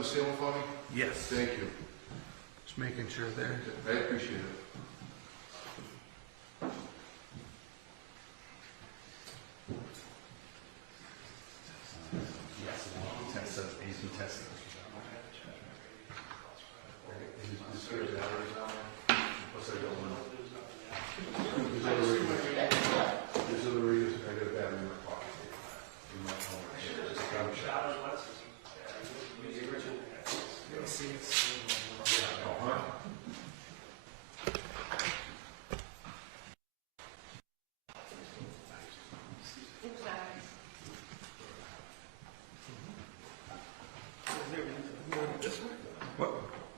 the ceiling for me? Yes. Thank you. Just making sure there. I appreciate it. Test says AC testing. There's other reasons I got a battery in my pocket. In my phone. What?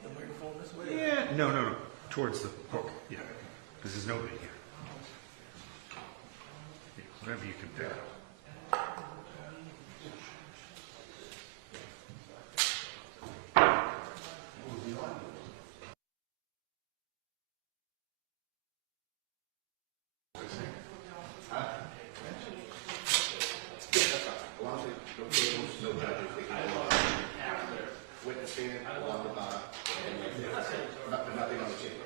The microphone this way? Yeah. No. Towards the hook. Yeah. Because there's nobody here. Yeah, whatever you can pick up. Nothing on the table.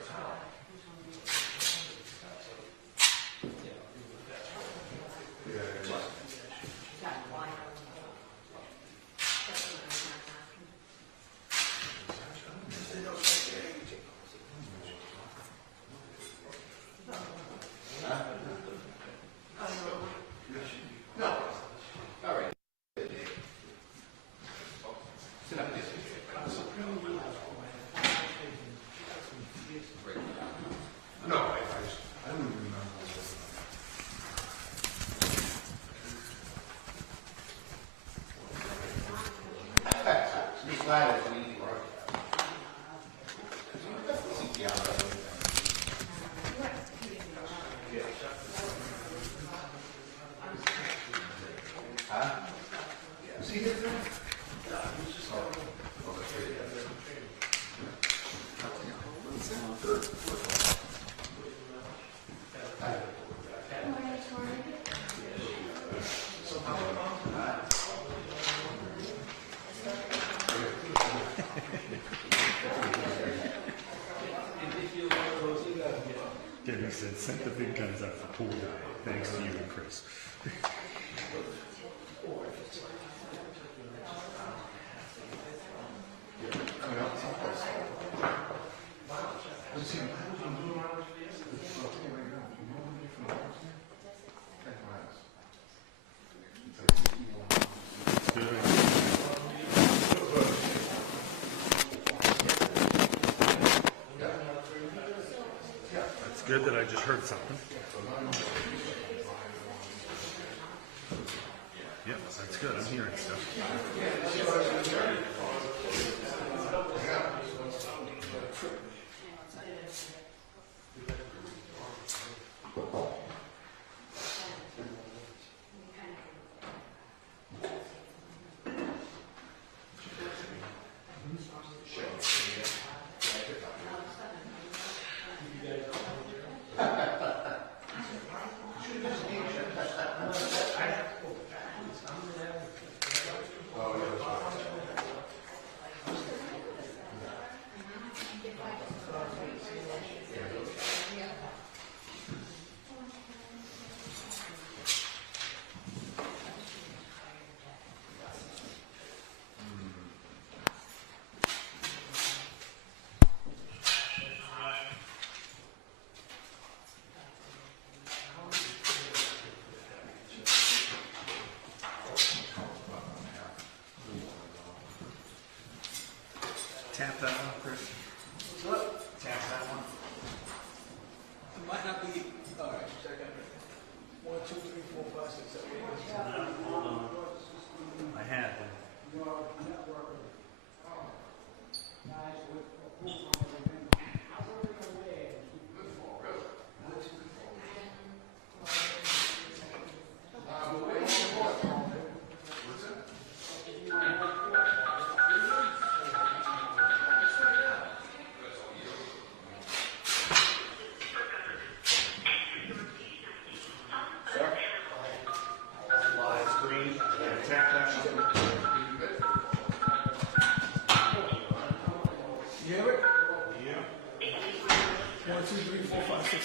Debbie said, sent the big guns out for pool dive. Thanks to you and Chris. Good that I just heard something. Yep, that's good. I'm hearing stuff.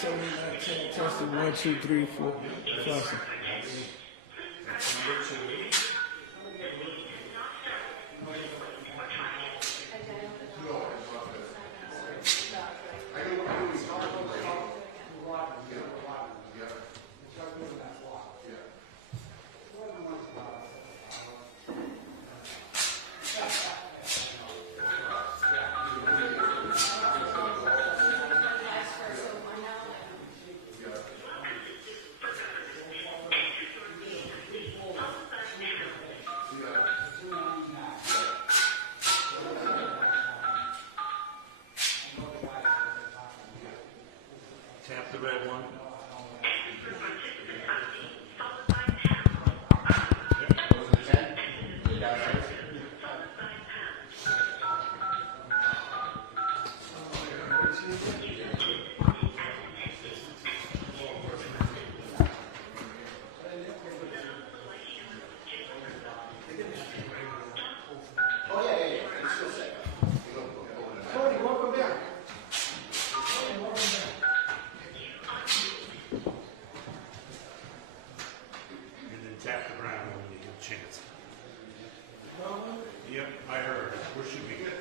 Testing 1, 2, 3, 4. Flushing. That's number 2. Tap the red one. Tap the ground when you get a chance. Yep, I heard. Where should we get?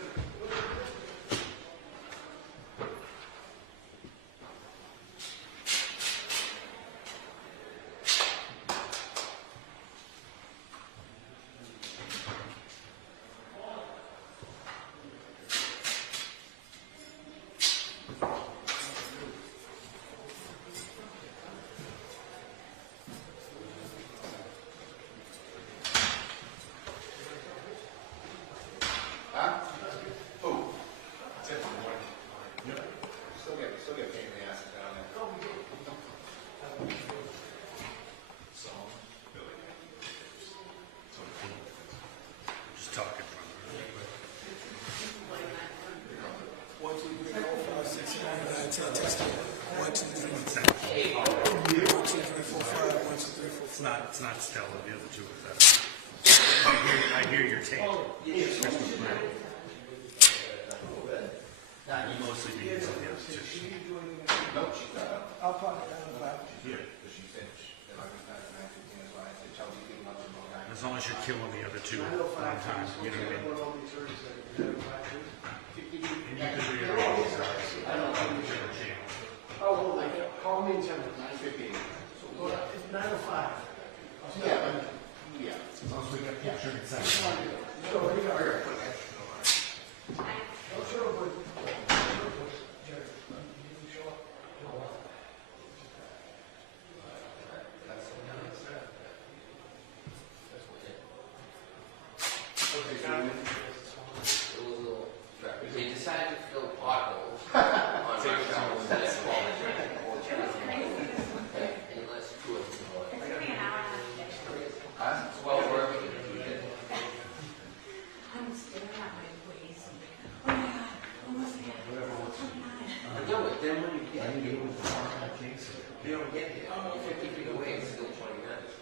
Just talking from her. 1, 2, 3, 4, 5, 6, 7, 8, 9, 10. Testing 1, 2, 3, 4. 1, 2, 3, 4, 5. 1, 2, 3, 4, 5. It's not Stella. The other two are better. I hear your tape. You mostly be using the other two. I'll pop it down about. Here. As long as you're killing the other two at one time, you know what I mean? And you can do your own channel. Oh, well, like, call me in 10 minutes. 9:15. It's 9:05. Yeah. As long as we got picture inside. So, what do you got? Oh, sure, but. They decided to fill potholes on Retrial instead of calling unless two of them want. It's well worth it if you did. But no, but then when you get it, you don't get there. 50 feet away, it's still 20 minutes.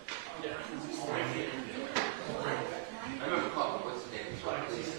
I remember calling, what's the name? Police.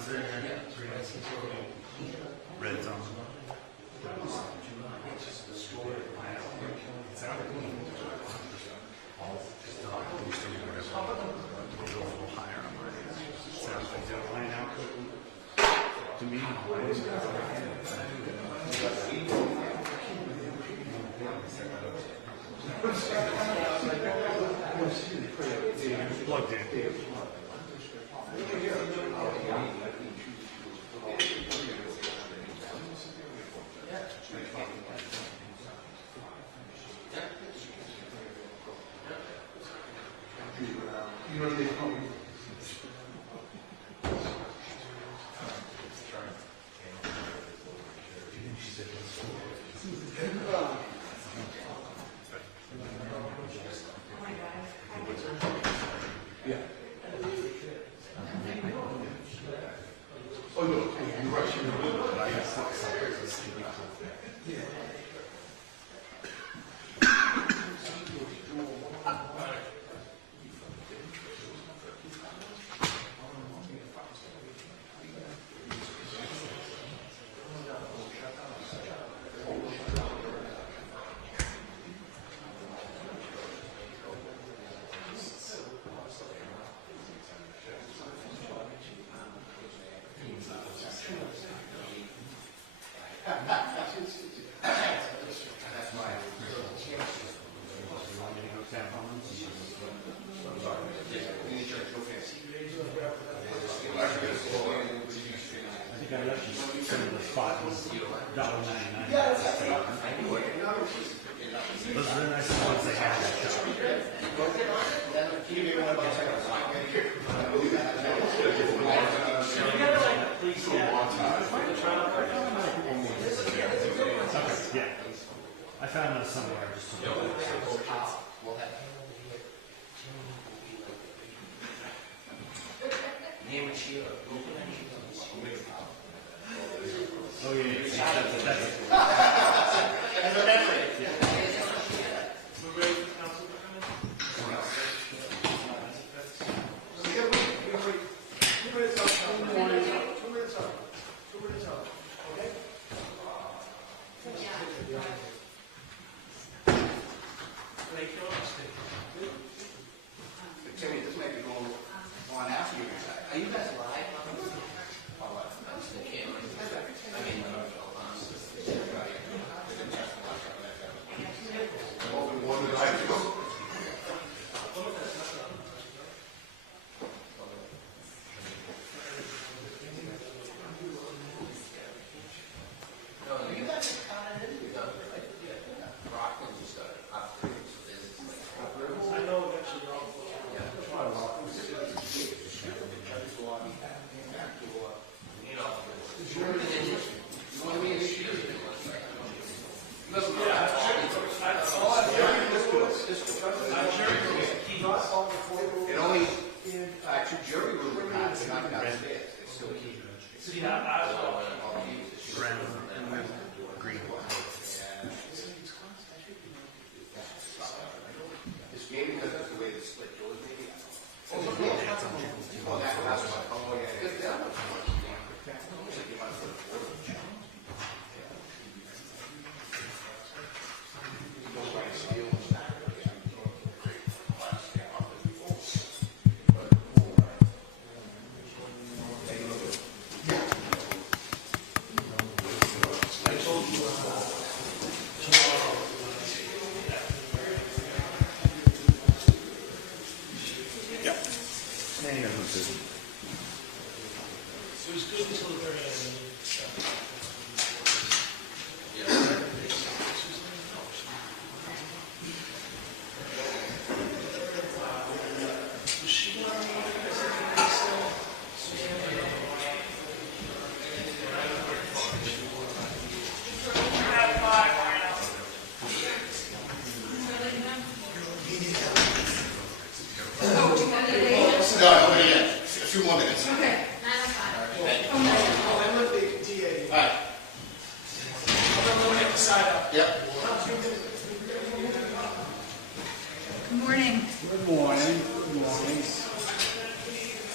ones there. Red zone. To me, plugged in.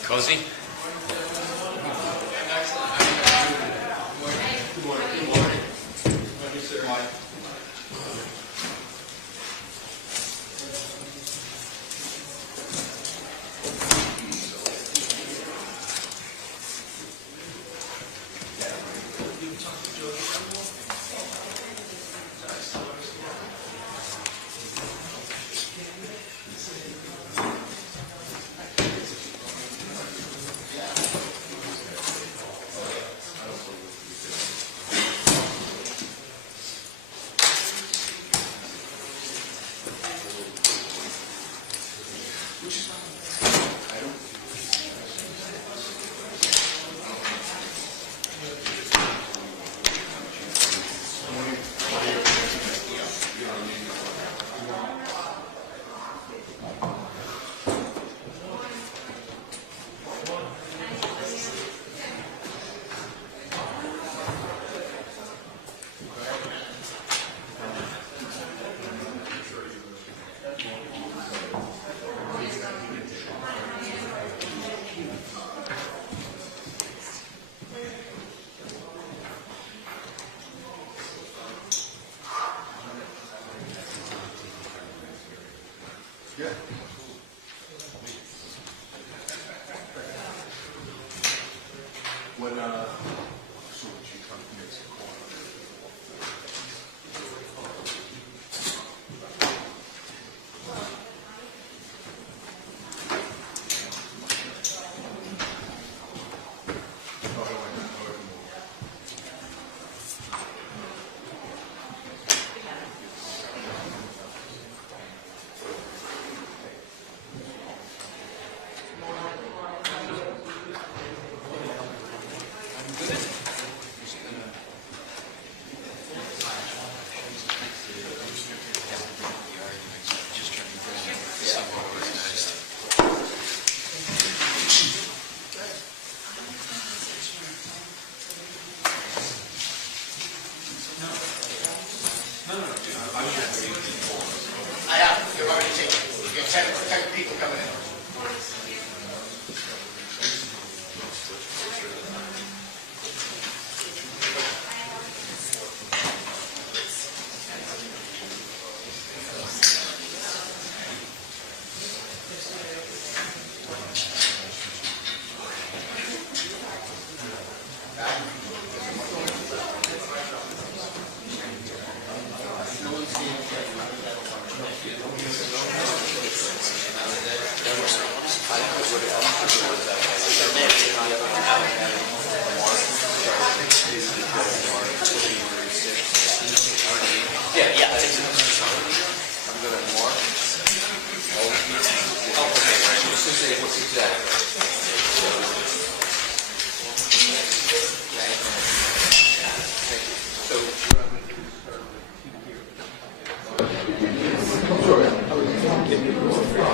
Cozy?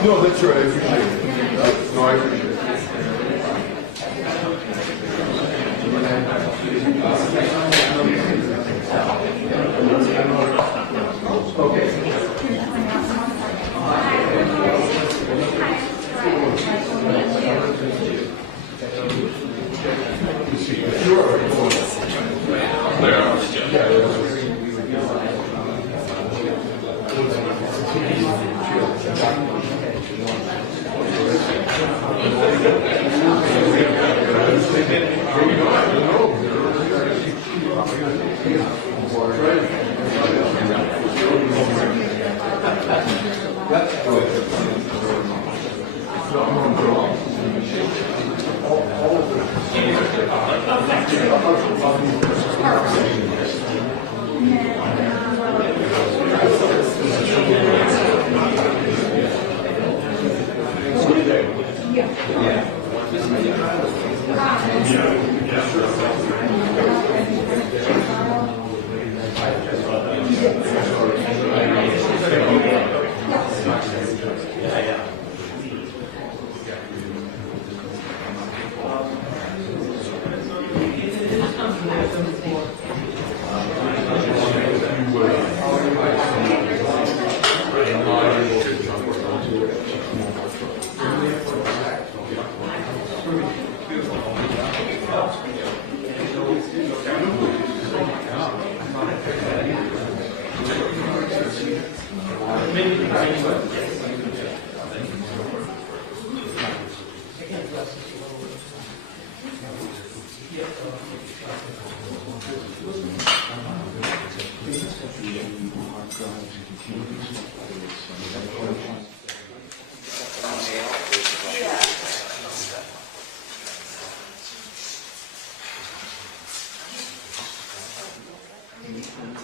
No, that's right. I appreciate it. No, I appreciate it.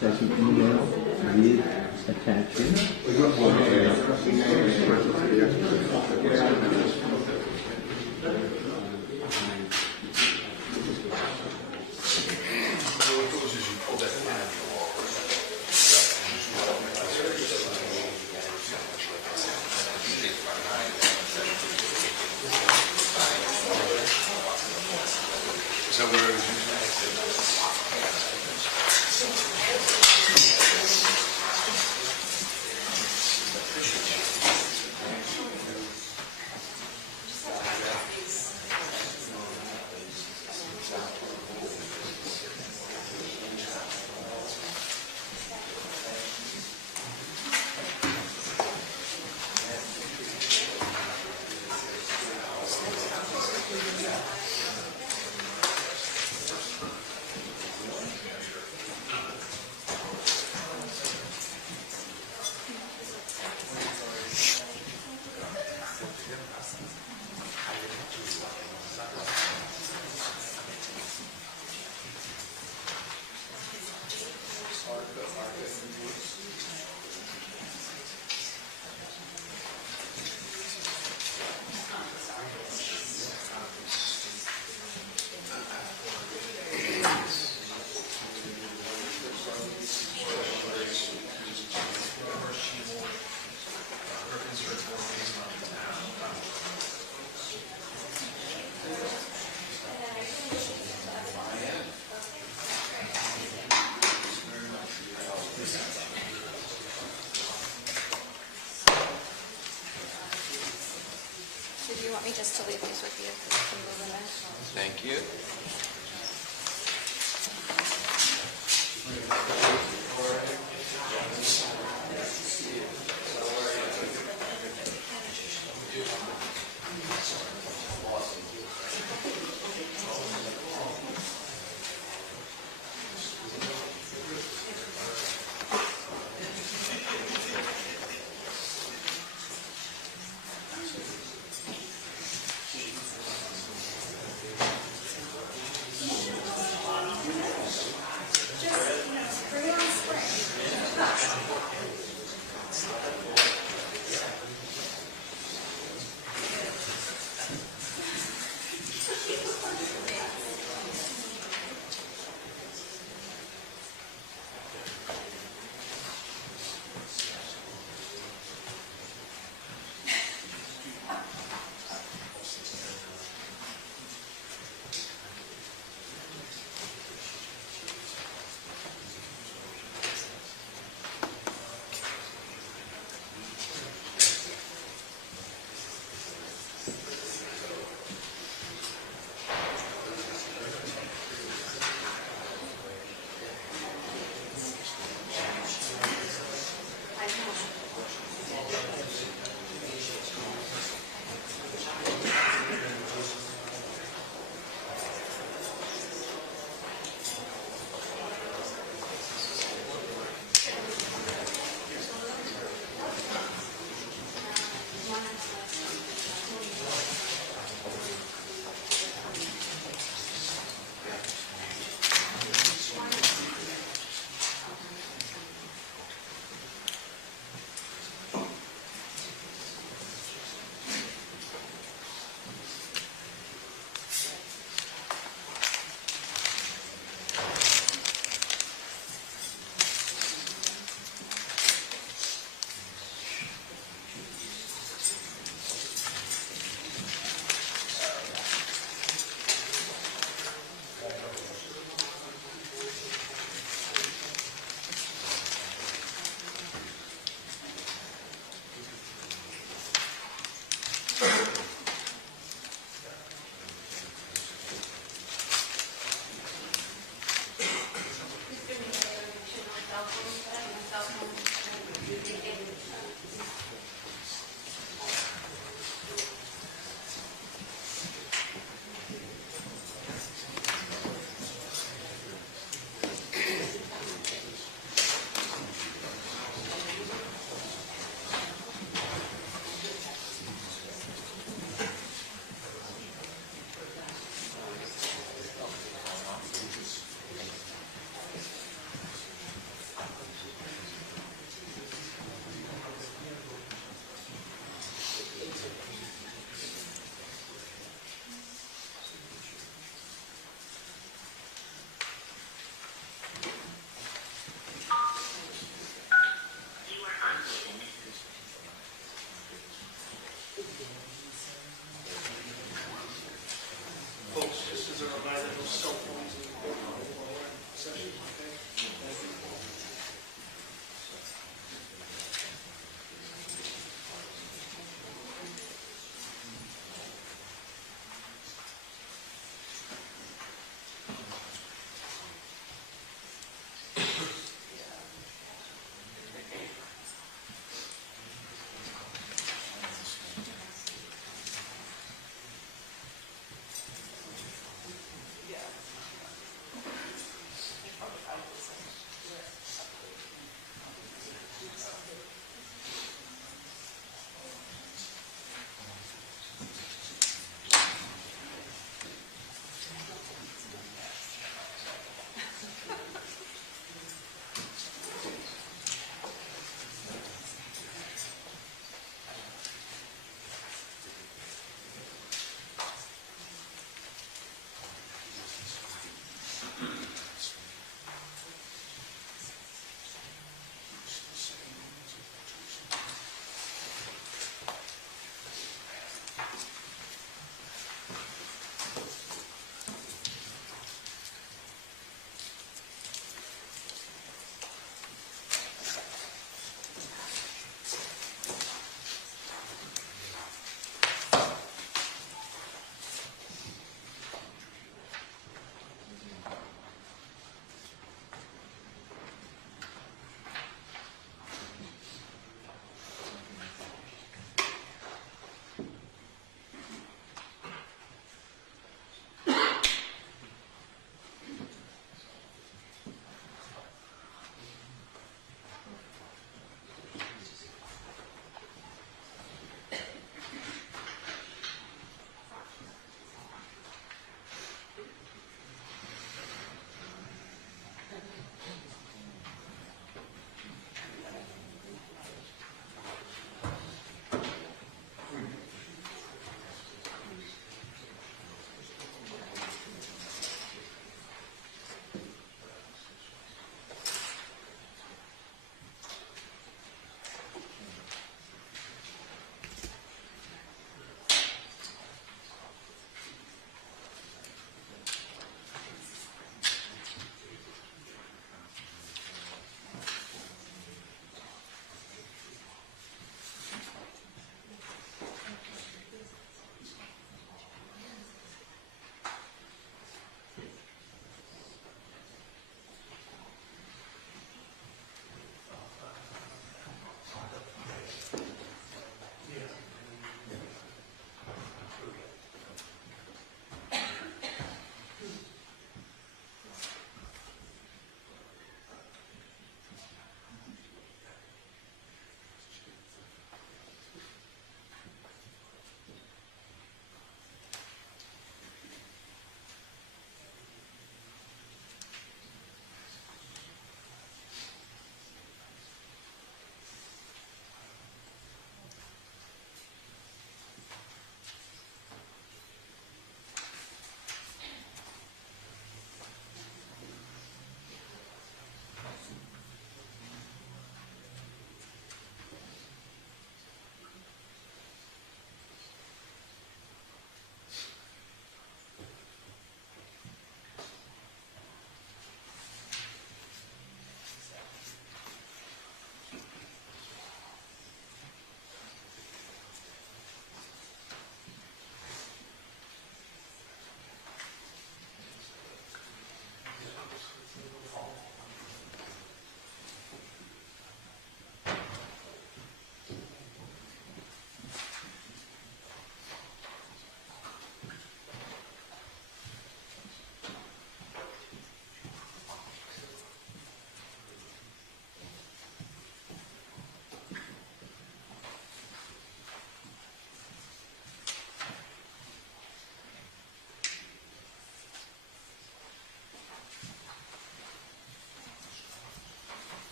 There's an email with attachments. to leave these with you. You can move them in. Thank you.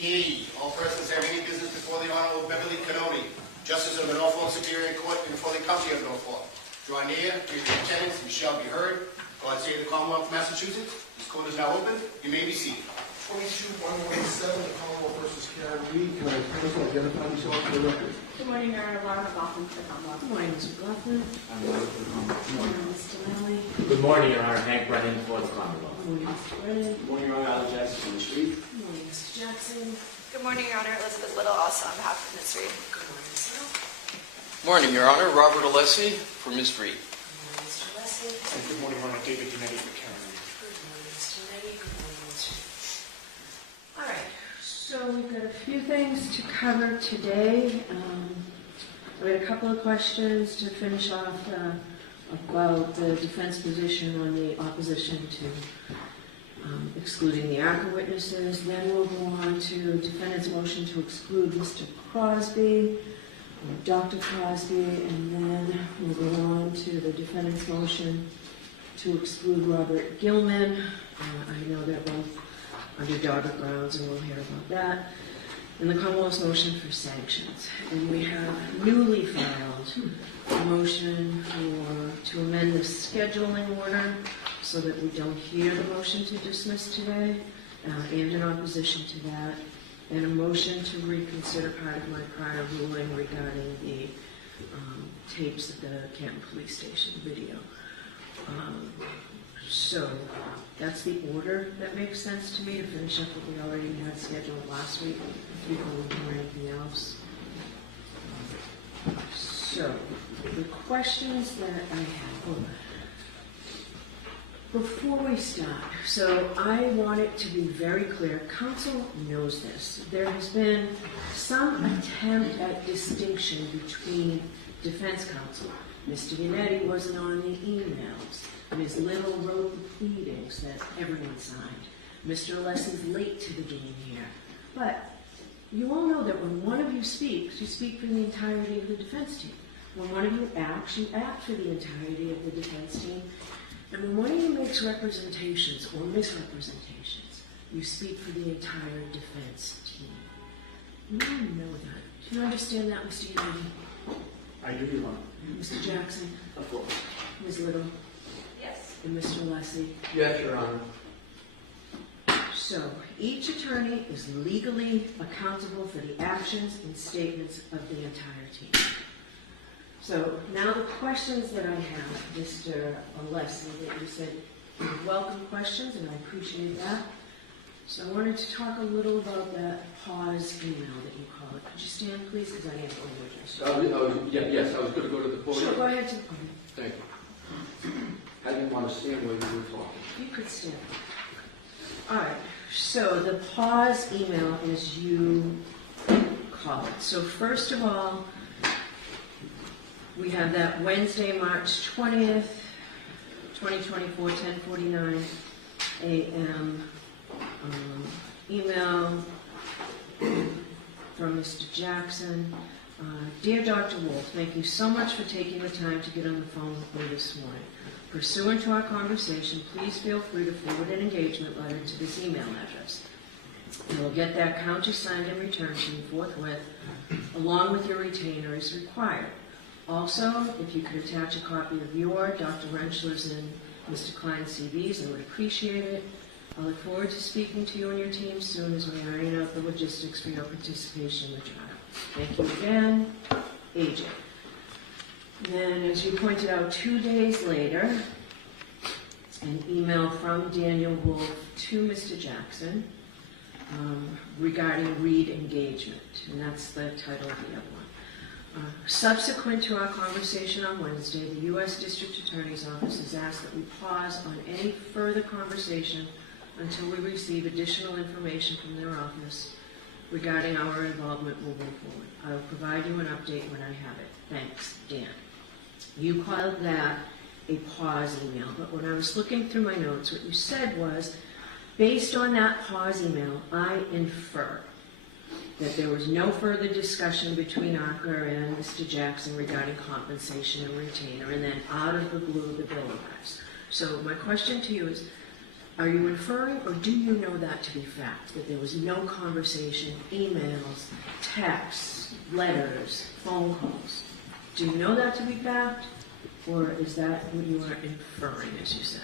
D. All persons having any business before the Honorable Beverly Cannone, Justice of the Norfolk Superior Court in the Fulton County of Norfolk. Draw near, give your attendance, and you shall be heard. God save the Commonwealth of Massachusetts. This court is now open. You may be seated. 22-117, the Commonwealth versus Cannone. Can I first identify myself for the record? Good morning, Your Honor. Laura McLaughlin for the Commonwealth. Good morning, Mr. Bluffman. I'm Robert Gillman. Good morning, Mr. Lally. Good morning, Your Honor. Hank Brennan for the Commonwealth. Good morning, Mr. Brennan. Good morning, Your Honor. Al Jackson from the street. Good morning, Mr. Jackson. Good morning, Your Honor. Elizabeth Little, also on behalf of Ms. Reed. Good morning, Ms. Hill. Morning, Your Honor. Robert Alessi for Ms. Reed. Good morning, Mr. Alessi. And good morning, Your Honor. David Yannetti for Cannone. Good morning, Mr. Yannetti. Good morning, Ms. Reed. All right, so we've got a few things to cover today. We had a couple of questions to finish off about the defense position on the opposition to excluding the ARCA witnesses. Then we'll go on to defendant's motion to exclude Mr. Crosby, or Dr. Crosby, and then we'll go on to the defendant's motion to exclude Robert Gillman. I know they're both under Daubert grounds, and we'll hear about that. And the Commonwealth's motion for sanctions. And we have newly filed a motion to amend the scheduling order so that we don't hear the motion to dismiss today, and in opposition to that, and a motion to reconsider part of my prior ruling regarding the tapes at the Canton Police Station video. So that's the order that makes sense to me to finish up what we already had scheduled last week before we do anything else. So the questions that I have, before we start, so I want it to be very clear, counsel knows this. There has been some attempt at distinction between defense counsel. Mr. Yannetti wasn't on the emails. Ms. Little wrote the pleadings that everyone signed. Mr. Alessi's late to the game here. But you all know that when one of you speaks, you speak for the entirety of the defense team. When one of you acts for the entirety of the defense team. And when one of you makes representations or misrepresentations, you speak for the entire defense team. You all know that. Do you understand that, Mr. Yannetti? I do, Your Honor. Mr. Jackson? Of course. Ms. Little? Yes. And Mr. Alessi? Yes, Your Honor. So, each attorney is legally accountable for the actions and statements of the entire team. So, now the questions that I have, Mr. Alessi, that you said you welcome questions, and I appreciate that. So I wanted to talk a little about that pause email that you call it. Could you stand, please, because I am going to Yes, I was going to go to the podium. Sure, go ahead to the podium. Thank you. I didn't want to stand while you were talking. You could stand. All right, so the pause email, as you call it. So first of all, we have that Wednesday, March 20th, 2024, 10:49 a.m. Email from Mr. Jackson. Dear Dr. Wolf, thank you so much for taking the time to get on the phone with me this morning. Pursuant to our conversation, please feel free to forward an engagement letter to this email address. I will get that countersigned and returned to you forthwith, along with your retainer as required. Also, if you could attach a copy of your, Dr. Rentschler's, and Mr. Klein's CVs, I would appreciate it. I look forward to speaking to you and your team soon as we iron out the logistics for your participation in the trial. Thank you again, AJ. Then, as you pointed out, 2 days later, an email from Daniel Wolf to Mr. Jackson regarding Reed engagement, and that's the title of the other one. Subsequent to our conversation on Wednesday, the U.S. District Attorney's Office has asked that we pause on any further conversation until we receive additional information from their office regarding our involvement moving forward. I will provide you an update when I have it. Thanks, Dan. You called that a pause email, but when I was looking through my notes, what you said was, based on that pause email, I infer that there was no further discussion between ARCA and Mr. Jackson regarding compensation and retainer, and then out of the blue, the bill arrives. So my question to you is, Are you inferring, or do you know that to be fact, that there was no conversation, emails, texts, letters, phone calls? Do you know that to be fact, or is that what you are inferring, as you said?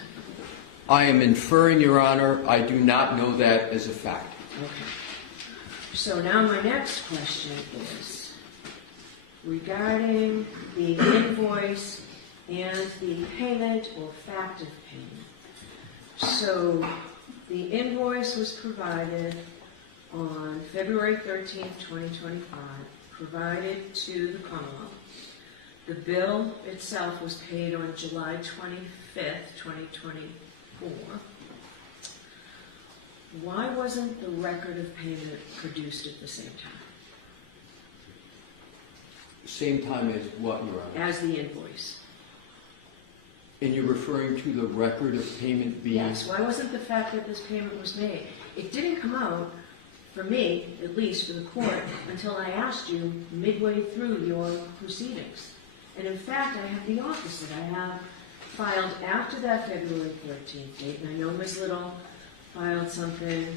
I am inferring, Your Honor, I do not know that as a fact. Okay. So now my next question is regarding the invoice and the payment or fact of payment. So the invoice was provided on February 13th, 2025, provided to the Commonwealth. The bill itself was paid on July 25th, 2024. Why wasn't the record of payment produced at the same time? Same time as what, Your Honor? As the invoice. And you're referring to the record of payment being... Yes, why wasn't the fact that this payment was made? It didn't come out, for me, at least for the court, until I asked you midway through your proceedings. And in fact, I have the opposite. I have filed after that February 13th date, and I know Ms. Little filed something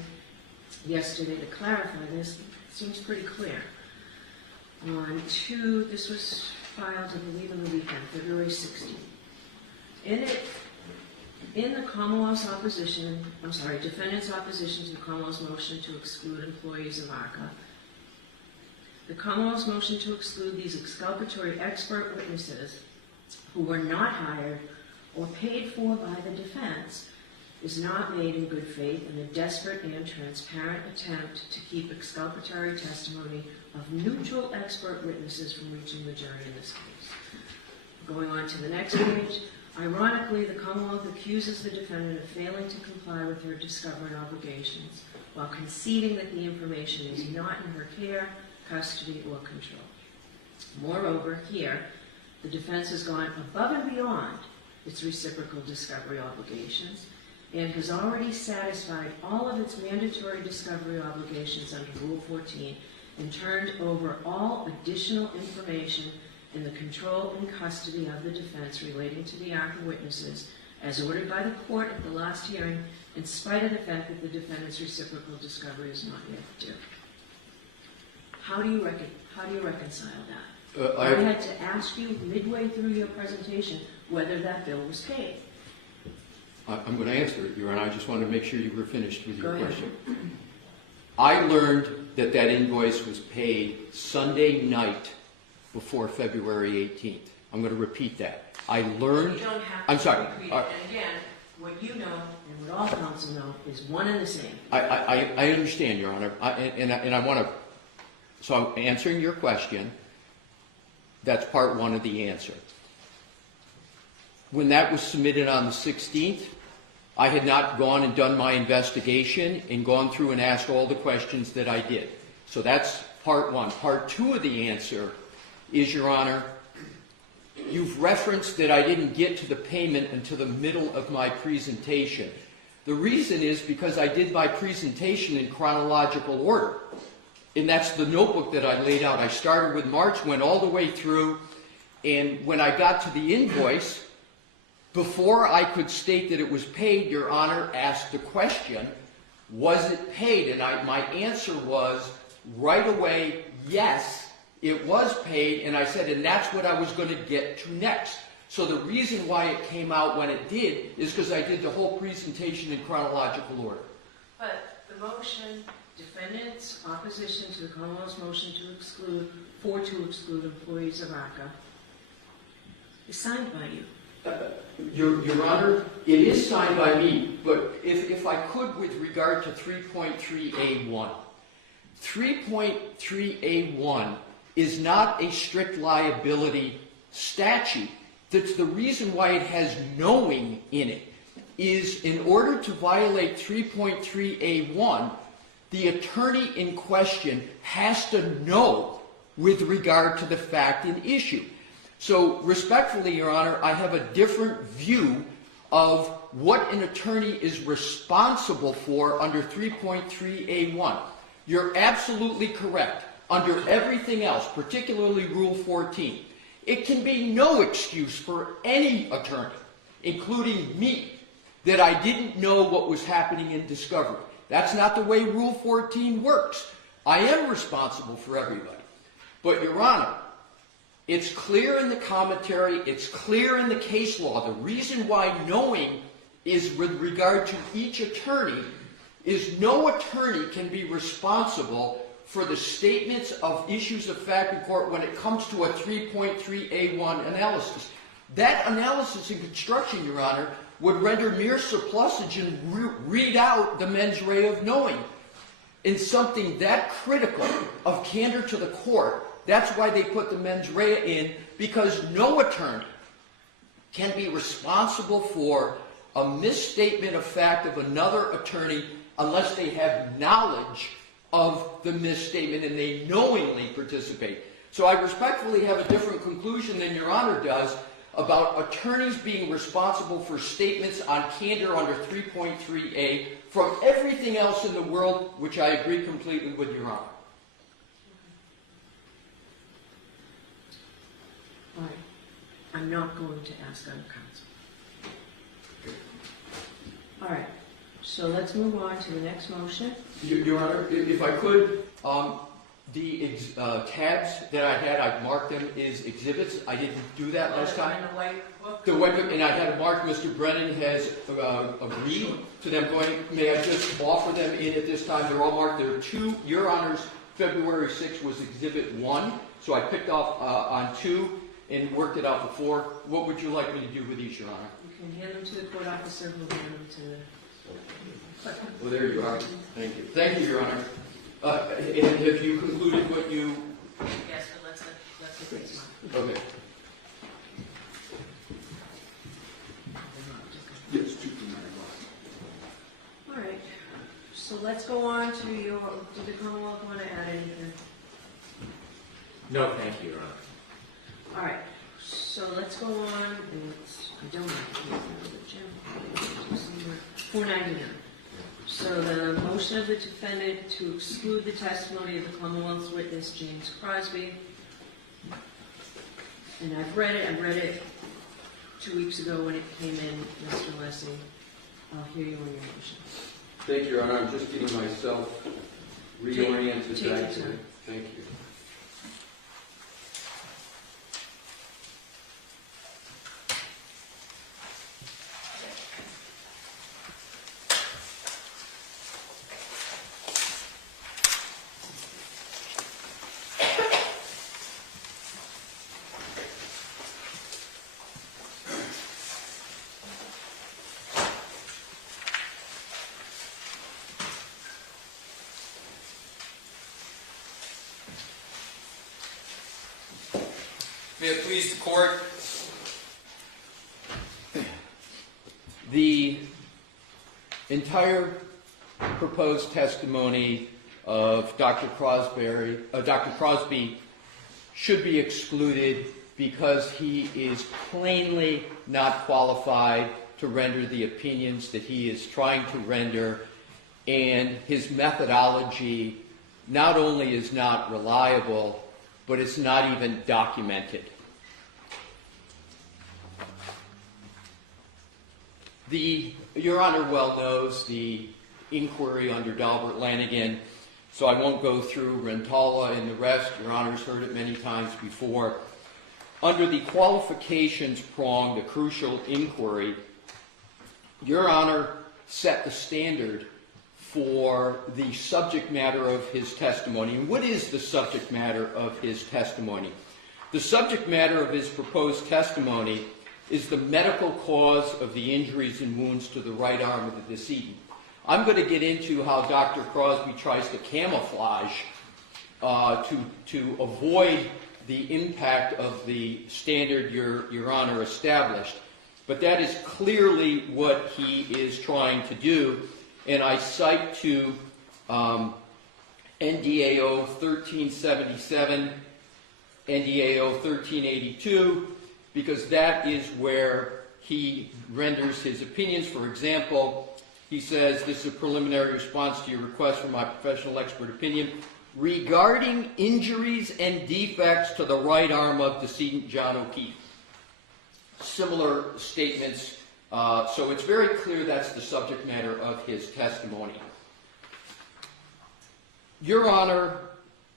yesterday to clarify this. It seems pretty clear. This was filed, I believe, on the weekend, February 16th. In the Commonwealth's opposition, defendant's opposition to the Commonwealth's motion to exclude employees of ARCA, the Commonwealth's motion to exclude these exculpatory expert witnesses who were not hired or paid for by the defense is not made in good faith in a desperate and transparent attempt to keep exculpatory testimony of neutral expert witnesses from reaching the jury in this case. Going on to the next page, ironically, the Commonwealth accuses the defendant of failing to comply with her discovery obligations while conceding that the information is not in her care, custody, or control. Moreover, here, the defense has gone above and beyond its reciprocal discovery obligations and has already satisfied all of its mandatory discovery obligations under Rule 14 and turned over all additional information in the control and custody of the defense relating to the ARCA witnesses as ordered by the court at the last hearing, in spite of the fact that the defendant's reciprocal discovery is not yet due. How do you reconcile that? I had to ask you midway through your presentation whether that bill was paid. I'm going to answer it, Your Honor. I just wanted to make sure you were finished with your Go ahead. question. I learned that that invoice was paid Sunday night before February 18th. I'm going to repeat that. I learned... You don't have to I'm sorry. repeat it. And again, what you know and what all counsel know is one and the same. I understand, Your Honor. And I want to... So I'm answering your question. That's part one of the answer. When that was submitted on the 16th, I had not gone and done my investigation and gone through and asked all the questions that I did. So that's part one. Part two of the answer is, Your Honor, you've referenced that I didn't get to the payment until the middle of my presentation. The reason is because I did my presentation in chronological order. And that's the notebook that I laid out. I started with March, went all the way through, and when I got to the invoice, before I could state that it was paid, Your Honor asked the question, was it paid? And my answer was, right away, yes, it was paid, and I said, and that's what I was going to get to next. So the reason why it came out when it did is because I did the whole presentation in chronological order. But the motion, defendant's opposition to the Commonwealth's motion to exclude employees of ARCA, is signed by you. Your Honor, it is signed by me, but if I could with regard to 3.3A1. 3.3A1 is not a strict liability statute. That's the reason why it has knowing in it, is in order to violate 3.3A1, the attorney in question has to know with regard to the fact in issue. So respectfully, Your Honor, I have a different view of what an attorney is responsible for under 3.3A1. You're absolutely correct. Under everything else, particularly Rule 14, it can be no excuse for any attorney, including me, that I didn't know what was happening in discovery. That's not the way Rule 14 works. I am responsible for everybody. But, Your Honor, it's clear in the commentary, it's clear in the case law. The reason why knowing is with regard to each attorney is no attorney can be responsible for the statements of issues of fact in court when it comes to a 3.3A1 analysis. That analysis and construction, Your Honor, would render mere surplusage and read out the mens rea of knowing. In something that critical of candor to the court, that's why they put the mens rea in, because no attorney can be responsible for a misstatement of fact of another attorney unless they have knowledge of the misstatement and they knowingly participate. So I respectfully have a different conclusion than Your Honor does about attorneys being responsible for statements on candor under 3.3A from everything else in the world, which I agree completely with Your Honor. All right. I'm not going to ask our counsel. All right. So let's move on to the next motion. Your Honor, if I could, the tabs that I had, I marked them as exhibits. I didn't do that last time. The white book, and I had it marked. Mr. Brennan has agreed to them going. May I just offer them in at this time? They're all marked. There are two. Your Honor's February 6th was Exhibit 1, so I picked off on 2 and worked it out before. What would you like me to do with each, Your Honor? You can hand them to the court officer who will hand them to the... Well, there you are. Thank you. Thank you, Your Honor. And have you concluded what you... Yes, but let's get this one. Okay. Yes, 2 All right. So let's go on to your... Did the Commonwealth want to add anything? No, thank you, Your Honor. All right. So let's go on. And I don't have to 499. So the motion of the defendant to exclude the testimony of the Commonwealth's witness, James Crosby. And I've read it. I read it 2 weeks ago when it came in, Mr. Alessi. I'll hear you on your motion. Thank you, Your Honor. I'm just getting myself reoriented Take back to your it. time. Thank you. May it please the court. The entire proposed testimony of Dr. Crosby should be excluded because he is plainly not qualified to render the opinions that he is trying to render, and his methodology not only is not reliable, but it's not even documented. Your Honor well knows the inquiry under Daubert Lanigan, so I won't go through Rentala and the rest. Your Honor's heard it many times before. Under the qualifications prong, the crucial inquiry, Your Honor set the standard for the subject matter of his testimony. And what is the subject matter of his testimony? The subject matter of his proposed testimony is the medical cause of the injuries and wounds to the right arm of the decedent. I'm going to get into how Dr. Crosby tries to camouflage to avoid the impact of the standard Your Honor established. But that is clearly what he is trying to do. And I cite to NDAO 1377, NDAO 1382, because that is where he renders his opinions. For example, he says, this is a preliminary response to your request for my professional expert opinion regarding injuries and defects to the right arm of decedent John O'Keefe. Similar statements So it's very clear that's the subject matter of his testimony. Your Honor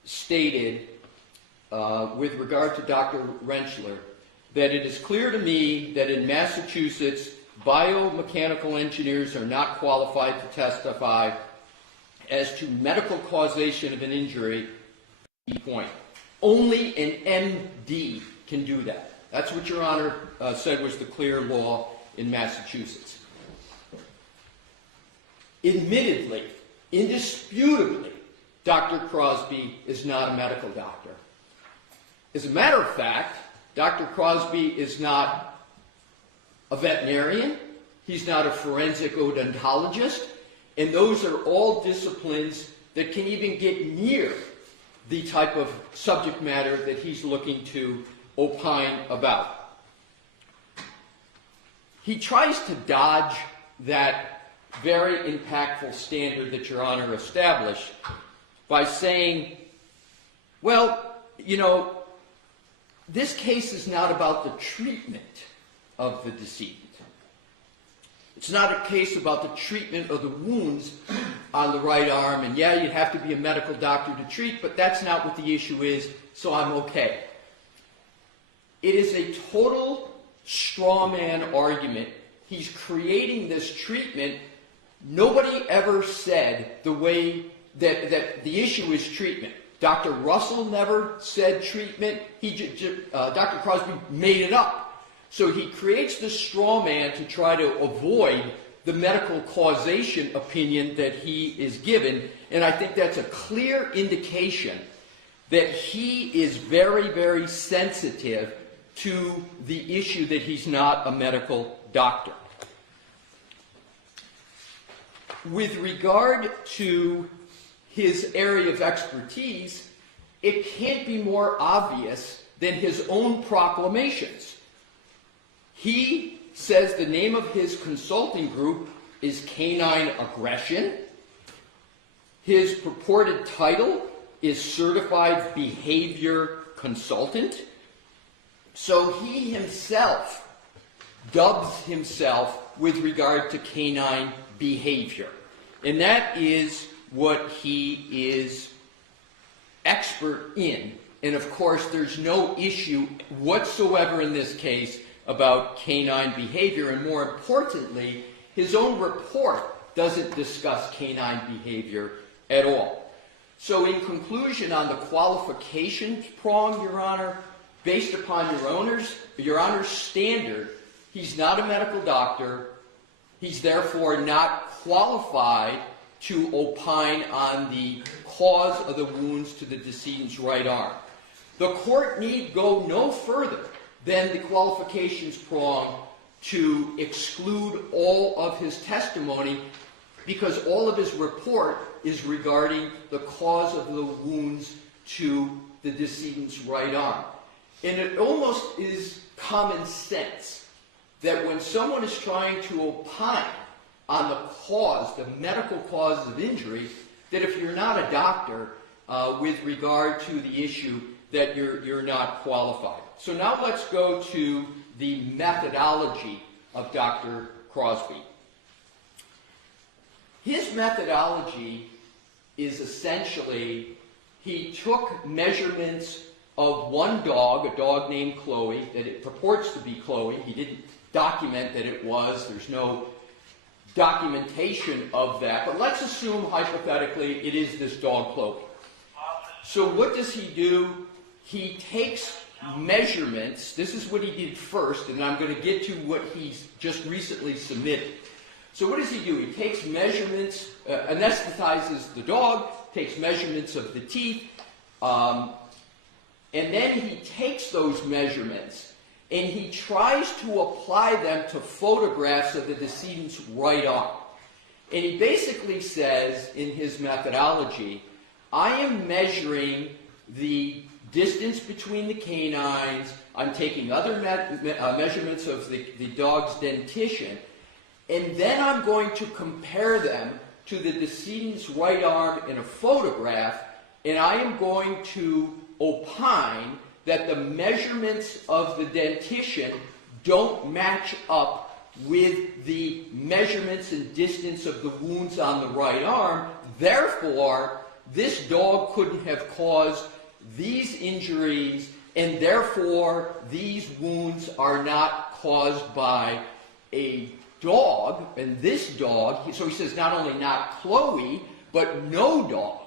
stated, with regard to Dr. Rentschler, that it is clear to me that in Massachusetts, biomechanical engineers are not qualified to testify as to medical causation of an injury. Point. Only an MD can do that. That's what Your Honor said was the clear law in Massachusetts. Admittedly, indisputably, Dr. Crosby is not a medical doctor. As a matter of fact, Dr. Crosby is not a veterinarian, he's not a forensic odontologist, and those are all disciplines that can even get near the type of subject matter that he's looking to opine about. He tries to dodge that very impactful standard that Your Honor established by saying, well, you know, this case is not about the treatment of the decedent. It's not a case about the treatment of the wounds on the right arm, and yeah, you'd have to be a medical doctor to treat, but that's not what the issue is, so I'm okay. It is a total straw man argument. He's creating this treatment. Nobody ever said the way that the issue is treatment. Dr. Russell never said treatment. Dr. Crosby made it up. So he creates this straw man to try to avoid the medical causation opinion that he is given, and I think that's a clear indication that he is very, very sensitive to the issue that he's not a medical doctor. With regard to his area of expertise, it can't be more obvious than his own proclamations. He says the name of his consulting group is Canine Aggression. His purported title is Certified Behavior Consultant. So he himself dubs himself with regard to canine behavior. And that is what he is expert in. And of course, there's no issue whatsoever in this case about canine behavior. And more importantly, his own report doesn't discuss canine behavior at all. So in conclusion, on the qualifications prong, Your Honor, based upon Your Honor's standard, he's not a medical doctor. He's therefore not qualified to opine on the cause of the wounds to the decedent's right arm. The court need go no further than the qualifications prong to exclude all of his testimony, because all of his report is regarding the cause of the wounds to the decedent's right arm. And it almost is common sense that when someone is trying to opine on the cause, the medical cause of injury, that if you're not a doctor with regard to the issue, that you're not qualified. So now let's go to the methodology of Dr. Crosby. His methodology is essentially, he took measurements of one dog, a dog named Chloe, that it purports to be Chloe. He didn't document that it was. There's no documentation of that. But let's assume, hypothetically, it is this dog Chloe. So what does he do? He takes measurements. This is what he did first, and I'm going to get to what he's just recently submitted. So what does he do? He takes measurements, anesthetizes the dog, takes measurements of the teeth, and then he takes those measurements and he tries to apply them to photographs of the decedent's right arm. And he basically says in his methodology, I am measuring the distance between the canines, I'm taking other measurements of the dog's dentition, and then I'm going to compare them to the decedent's right arm in a photograph, and I am going to opine that the measurements of the dentition don't match up with the measurements and distance of the wounds on the right arm. Therefore, this dog couldn't have caused these injuries, and therefore these wounds are not caused by a dog. And this dog, so he says not only not Chloe, but no dog.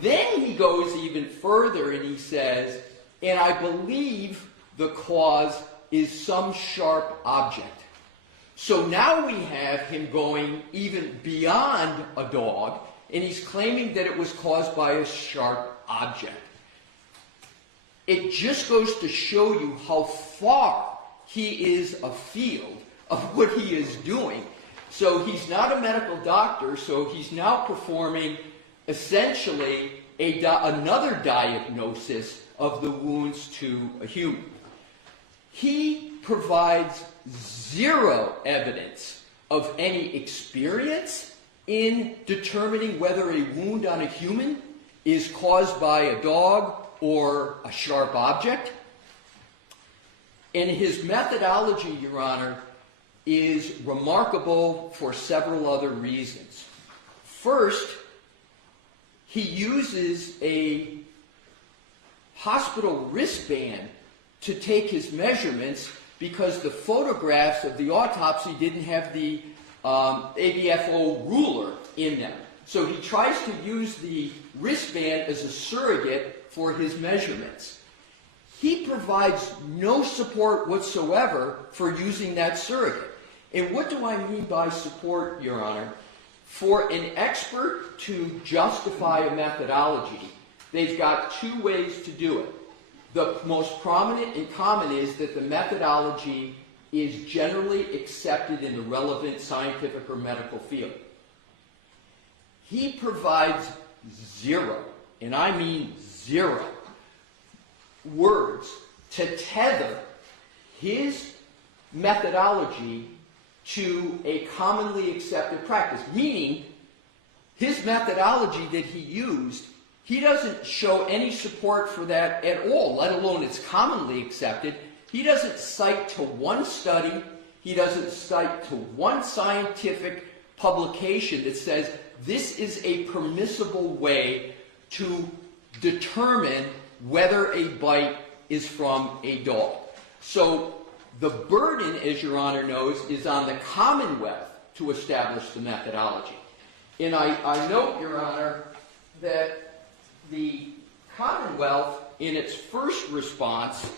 Then he goes even further and he says, and I believe the cause is some sharp object. So now we have him going even beyond a dog, and he's claiming that it was caused by a sharp object. It just goes to show you how far he is afield of what he is doing. So he's not a medical doctor, so he's now performing essentially another diagnosis of the wounds to a human. He provides zero evidence of any experience in determining whether a wound on a human is caused by a dog or a sharp object. And his methodology, Your Honor, is remarkable for several other reasons. First, he uses a hospital wristband to take his measurements because the photographs of the autopsy didn't have the ABFO ruler in them. So he tries to use the wristband as a surrogate for his measurements. He provides no support whatsoever for using that surrogate. And what do I mean by support, Your Honor? For an expert to justify a methodology, they've got two ways to do it. The most prominent and common is that the methodology is generally accepted in the relevant scientific or medical field. He provides zero, and I mean zero, words to tether his methodology to a commonly accepted practice, meaning his methodology that he used, he doesn't show any support for that at all, let alone it's commonly accepted. He doesn't cite to one study, he doesn't cite to one scientific publication that says this is a permissible way to determine whether a bite is from a dog. So the burden, as Your Honor knows, is on the Commonwealth to establish the methodology. And I note, Your Honor, that the Commonwealth, in its first response,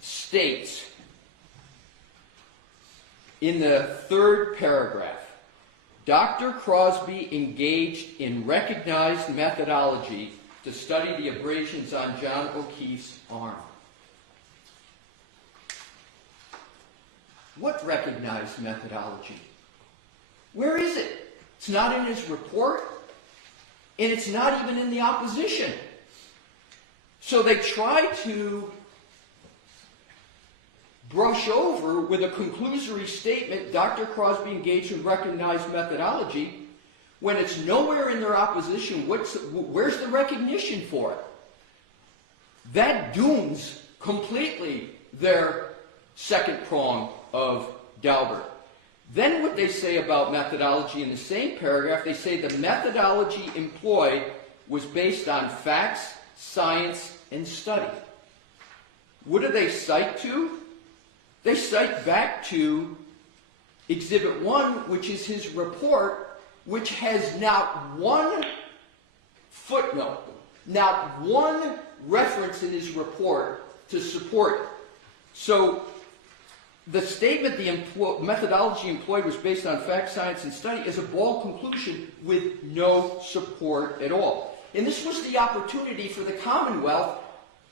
states in the third paragraph, Dr. Crosby engaged in recognized methodology to study the abrasions on John O'Keefe's arm. What recognized methodology? Where is it? It's not in his report, and it's not even in the opposition. So they try to brush over with a conclusory statement, Dr. Crosby engaged in recognized methodology, when it's nowhere in their opposition. Where's the recognition for it? That dooms completely their second prong of Daubert. Then what they say about methodology in the same paragraph, they say the methodology employed was based on facts, science, and study. What do they cite to? They cite back to Exhibit 1, which is his report, which has not one footnote, not one reference in his report to support it. So the statement the methodology employed was based on fact, science, and study is a bald conclusion with no support at all. And this was the opportunity for the Commonwealth.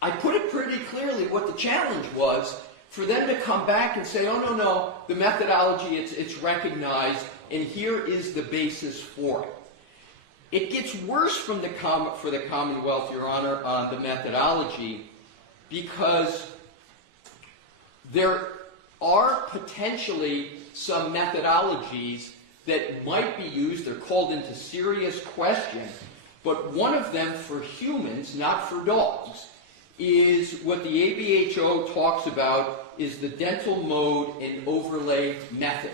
I put it pretty clearly what the challenge was, for them to come back and say, oh, no, the methodology, it's recognized, and here is the basis for it. It gets worse for the Commonwealth, Your Honor, on the methodology, because there are potentially some methodologies that might be used. They're called into serious question, but one of them for humans, not for dogs, is what the ABHO talks about is the dental mode and overlay method.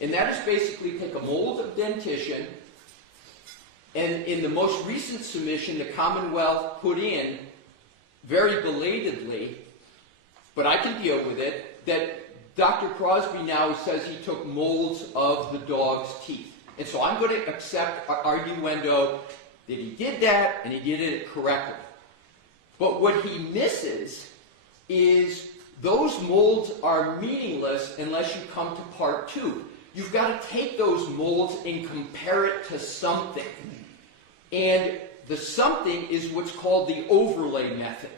And that is basically take a mold of dentition, and in the most recent submission, the Commonwealth put in, very belatedly, but I can deal with it, that Dr. Crosby now says he took molds of the dog's teeth. And so I'm going to accept arguendo that he did that, and he did it correctly. But what he misses is those molds are meaningless unless you come to part 2. You've got to take those molds and compare it to something. And the something is what's called the overlay method.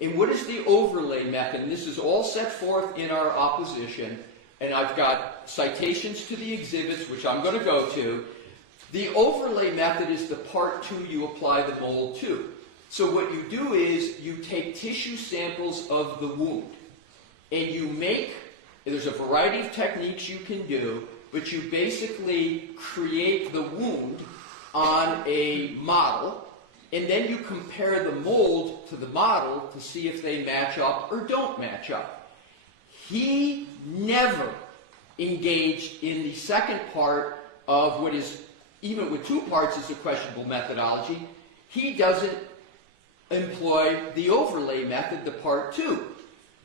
And what is the overlay method? And this is all set forth in our opposition, and I've got citations to the exhibits, which I'm going to go to. The overlay method is the part 2 you apply the mold to. So what you do is you take tissue samples of the wound, and you make, there's a variety of techniques you can do, but you basically create the wound on a model, and then you compare the mold to the model to see if they match up or don't match up. He never engaged in the second part of what is, even with 2 parts, is a questionable methodology. He doesn't employ the overlay method, the part 2.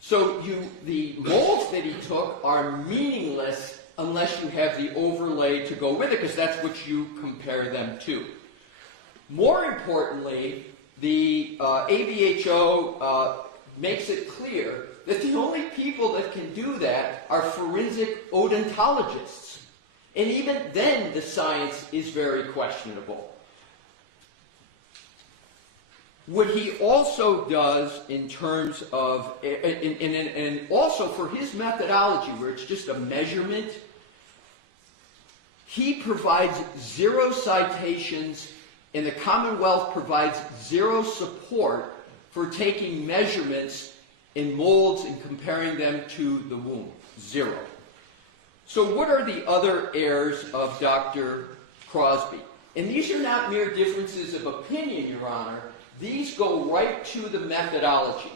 So the molds that he took are meaningless unless you have the overlay to go with it, because that's what you compare them to. More importantly, the ABHO makes it clear that the only people that can do that are forensic odontologists. And even then, the science is very questionable. What he also does in terms of, and also for his methodology, where it's just a measurement, he provides 0 citations, and the Commonwealth provides 0 support for taking measurements in molds and comparing them to the wound. 0. So what are the other errors of Dr. Crosby? And these are not mere differences of opinion, Your Honor. These go right to the methodology.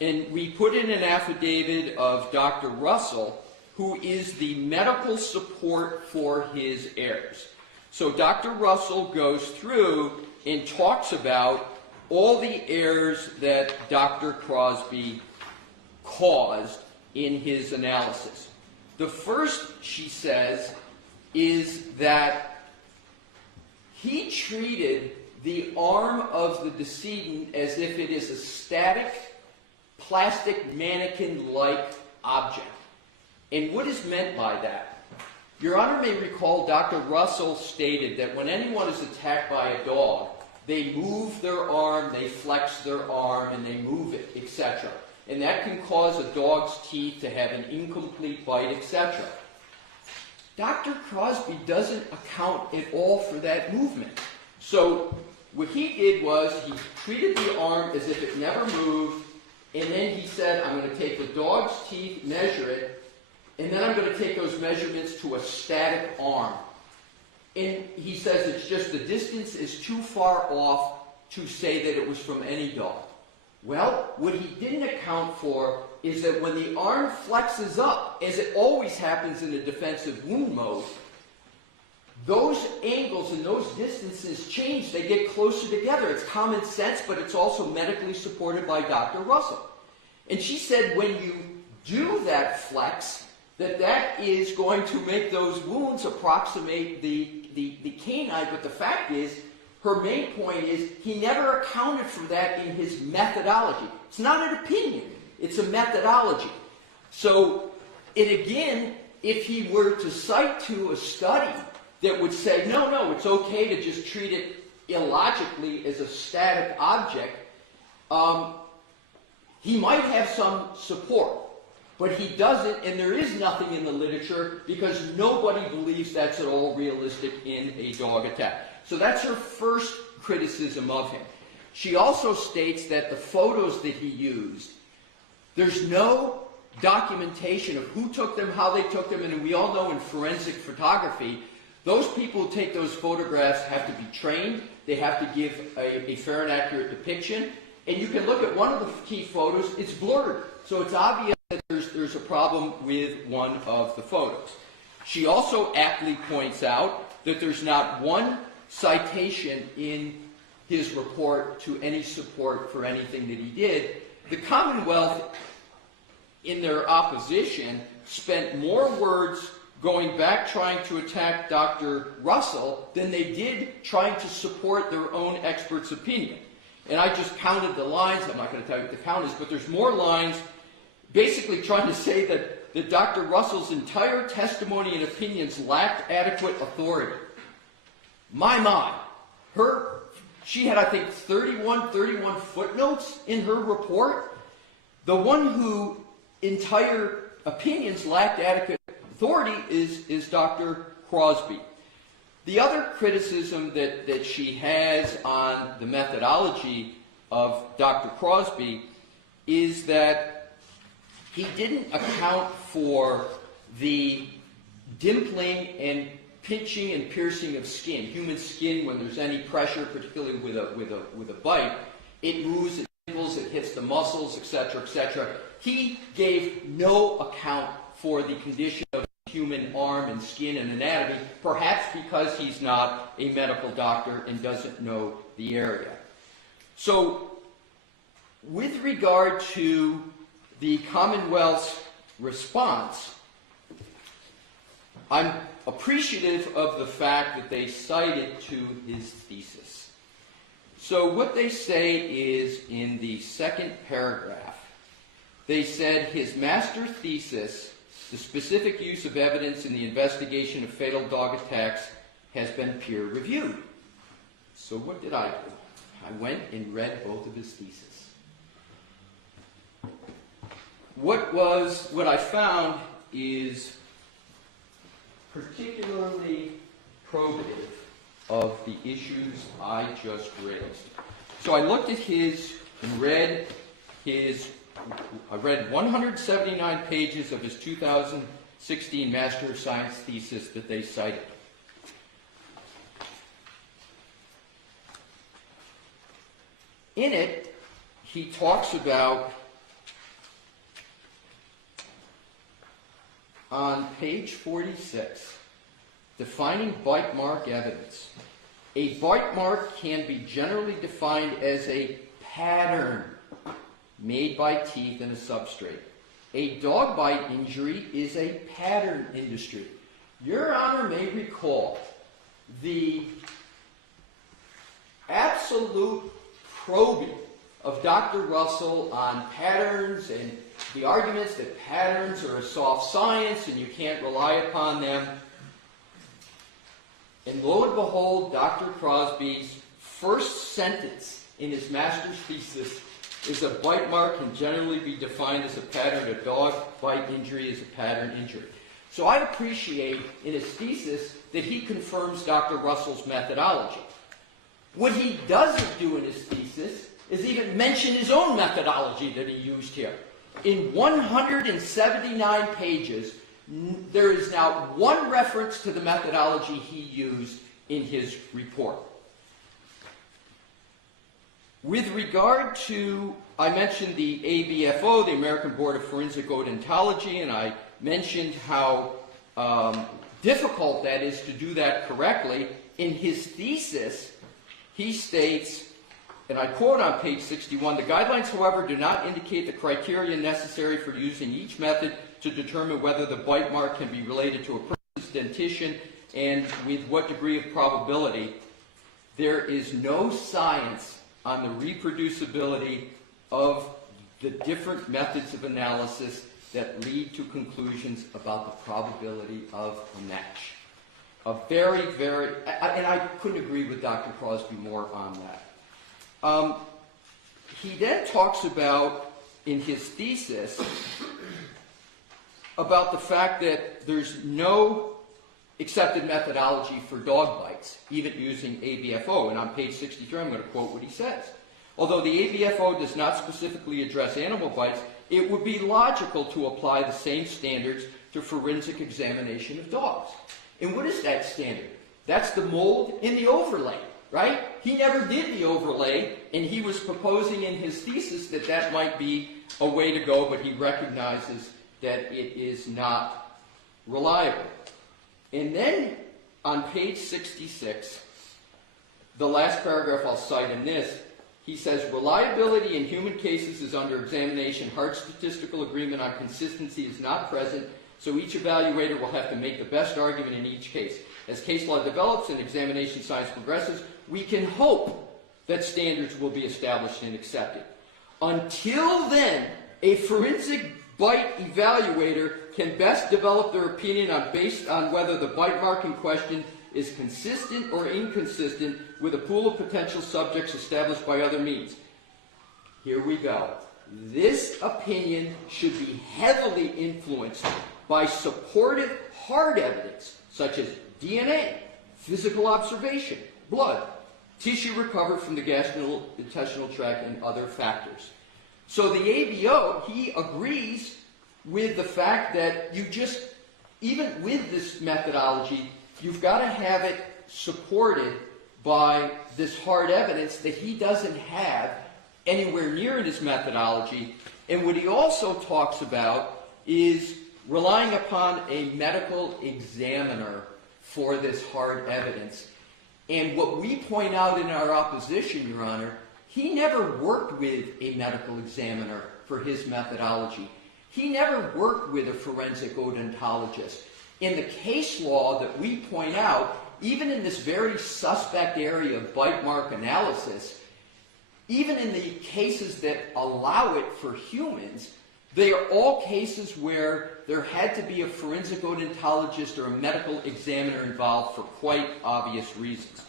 And we put in an affidavit of Dr. Russell, who is the medical support for his errors. So Dr. Russell goes through and talks about all the errors that Dr. Crosby caused in his analysis. The first, she says, is that he treated the arm of the decedent as if it is a static, plastic mannequin-like object. And what is meant by that? Your Honor may recall Dr. Russell stated that when anyone is attacked by a dog, they move their arm, they flex their arm, and they move it, etc. And that can cause a dog's teeth to have an incomplete bite, etc. Dr. Crosby doesn't account at all for that movement. So what he did was he treated the arm as if it never moved, and then he said, I'm going to take the dog's teeth, measure it, and then I'm going to take those measurements to a static arm. And he says it's just the distance is too far off to say that it was from any dog. Well, what he didn't account for is that when the arm flexes up, as it always happens in a defensive wound mode, those angles and those distances change. They get closer together. It's common sense, but it's also medically supported by Dr. Russell. And she said when you do that flex, that is going to make those wounds approximate the canine. But the fact is, her main point is he never accounted for that in his methodology. It's not an opinion. It's a methodology. So, again, if he were to cite to a study that would say, no, it's okay to just treat it illogically as a static object, he might have some support. But he doesn't, and there is nothing in the literature because nobody believes that's at all realistic in a dog attack. So that's her first criticism of him. She also states that the photos that he used, there's no documentation of who took them, how they took them, and we all know in forensic photography, those people who take those photographs have to be trained, they have to give a fair and accurate depiction, and you can look at one of the key photos, it's blurred, so it's obvious that there's a problem with one of the photos. She also aptly points out that there's not one citation in his report to any support for anything that he did. The Commonwealth, in their opposition, spent more words going back trying to attack Dr. Russell than they did trying to support their own expert's opinion. And I just counted the lines. I'm not going to tell you what the count is, but there's more lines basically trying to say that Dr. Russell's entire testimony and opinions lacked adequate authority. My. She had, I think, 31 footnotes in her report. The one who entire opinions lacked adequate authority is Dr. Crosby. The other criticism that she has on the methodology of Dr. Crosby is that he didn't account for the dimpling and pinching and piercing of skin. Human skin, when there's any pressure, particularly with a bite, it moves, it dimples, it hits the muscles, etc., etc. He gave no account for the condition of the human arm and skin and anatomy, perhaps because he's not a medical doctor and doesn't know the area. So, with regard to the Commonwealth's response, I'm appreciative of the fact that they cited to his thesis. So what they say is, in the second paragraph, they said his master thesis, the specific use of evidence in the investigation of fatal dog attacks, has been peer reviewed. So what did I do? I went and read both of his theses. What I found is particularly probative of the issues I just raised. So I looked at his and read 179 pages of his 2016 Master of Science thesis that they cited. In it, he talks about, on page 46, defining bite mark evidence. A bite mark can be generally defined as a pattern made by teeth in a substrate. A dog bite injury is a pattern industry. Your Honor may recall the absolute probing of Dr. Russell on patterns and the arguments that patterns are a soft science and you can't rely upon them. And lo and behold, Dr. Crosby's first sentence in his master's thesis is a bite mark can generally be defined as a pattern. A dog bite injury is a pattern injury. So I appreciate in his thesis that he confirms Dr. Russell's methodology. What he doesn't do in his thesis is even mention his own methodology that he used here. In 179 pages, there is now one reference to the methodology he used in his report. With regard to, I mentioned the ABFO, the American Board of Forensic Odontology, and I mentioned how difficult that is to do that correctly. In his thesis, he states, and I quote on page 61, the guidelines, however, do not indicate the criteria necessary for using each method to determine whether the bite mark can be related to a person's dentition and with what degree of probability. There is no science on the reproducibility of the different methods of analysis that lead to conclusions about the probability of a match. A very, very, and I couldn't agree with Dr. Crosby more on that. He then talks about, in his thesis, about the fact that there's no accepted methodology for dog bites, even using ABFO. And on page 63, I'm going to quote what he says. Although the ABFO does not specifically address animal bites, it would be logical to apply the same standards to forensic examination of dogs. And what is that standard? That's the mold in the overlay, right? He never did the overlay, and he was proposing in his thesis that that might be a way to go, but he recognizes that it is not reliable. And then on page 66, the last paragraph I'll cite in this, he says, reliability in human cases is under examination. Hard statistical agreement on consistency is not present, so each evaluator will have to make the best argument in each case. As case law develops and examination science progresses, we can hope that standards will be established and accepted. Until then, a forensic bite evaluator can best develop their opinion based on whether the bite mark in question is consistent or inconsistent with a pool of potential subjects established by other means. Here we go. This opinion should be heavily influenced by supportive hard evidence, such as DNA, physical observation, blood, tissue recovered from the gastrointestinal tract, and other factors. So the ABO, he agrees with the fact that even with this methodology, you've got to have it supported by this hard evidence that he doesn't have anywhere near in his methodology. And what he also talks about is relying upon a medical examiner for this hard evidence. And what we point out in our opposition, Your Honor, he never worked with a medical examiner for his methodology. He never worked with a forensic odontologist. In the case law that we point out, even in this very suspect area of bite mark analysis, even in the cases that allow it for humans, they are all cases where there had to be a forensic odontologist or a medical examiner involved for quite obvious reasons.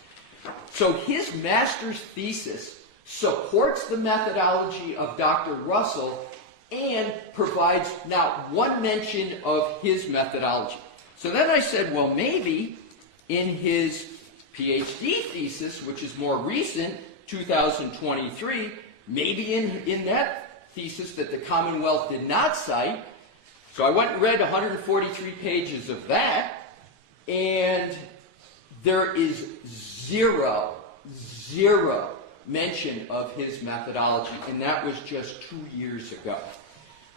So his master's thesis supports the methodology of Dr. Russell and provides not one mention of his methodology. So then I said, well, maybe in his PhD thesis, which is more recent, 2023, maybe in that thesis that the Commonwealth did not cite. So I went and read 143 pages of that, and there is zero mention of his methodology, and that was just 2 years ago.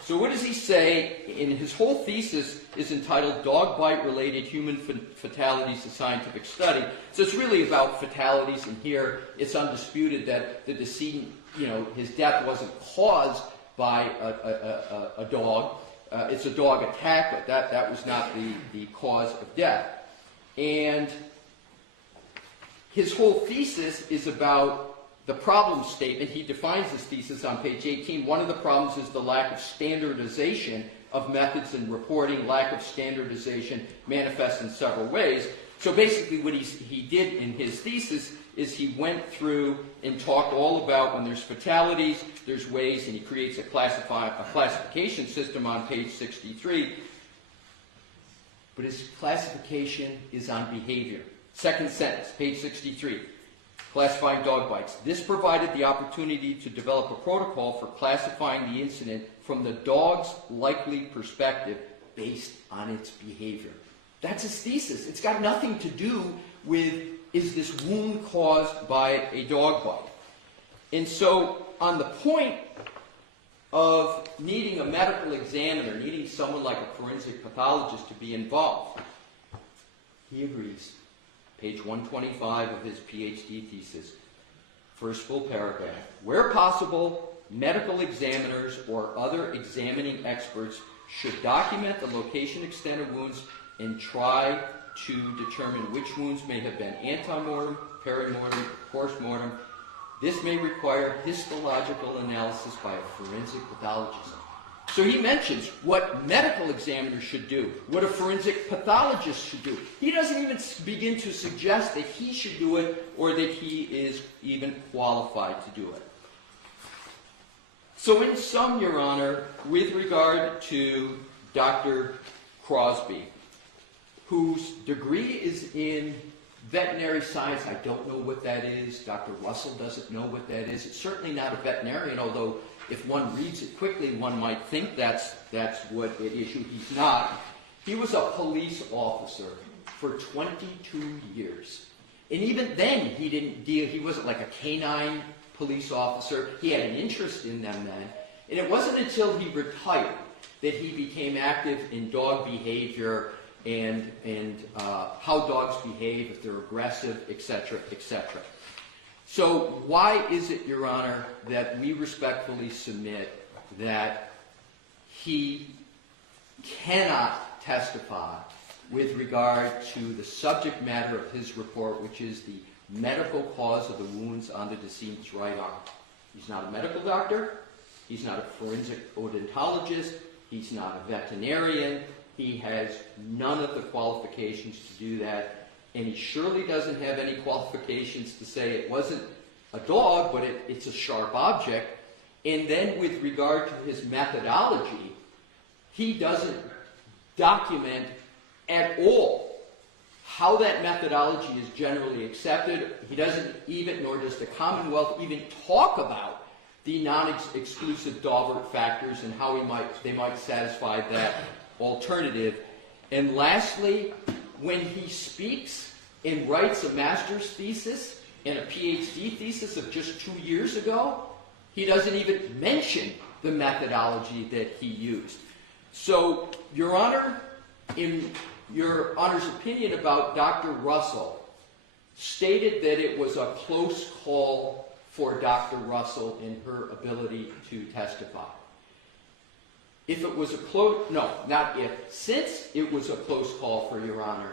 So what does he say? In his whole thesis is entitled Dog Bite Related Human Fatalities, a Scientific Study. So it's really about fatalities, and here it's undisputed that the decedent, his death wasn't caused by a dog. It's a dog attack, but that was not the cause of death. And his whole thesis is about the problem statement. He defines his thesis on page 18. One of the problems is the lack of standardization of methods in reporting. Lack of standardization manifests in several ways. So basically what he did in his thesis is he went through and talked all about when there's fatalities, there's ways, and he creates a classification system on page 63. But his classification is on behavior. Second sentence, page 63. Classifying dog bites. This provided the opportunity to develop a protocol for classifying the incident from the dog's likely perspective based on its behavior. That's his thesis. It's got nothing to do with, is this wound caused by a dog bite? And so on the point of needing a medical examiner, needing someone like a forensic pathologist to be involved, he agrees. Page 125 of his PhD thesis, first full paragraph. Where possible, medical examiners or other examining experts should document the location, extent of wounds, and try to determine which wounds may have been antemortem, perimortem, postmortem. This may require histological analysis by a forensic pathologist. So he mentions what medical examiners should do, what a forensic pathologist should do. He doesn't even begin to suggest that he should do it or that he is even qualified to do it. So in sum, Your Honor, with regard to Dr. Crosby, whose degree is in veterinary science, I don't know what that is. Dr. Russell doesn't know what that is. It's certainly not a veterinarian, although if one reads it quickly, one might think that's what it issued. He's not. He was a police officer for 22 years. And even then, he wasn't like a canine police officer. He had an interest in them then. And it wasn't until he retired that he became active in dog behavior and how dogs behave, if they're aggressive, etc., etc. So why is it, Your Honor, that we respectfully submit that he cannot testify with regard to the subject matter of his report, which is the medical cause of the wounds on the decedent's right arm? He's not a medical doctor. He's not a forensic odontologist. He's not a veterinarian. He has none of the qualifications to do that. And he surely doesn't have any qualifications to say it wasn't a dog, but it's a sharp object. And then with regard to his methodology, he doesn't document at all how that methodology is generally accepted. He doesn't even, nor does the Commonwealth even talk about the non-exclusive Daubert factors and how they might satisfy that alternative. And lastly, when he speaks and writes a master's thesis and a PhD thesis of just 2 years ago, he doesn't even mention the methodology that he used. So, Your Honor, in Your Honor's opinion about Dr. Russell, stated that it was a close call for Dr. Russell in her ability to testify. If it was a close, no, not if, since it was a close call for Your Honor,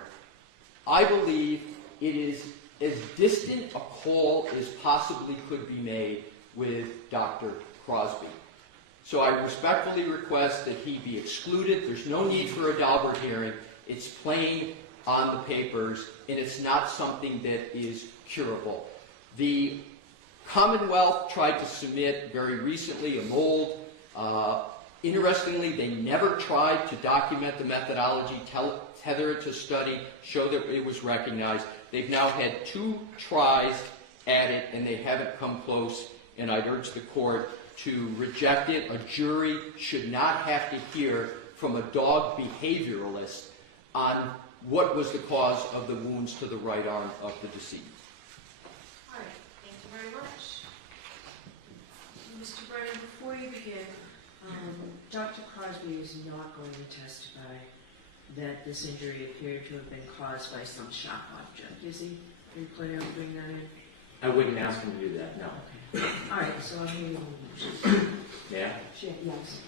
I believe it is as distant a call as possibly could be made with Dr. Crosby. So I respectfully request that he be excluded. There's no need for a Daubert hearing. It's plain on the papers, and it's not something that is curable. The Commonwealth tried to submit very recently a mold. Interestingly, they never tried to document the methodology, tether it to study, show that it was recognized. They've now had 2 tries at it, and they haven't come close, and I'd urge the court to reject it. A jury should not have to hear from a dog behavioralist on what was the cause of the wounds to the right arm of the deceased. All right, thank you very much. Mr. Brennan, before you begin, Dr. Crosby is not going to testify that this injury appeared to have been caused by some sharp object, is he? Are you planning on bringing that in? I wouldn't ask him to do that, no. Okay. All right, so I'm hearing a motion. Yeah? Yes.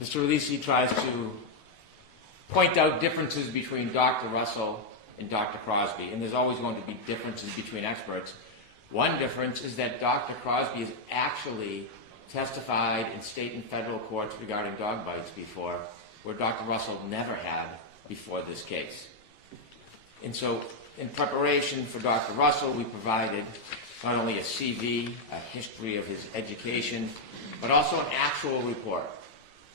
Mr. Alessi tries to point out differences between Dr. Russell and Dr. Crosby, and there's always going to be differences between experts. One difference is that Dr. Crosby has actually testified in state and federal courts regarding dog bites before, where Dr. Russell never had before this case. And so, in preparation for Dr. Russell, we provided not only a CV, a history of his education, but also an actual report.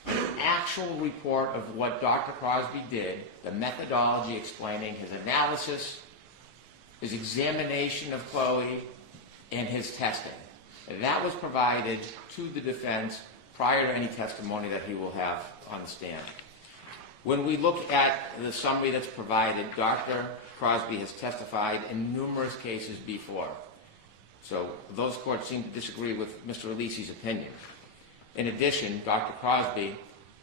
An actual report of what Dr. Crosby did, the methodology explaining his analysis, his examination of Chloe, and his testing. And that was provided to the defense prior to any testimony that he will have on the stand. When we look at the summary that's provided, Dr. Crosby has testified in numerous cases before. So those courts seem to disagree with Mr. Alessi's opinion. In addition, Dr. Crosby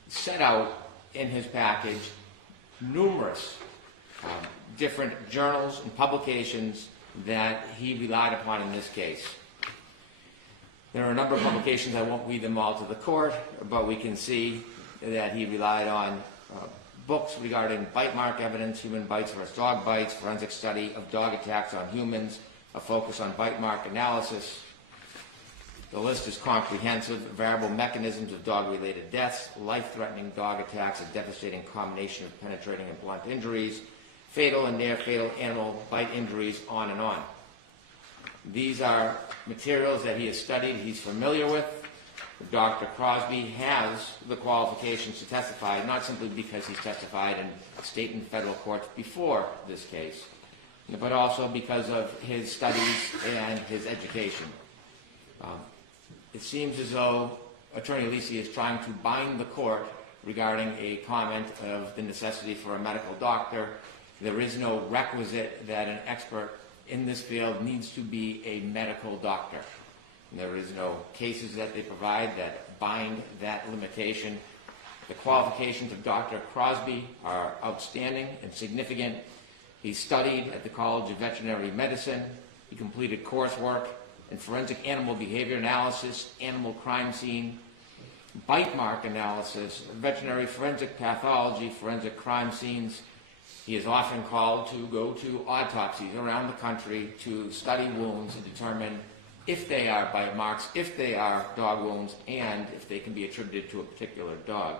set out in his package numerous different journals and publications that he relied upon in this case. There are a number of publications, I won't read them all to the court, but we can see that he relied on books regarding bite mark evidence, human bites versus dog bites, forensic study of dog attacks on humans, a focus on bite mark analysis. The list is comprehensive: variable mechanisms of dog-related deaths, life-threatening dog attacks, a devastating combination of penetrating and blunt injuries, fatal and near-fatal animal bite injuries, on and on. These are materials that he has studied, he's familiar with. Dr. Crosby has the qualifications to testify, not simply because he's testified in state and federal courts before this case, but also because of his studies and his education. It seems as though Attorney Alessi is trying to bind the court regarding a comment of the necessity for a medical doctor There is no requisite that an expert in this field needs to be a medical doctor. There is no cases that they provide that bind that limitation. The qualifications of Dr. Crosby are outstanding and significant. He studied at the College of Veterinary Medicine. He completed coursework in forensic animal behavior analysis, animal crime scene, bite mark analysis, veterinary forensic pathology, forensic crime scenes. He is often called to go to autopsies around the country to study wounds and determine if they are bite marks, if they are dog wounds, and if they can be attributed to a particular dog.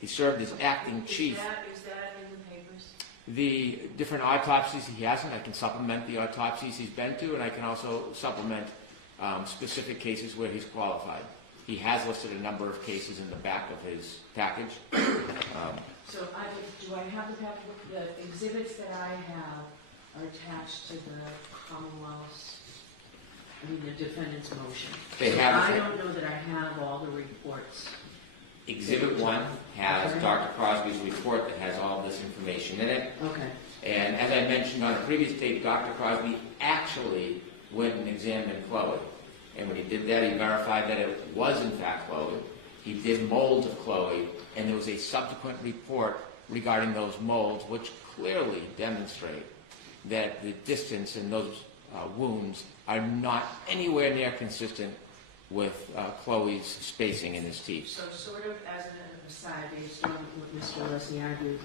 He served as acting chief. Is that in the papers? The different autopsies he hasn't, I can supplement the autopsies he's been to, and I can also supplement specific cases where he's qualified. He has listed a number of cases in the back of his package. So do I have the exhibits that I have are attached to the Commonwealth's, the defendant's motion? They So have- I don't know that I have all the reports. Exhibit 1 has Dr. Crosby's report that has all this information in it. Okay. And as I mentioned on a previous tape, Dr. Crosby actually went and examined Chloe. And when he did that, he verified that it was in fact Chloe. He did molds of Chloe, and there was a subsequent report regarding those molds, which clearly demonstrate that the distance in those wounds are not anywhere near consistent with Chloe's spacing in his teeth. So sort of as an aside, based on what Mr. Alessi argued,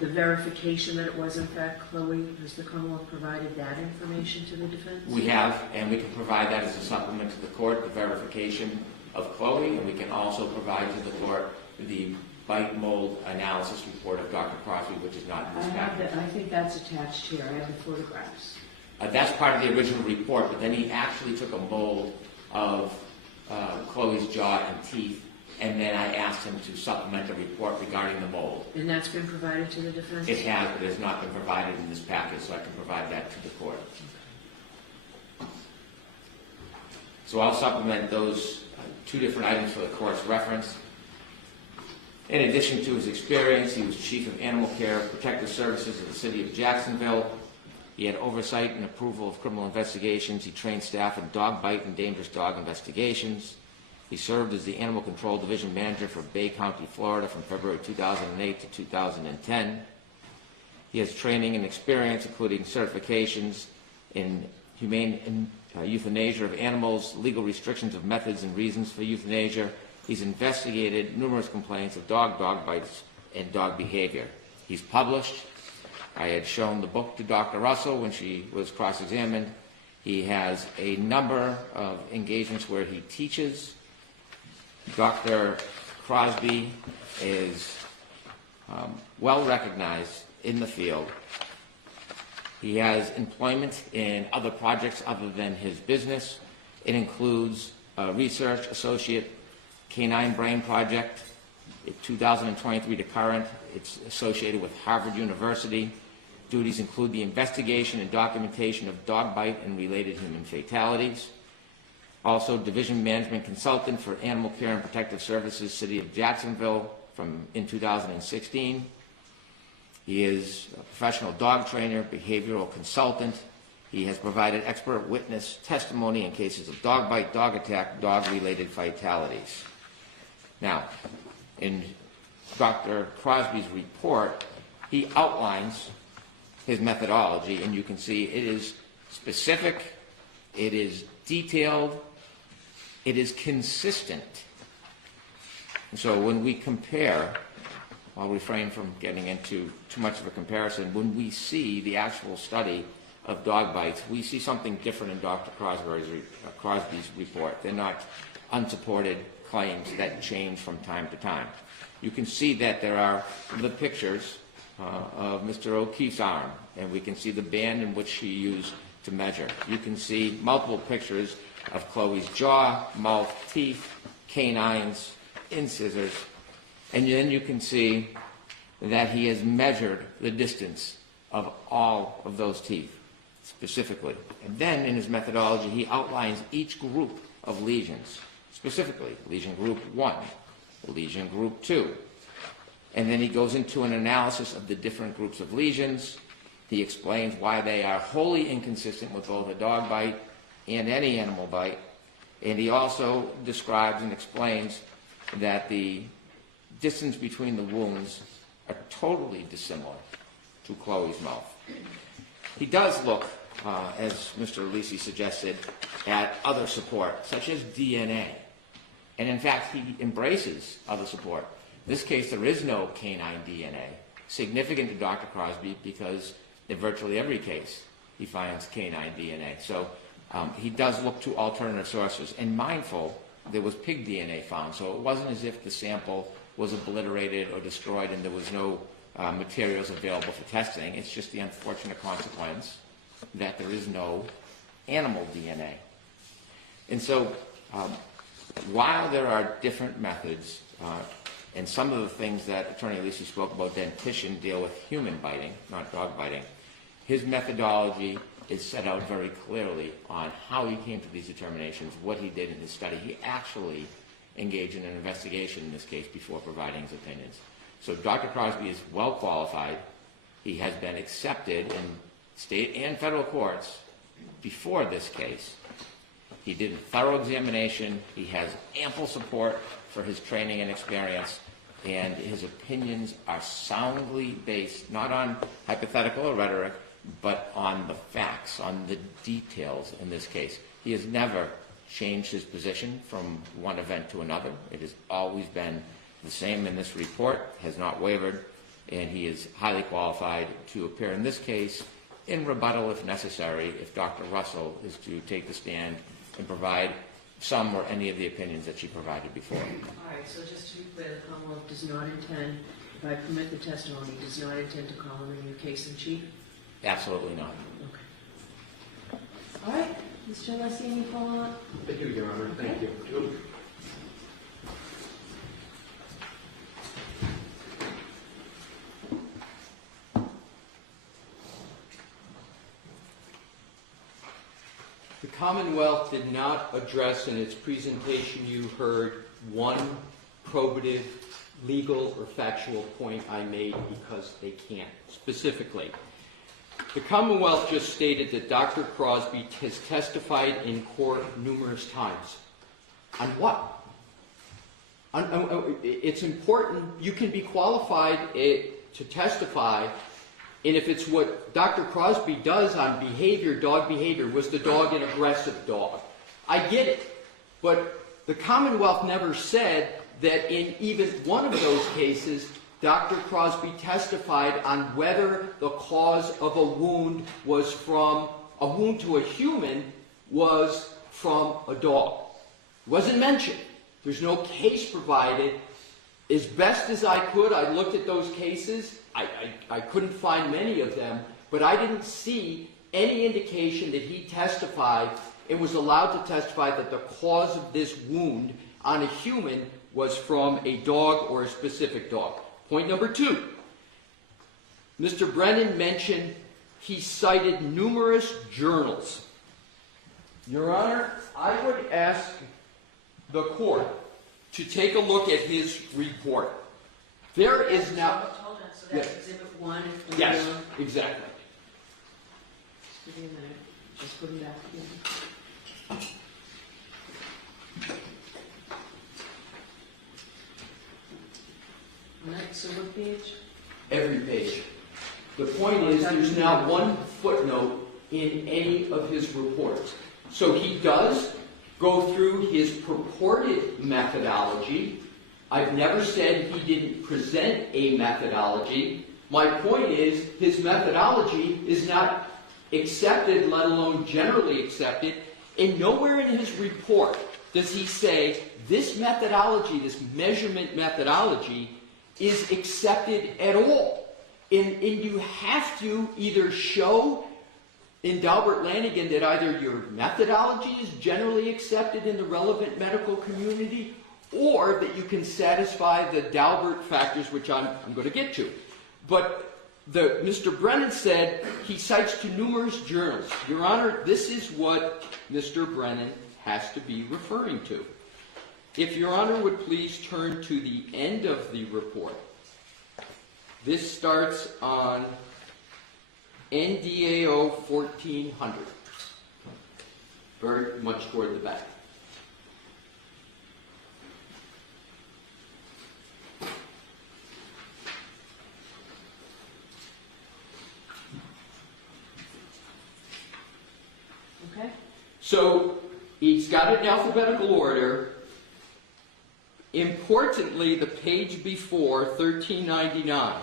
the verification that it was in fact Chloe, has the Commonwealth provided that information to the defense? We have, and we can provide that as a supplement to the court, the verification of Chloe, and we can also provide to the court the bite mold analysis report of Dr. Crosby, which is not in this package. I think that's attached here. I have the photographs. That's part of the original report, but then he actually took a mold of Chloe's jaw and teeth, and then I asked him to supplement a report regarding the mold. And that's been provided to the defense? It has, but it has not been provided in this package, so I can provide that to the court. So I'll supplement those two different items for the court's reference. In addition to his experience, he was Chief of Animal Care Protective Services of the City of Jacksonville. He had oversight and approval of criminal investigations. He trained staff in dog bite and dangerous dog investigations. He served as the Animal Control Division Manager for Bay County, Florida from February 2008 to 2010. He has training and experience, including certifications in humane euthanasia of animals, legal restrictions of methods and reasons for euthanasia. He's investigated numerous complaints of dog bites, and dog behavior. He's published. I had shown the book to Dr. Russell when she was cross-examined. He has a number of engagements where he teaches. Dr. Crosby is well recognized in the field. He has employment in other projects other than his business. It includes a research associate canine brain project, 2023 to current. It's associated with Harvard University. Duties include the investigation and documentation of dog bite and related human fatalities. Also, Division Management Consultant for Animal Care and Protective Services, City of Jacksonville in 2016. He is a professional dog trainer, behavioral consultant. He has provided expert witness testimony in cases of dog bite, dog attack, dog-related fatalities. Now, in Dr. Crosby's report, he outlines his methodology, and you can see it is specific, it is detailed, it is consistent. And so when we compare, I'll refrain from getting into too much of a comparison, when we see the actual study of dog bites, we see something different in Dr. Crosby's report. They're not unsupported claims that change from time to time. You can see that there are the pictures of Mr. O'Keefe's arm, and we can see the band in which he used to measure. You can see multiple pictures of Chloe's jaw, mouth, teeth, canines, incisors, and then you can see that he has measured the distance of all of those teeth specifically. And then in his methodology, he outlines each group of lesions, specifically lesion group 1, lesion group 2. And then he goes into an analysis of the different groups of lesions. He explains why they are wholly inconsistent with both a dog bite and any animal bite. And he also describes and explains that the distance between the wounds are totally dissimilar to Chloe's mouth. He does look, as Mr. Alessi suggested, at other support, such as DNA. And in fact, he embraces other support. In this case, there is no canine DNA, significant to Dr. Crosby because in virtually every case he finds canine DNA. So he does look to alternative sources. And mindful, there was pig DNA found, so it wasn't as if the sample was obliterated or destroyed and there was no materials available for testing. It's just the unfortunate consequence that there is no animal DNA. And so while there are different methods, and some of the things that Attorney Alessi spoke about, dentition, deal with human biting, not dog biting, his methodology is set out very clearly on how he came to these determinations, what he did in his study. He actually engaged in an investigation in this case before providing his opinions. So Dr. Crosby is well qualified. He has been accepted in state and federal courts before this case. He did a thorough examination. He has ample support for his training and experience, and his opinions are soundly based not on hypothetical or rhetoric, but on the facts, on the details in this case. He has never changed his position from one event to another. It has always been the same in this report, has not wavered, and he is highly qualified to appear in this case in rebuttal if necessary, if Dr. Russell is to take the stand and provide some or any of the opinions that she provided before. All right, so just to be clear, the Commonwealth does not intend, if I permit the testimony, does not intend to call him a new case in chief? Absolutely not. Okay. All right, Mr. Alessi, any follow-up? I do, Your Honor. Thank you. The Commonwealth did not address in its presentation, you heard, one probative, legal, or factual point I made because they can't. Specifically, the Commonwealth just stated that Dr. Crosby has testified in court numerous times. On what? It's important. You can be qualified to testify, and if it's what Dr. Crosby does on behavior, dog behavior, was the dog an aggressive dog? I get it. But the Commonwealth never said that in even one of those cases, Dr. Crosby testified on whether the cause of a wound was from a wound to a human was from a dog. It wasn't mentioned. There's no case provided. As best as I could, I looked at those cases. I couldn't find many of them, but I didn't see any indication that he testified and was allowed to testify that the cause of this wound on a human was from a dog or a specific dog. Point number two, Mr. Brennan mentioned he cited numerous journals. Your Honor, I would ask the court to take a look at his report. There is now... Hold on, so that's Exhibit 1. Yes, exactly. Just give me a minute. Just put him back again. All right, so what page? Every page. The point is, there's now one footnote in any of his reports. So he does go through his purported methodology. I've never said he didn't present a methodology. My point is, his methodology is not accepted, let alone generally accepted, and nowhere in his report does he say this methodology, this measurement methodology, is accepted at all. And you have to either show in Daubert Lanigan that either your methodology is generally accepted in the relevant medical community, or that you can satisfy the Daubert factors, which I'm going to get to. But Mr. Brennan said he cites to numerous journals. Your Honor, this is what Mr. Brennan has to be referring to. If Your Honor would please turn to the end of the report. This starts on NDAO 1400, very much toward the back. Okay. So he's got it in alphabetical order. Importantly, the page before, 1399,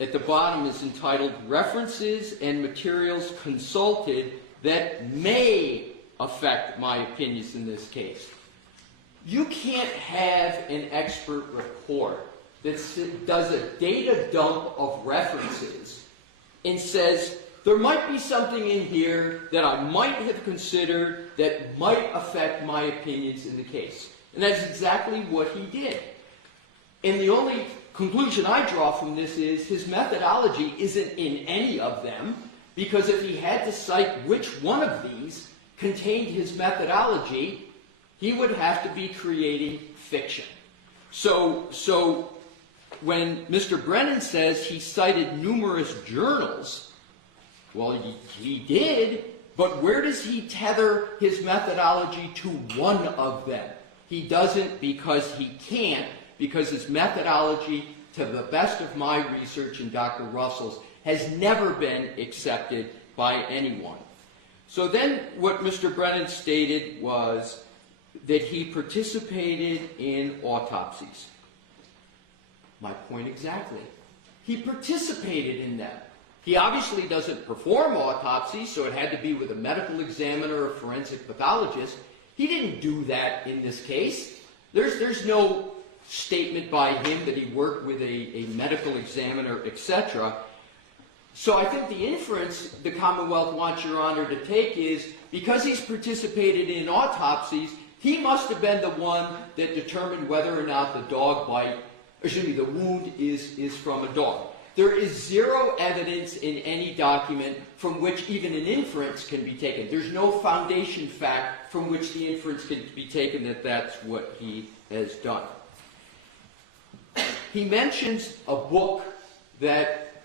at the bottom is entitled References and Materials Consulted That May Affect My Opinions in This Case. You can't have an expert report that does a data dump of references and says, there might be something in here that I might have considered that might affect my opinions in the case. And that's exactly what he did. And the only conclusion I draw from this is his methodology isn't in any of them, because if he had to cite which one of these contained his methodology, he would have to be creating fiction. So when Mr. Brennan says he cited numerous journals, well, he did, but where does he tether his methodology to one of them? He doesn't because he can't, because his methodology, to the best of my research and Dr. Russell's, has never been accepted by anyone. So then what Mr. Brennan stated was that he participated in autopsies. My point exactly. He participated in them. He obviously doesn't perform autopsies, so it had to be with a medical examiner or forensic pathologist. He didn't do that in this case. There's no statement by him that he worked with a medical examiner, etc. So I think the inference the Commonwealth wants Your Honor to take is, because he's participated in autopsies, he must have been the one that determined whether or not the the wound is from a dog. There is zero evidence in any document from which even an inference can be taken. There's no foundation fact from which the inference can be taken that that's what he has done. He mentions a book that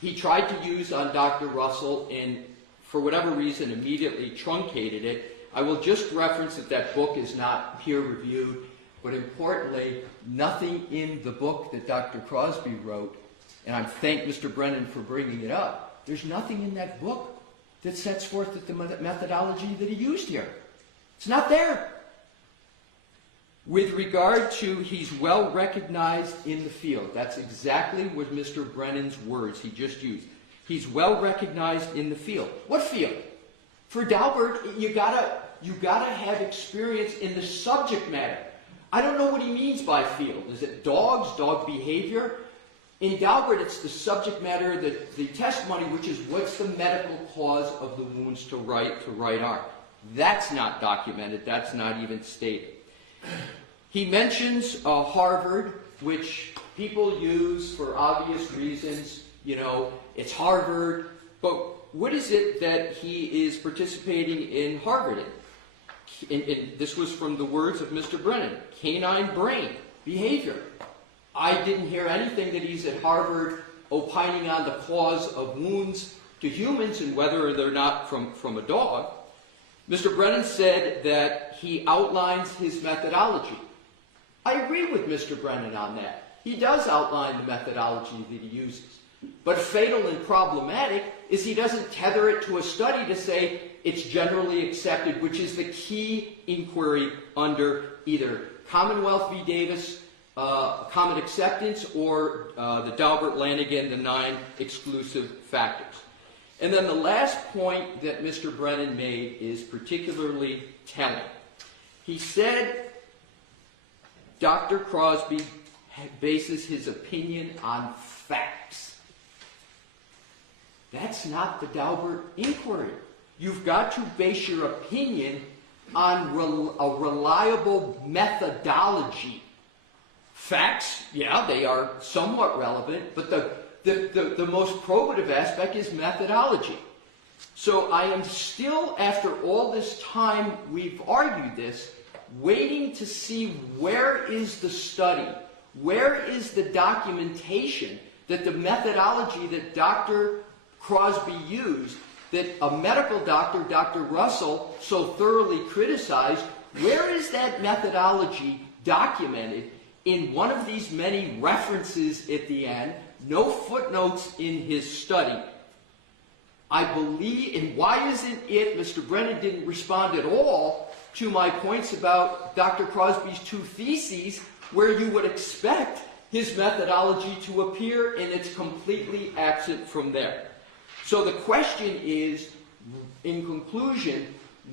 he tried to use on Dr. Russell and, for whatever reason, immediately truncated it. I will just reference that that book is not peer-reviewed, but importantly, nothing in the book that Dr. Crosby wrote, and I thank Mr. Brennan for bringing it up, there's nothing in that book that sets forth the methodology that he used here. It's not there. With regard to he's well recognized in the field, that's exactly what Mr. Brennan's words he just used. He's well recognized in the field. What field? For Daubert, you gotta have experience in the subject matter. I don't know what he means by field. Is it dogs, dog behavior? In Daubert, it's the subject matter, the testimony, which is what's the medical cause of the wounds to right arm. That's not documented. That's not even stated. He mentions Harvard, which people use for obvious reasons. You know, it's Harvard. But what is it that he is participating in Harvard in? This was from the words of Mr. Brennan. Canine brain behavior. I didn't hear anything that he's at Harvard opining on the cause of wounds to humans and whether they're not from a dog. Mr. Brennan said that he outlines his methodology. I agree with Mr. Brennan on that. He does outline the methodology that he uses. But fatal and problematic is he doesn't tether it to a study to say it's generally accepted, which is the key inquiry under either Commonwealth v. Davis, common acceptance, or the Daubert-Lanigan, the 9 exclusive factors. And then the last point that Mr. Brennan made is particularly telling. He said Dr. Crosby bases his opinion on facts. That's not the Daubert inquiry. You've got to base your opinion on a reliable methodology. Facts, yeah, they are somewhat relevant, but the most probative aspect is methodology. So I am still, after all this time we've argued this, waiting to see where is the study, where is the documentation that the methodology that Dr. Crosby used, that a medical doctor, Dr. Russell, so thoroughly criticized, where is that methodology documented in one of these many references at the end? No footnotes in his study. I believe, and why isn't it, Mr. Brennan didn't respond at all to my points about Dr. Crosby's 2 theses, where you would expect his methodology to appear, and it's completely absent from there. So the question is, in conclusion,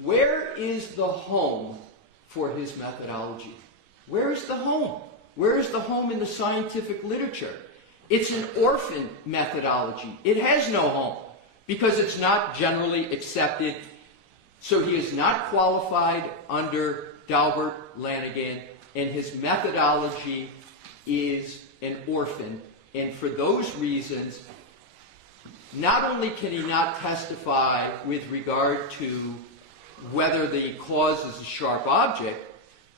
where is the home for his methodology? Where is the home? Where is the home in the scientific literature? It's an orphan methodology. It has no home because it's not generally accepted. So he is not qualified under Daubert, Lanigan, and his methodology is an orphan. And for those reasons, not only can he not testify with regard to whether the clause is a sharp object,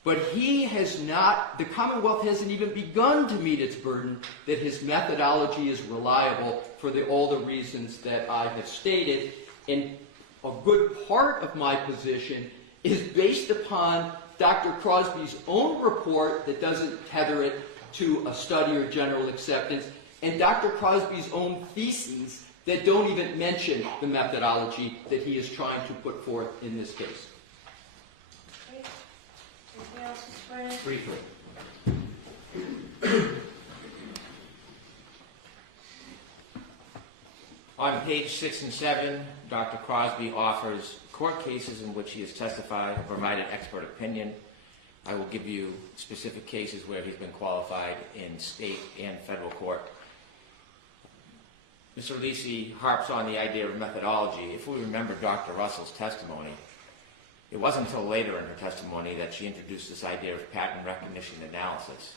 but he has not, the Commonwealth hasn't even begun to meet its burden that his methodology is reliable for all the reasons that I have stated. And a good part of my position is based upon Dr. Crosby's own report that doesn't tether it to a study or general acceptance, and Dr. Crosby's own theses that don't even mention the methodology that he is trying to put forth in this case. Okay. Anything else, Mr. Brennan? Briefly. On page 6 and 7, Dr. Crosby offers court cases in which he has testified or provided expert opinion. I will give you specific cases where he's been qualified in state and federal court. Mr. Alessi harps on the idea of methodology. If we remember Dr. Russell's testimony, it wasn't until later in her testimony that she introduced this idea of pattern recognition analysis.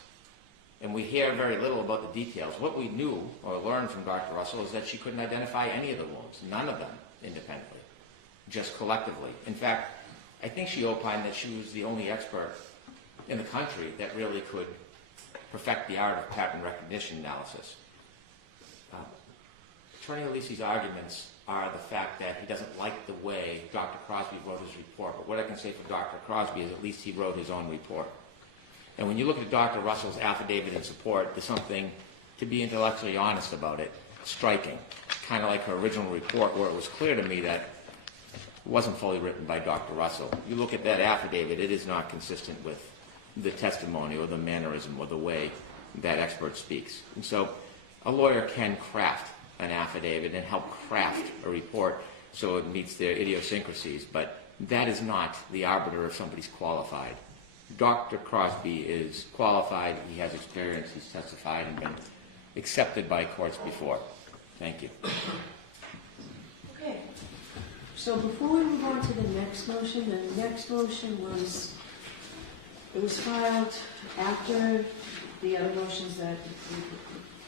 And we hear very little about the details. What we knew or learned from Dr. Russell is that she couldn't identify any of the wounds, none of them independently, just collectively. In fact, I think she opined that she was the only expert in the country that really could perfect the art of pattern recognition analysis. Attorney Alessi's arguments are the fact that he doesn't like the way Dr. Crosby wrote his report. But what I can say for Dr. Crosby is at least he wrote his own report. And when you look at Dr. Russell's affidavit in support, there's something, to be intellectually honest about it, striking. Kind of like her original report where it was clear to me that it wasn't fully written by Dr. Russell. You look at that affidavit, it is not consistent with the testimony or the mannerism or the way that expert speaks. And so a lawyer can craft an affidavit and help craft a report so it meets their idiosyncrasies, but that is not the arbiter if somebody's qualified. Dr. Crosby is qualified, he has experience, he's testified and been accepted by courts before. Thank you. Okay. So before we move on to the next motion was, it was filed after the other motions that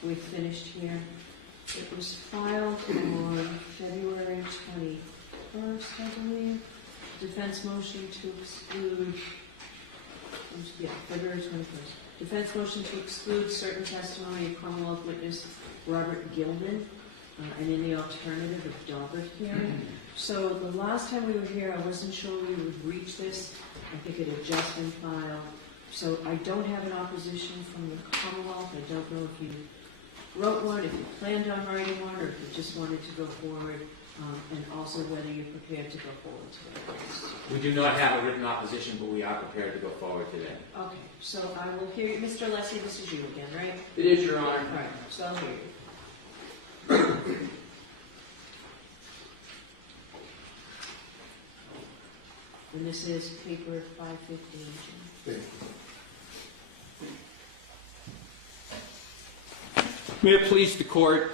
we finished here. It was filed on February 21st, I believe. Defense motion to exclude, February 21st. Defense motion to exclude certain testimony of Commonwealth witness Robert Gillman, and in the alternative of Daubert hearing. So the last time we were here, I wasn't sure we would reach this. I think it had just been filed. So I don't have an opposition from the Commonwealth. I don't know if you wrote one, if you planned on writing one, or if you just wanted to go forward, and also whether you're prepared to go forward today. We do not have a written opposition, but we are prepared to go forward today. Okay, so I will hear you. Mr. Alessi, this is you again, right? It is, Your Honor. All right, so I'll hear you. And this is paper 515. May it please the court,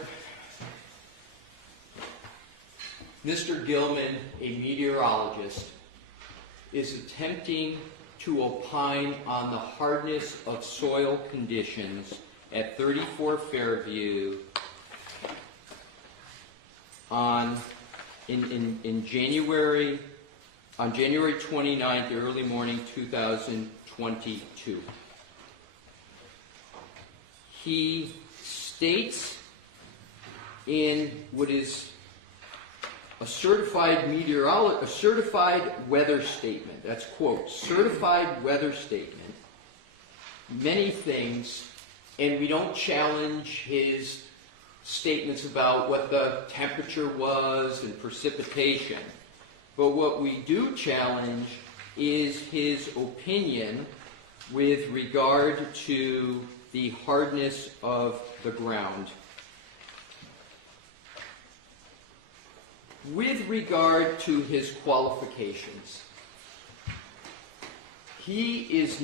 Mr. Gillman, a meteorologist, is attempting to opine on the hardness of soil conditions at 34 Fairview on January 29th, early morning 2022. He states in what is a certified weather statement. That's quote, certified weather statement. Many things, and we don't challenge his statements about what the temperature was and precipitation. But what we do challenge is his opinion with regard to the hardness of the ground. With regard to his qualifications, his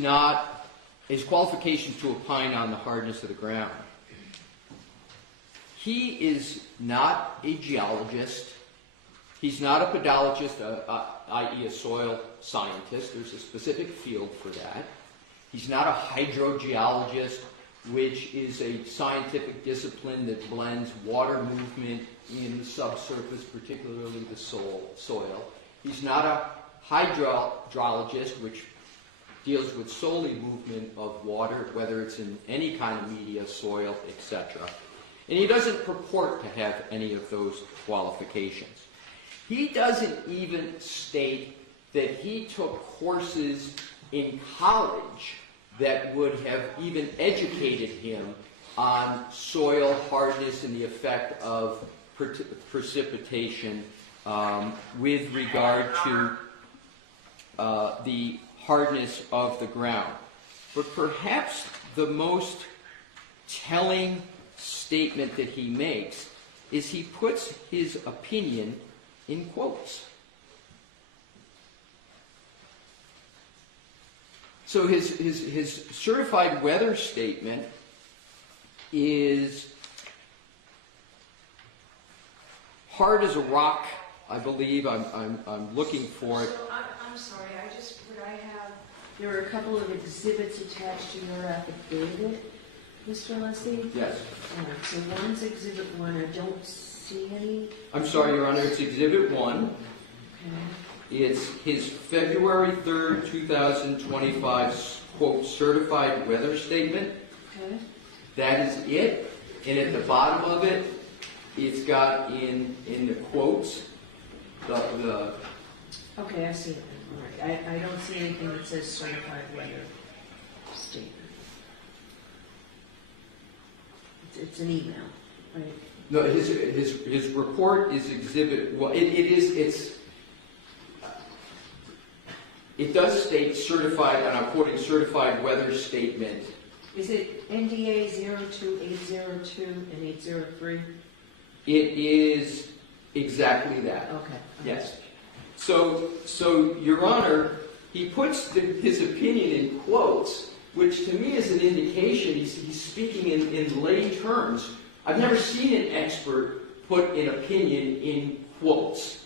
qualifications to opine on the hardness of the ground. He is not a geologist. He's not a pedologist, i.e. a soil scientist. There's a specific field for that. He's not a hydrogeologist, which is a scientific discipline that blends water movement in the subsurface, particularly the soil. He's not a hydrologist, which deals with solely movement of water, whether it's in any kind of media, soil, etc. And he doesn't purport to have any of those qualifications. He doesn't even state that he took courses in college that would have even educated him on soil hardness and the effect of precipitation with regard to the hardness of the ground. But perhaps the most telling statement that he makes is he puts his opinion in quotes. So his certified weather statement is hard as a rock, I believe. I'm looking for it. So I'm sorry, there were a couple of exhibits attached to your affidavit, Mr. Alessi? Yes. So one's Exhibit 1, I don't see any. I'm sorry, Your Honor, it's Exhibit 1. Okay. It's his February 3rd, 2025, quote, certified weather statement. Okay. That is it. And at the bottom of it, it's got in the quotes the Okay, I see it. All right. I don't see anything that says certified weather statement. It's an email, right? no, his report is Exhibit 1. It does state certified, and I'm quoting certified weather statement. Is it NDA 02802 and 803? It is exactly that. Okay. Yes. So Your Honor, he puts his opinion in quotes, which to me is an indication he's speaking in lay terms. I've never seen an expert put an opinion in quotes.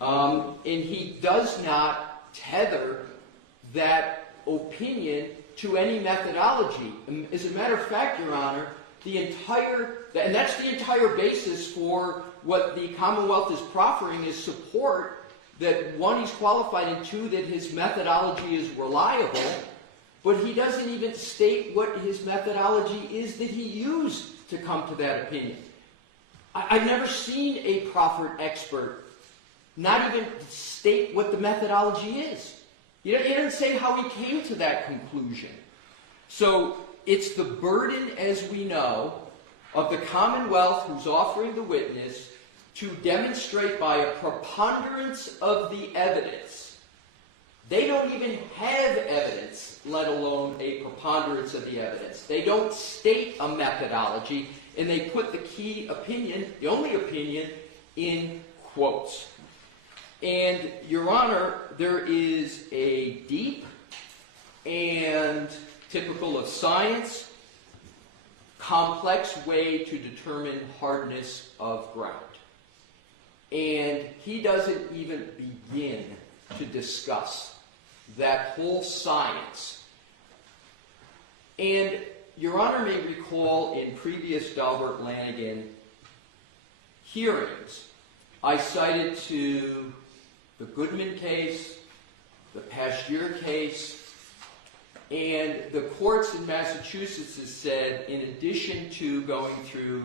And he does not tether that opinion to any methodology. As a matter of fact, Your Honor, and that's the entire basis for what the Commonwealth is proffering is support that one, he's qualified, and two, that his methodology is reliable, but he doesn't even state what his methodology is that he used to come to that opinion. I've never seen a proffered expert not even state what the methodology is. He doesn't say how he came to that conclusion. So it's the burden, as we know, of the Commonwealth who's offering the witness to demonstrate by a preponderance of the evidence. They don't even have evidence, let alone a preponderance of the evidence. They don't state a methodology, and they put the key opinion, the only opinion, in quotes. And, Your Honor, there is a deep and typical of science, complex way to determine hardness of ground. And he doesn't even begin to discuss that whole science. And Your Honor may recall in previous Daubert-Lanigan hearings, I cited to the Goodman case, the Pasteur case, and the courts in Massachusetts has said, in addition to going through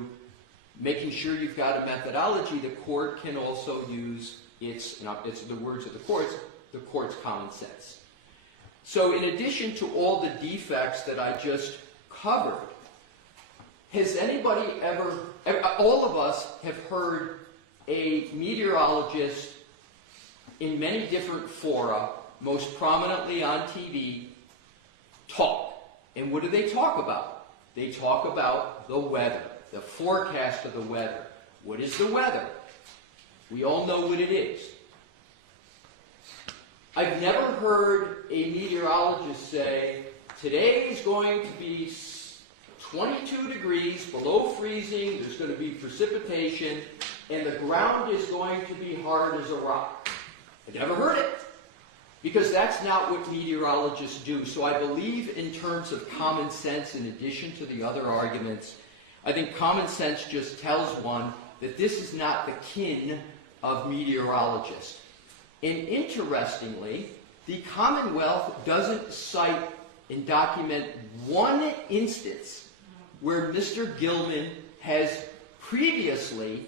making sure you've got a methodology, the court can also use it's the words of the court's common sense. So in addition to all the defects that I just covered, has anybody ever, all of us have heard a meteorologist in many different fora, most prominently on TV, talk. And what do they talk about? They talk about the weather, the forecast of the weather. What is the weather? We all know what it is. I've never heard a meteorologist say, today is going to be 22 degrees below freezing, there's going to be precipitation, and the ground is going to be hard as a rock. I've never heard it, because that's not what meteorologists do. So I believe in terms of common sense, in addition to the other arguments, I think common sense just tells one that this is not the kin of meteorologists. And interestingly, the Commonwealth doesn't cite and document one instance where Mr. Gillman has previously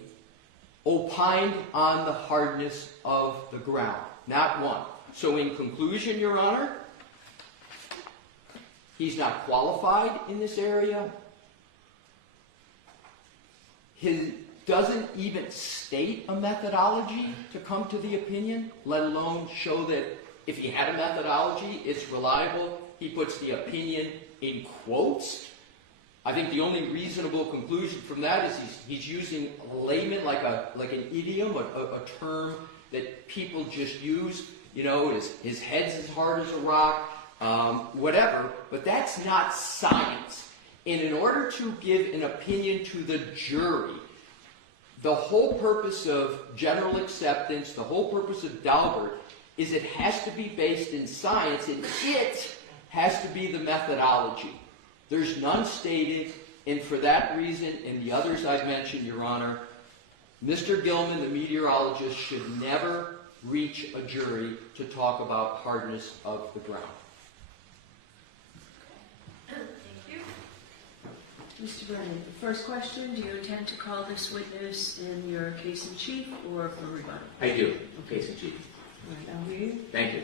opined on the hardness of the ground. Not one. So in conclusion, Your Honor, he's not qualified in this area. He doesn't even state a methodology to come to the opinion, let alone show that if he had a methodology, it's reliable. He puts the opinion in quotes. I think the only reasonable conclusion from that is he's using layman like an idiom, a term that people just use. You know, his head's as hard as a rock, whatever. But that's not science. And in order to give an opinion to the jury, the whole purpose of general acceptance, the whole purpose of Daubert, is it has to be based in science, and it has to be the methodology. There's none stated, and for that reason, and the others I've mentioned, Your Honor, Mr. Gillman, the meteorologist, should never reach a jury to talk about hardness of the ground. Thank you. Mr. Brennan, first question, do you intend to call this witness in your case in chief or for rebuttal? I do. Case in chief. All right, I'll hear you. Thank you.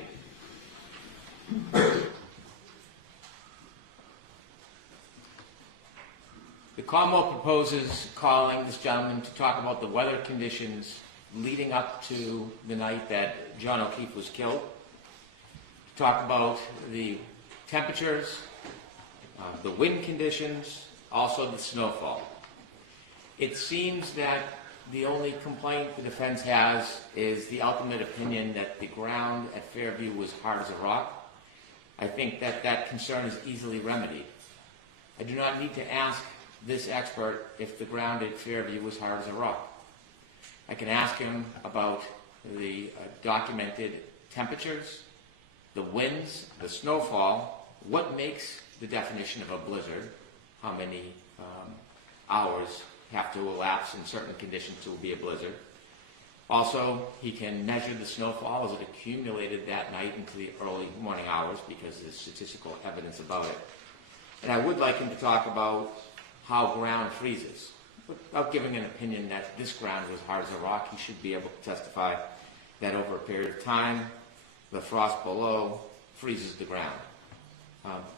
The Commonwealth proposes calling this gentleman to talk about the weather conditions leading up to the night that John O'Keefe was killed, to talk about the temperatures, the wind conditions, also the snowfall. It seems that the only complaint the defense has is the ultimate opinion that the ground at Fairview was hard as a rock. I think that that concern is easily remedied. I do not need to ask this expert if the ground at Fairview was hard as a rock. I can ask him about the documented temperatures, the winds, the snowfall, what makes the definition of a blizzard, how many hours have to elapse in certain conditions to be a blizzard. Also, he can measure the snowfall as it accumulated that night into the early morning hours because there's statistical evidence about it. And I would like him to talk about how ground freezes. Without giving an opinion that this ground was hard as a rock, he should be able to testify that over a period of time, the frost below freezes the ground.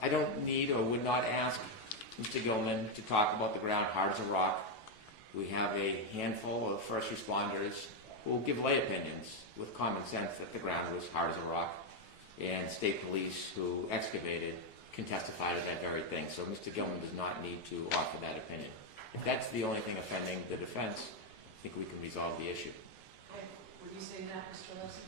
I don't need or would not ask Mr. Gillman to talk about the ground hard as a rock. We have a handful of first responders who will give lay opinions with common sense that the ground was hard as a rock, and state police who excavated can testify to that very thing. So Mr. Gillman does not need to offer that opinion. If that's the only thing offending the defense, I think we can resolve the issue. Okay. Would you say that, Mr. Alessi?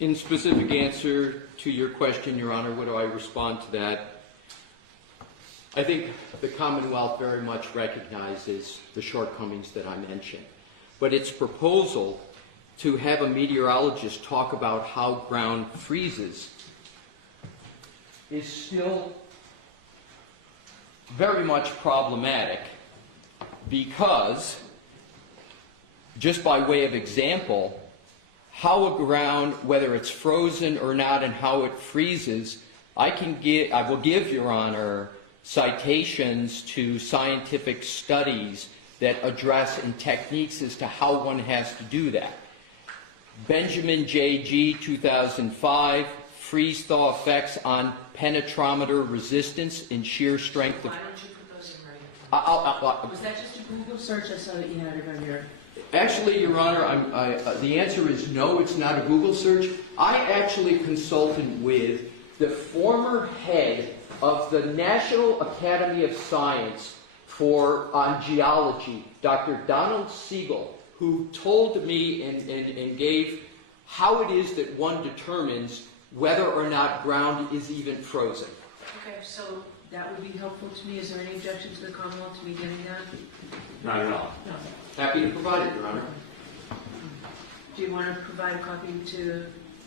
In specific answer to your question, Your Honor, what do I respond to that? I think the Commonwealth very much recognizes the shortcomings that I mentioned. But its proposal to have a meteorologist talk about how ground freezes is still very much problematic because, just by way of example, how a ground, whether it's frozen or not, and how it freezes, I will give, Your Honor, citations to scientific studies that address and techniques as to how one has to do that. Benjamin J.G. 2005, freeze-thaw effects on penetrometer resistance in shear strength of... Why don't you put those in writing? Was that just a Google search? I saw that you had it on your... Actually, Your Honor, the answer is no, it's not a Google search. I actually consulted with the former head of the National Academy of Science on geology, Dr. Donald Siegel, who told me and gave how it is that one determines whether or not ground is even frozen. Okay, so that would be helpful to me. Is there any objection to the Commonwealth to me getting that? Not at all. No. Happy to provide it, Your Honor. Do you want to provide a copy to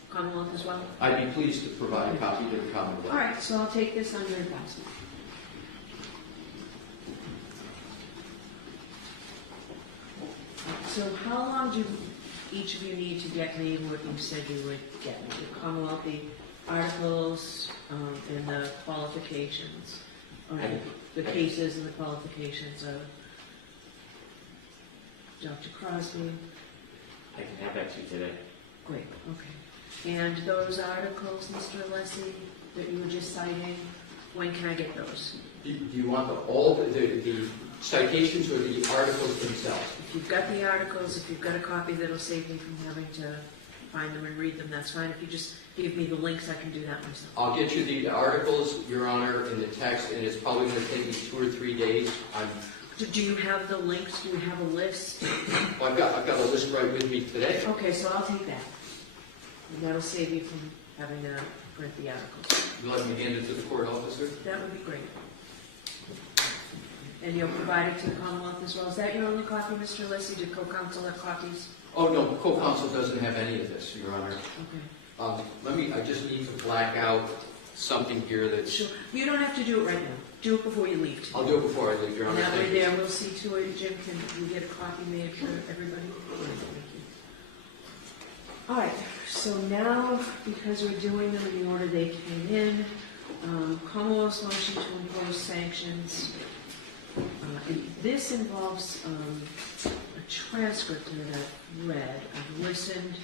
Commonwealth as well? I'd be pleased to provide a copy to the Commonwealth. All right, so I'll take this under advisement. So how long do each of you need to get me what you said you would get me? The Commonwealth, the articles, and the qualifications, or the cases and the qualifications of Dr. Crosby. I can have that to you today. Great, okay. And those articles, Mr. Alessi, that you were just citing, when can I get those? Do you want all the citations or the articles themselves? If you've got the articles, if you've got a copy that'll save me from having to find them and read them, that's fine. If you just give me the links, I can do that myself. I'll get you the articles, Your Honor, in the text, and it's probably going to take me 2 or 3 days. Do you have the links? Do you have a list? Well, I've got a list right with me today. Okay, so I'll take that. And that'll save you from having to print the articles. You'll let me hand it to the court officer? That would be great. And you'll provide it to the Commonwealth as well. Is that your only copy, Mr. Alessi? Do co-counsel have copies? Oh, no, co-counsel doesn't have any of this, Your Honor. Okay. I just need to black out something here that's... Sure. You don't have to do it right now. Do it before you leave today. I'll do it before I leave, Your And Honor. that way there, we'll see to it. Jim, can you get a copy made for everybody? Thank you. All right, so now, because we're doing them in the order they came in, Commonwealth's motion to impose sanctions. And this involves a transcript that I've read. I've listened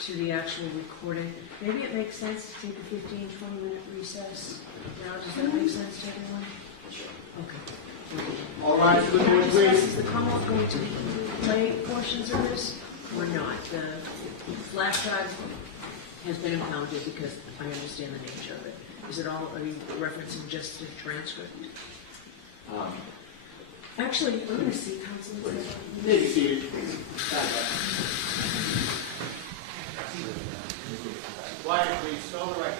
to the actual recording. Maybe it makes sense to take a 15, 20-minute recess. Now, does that make sense to everyone? Okay. All right, good morning, please. Is the Commonwealth going to play portions of this or not? The flash drive has been impounded because I understand the nature of it. Is it all, are you referencing just the transcript? Actually, I'm going to see counsel. Be seated. Quiet, please. Still the record.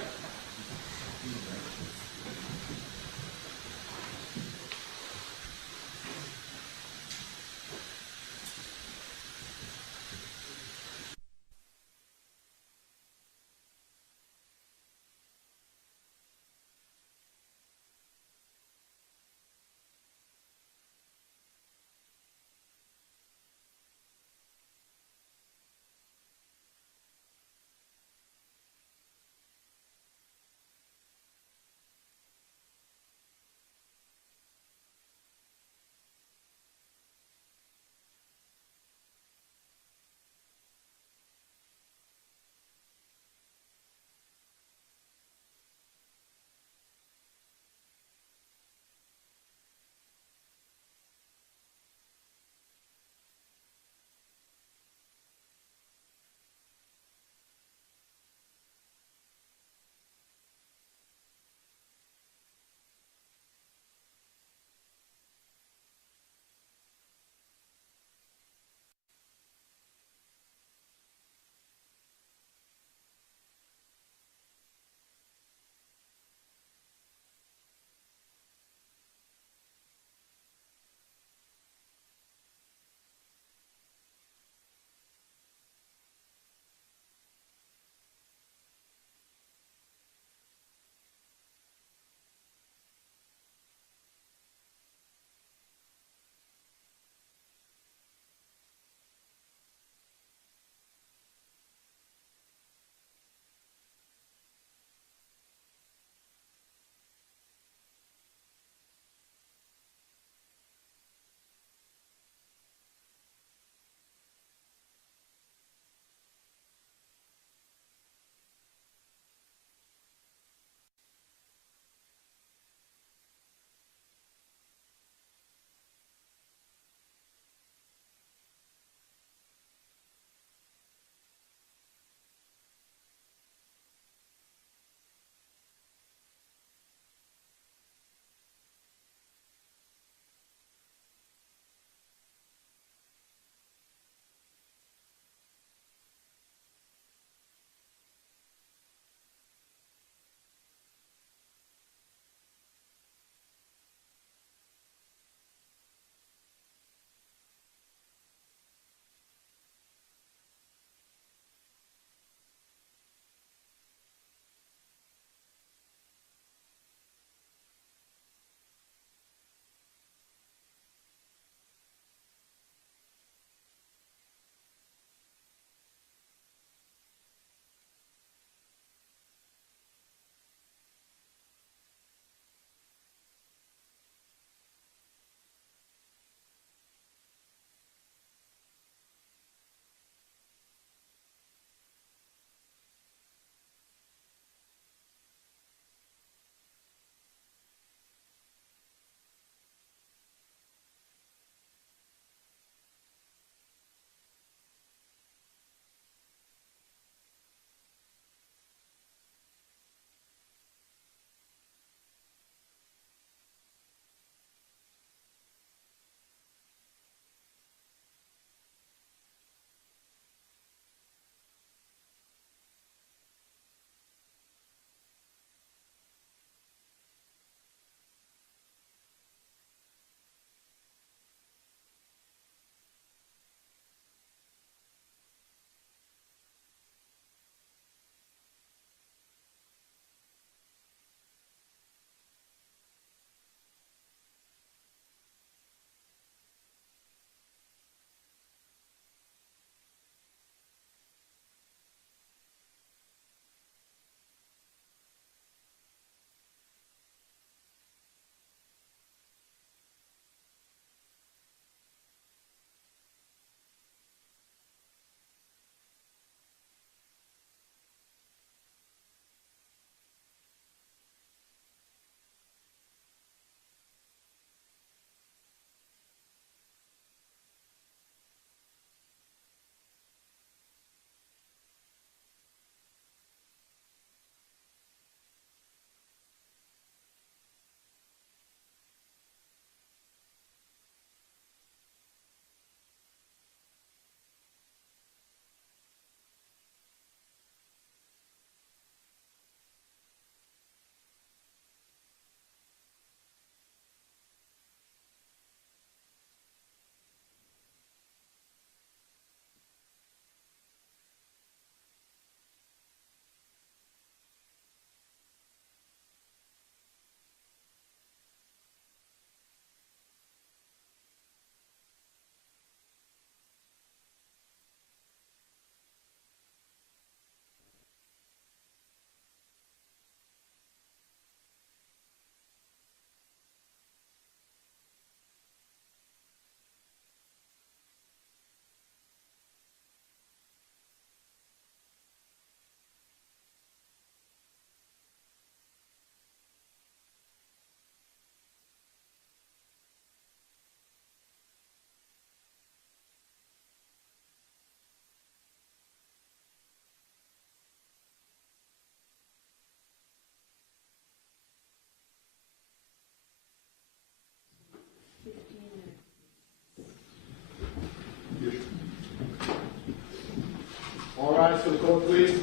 All rise for the court, please.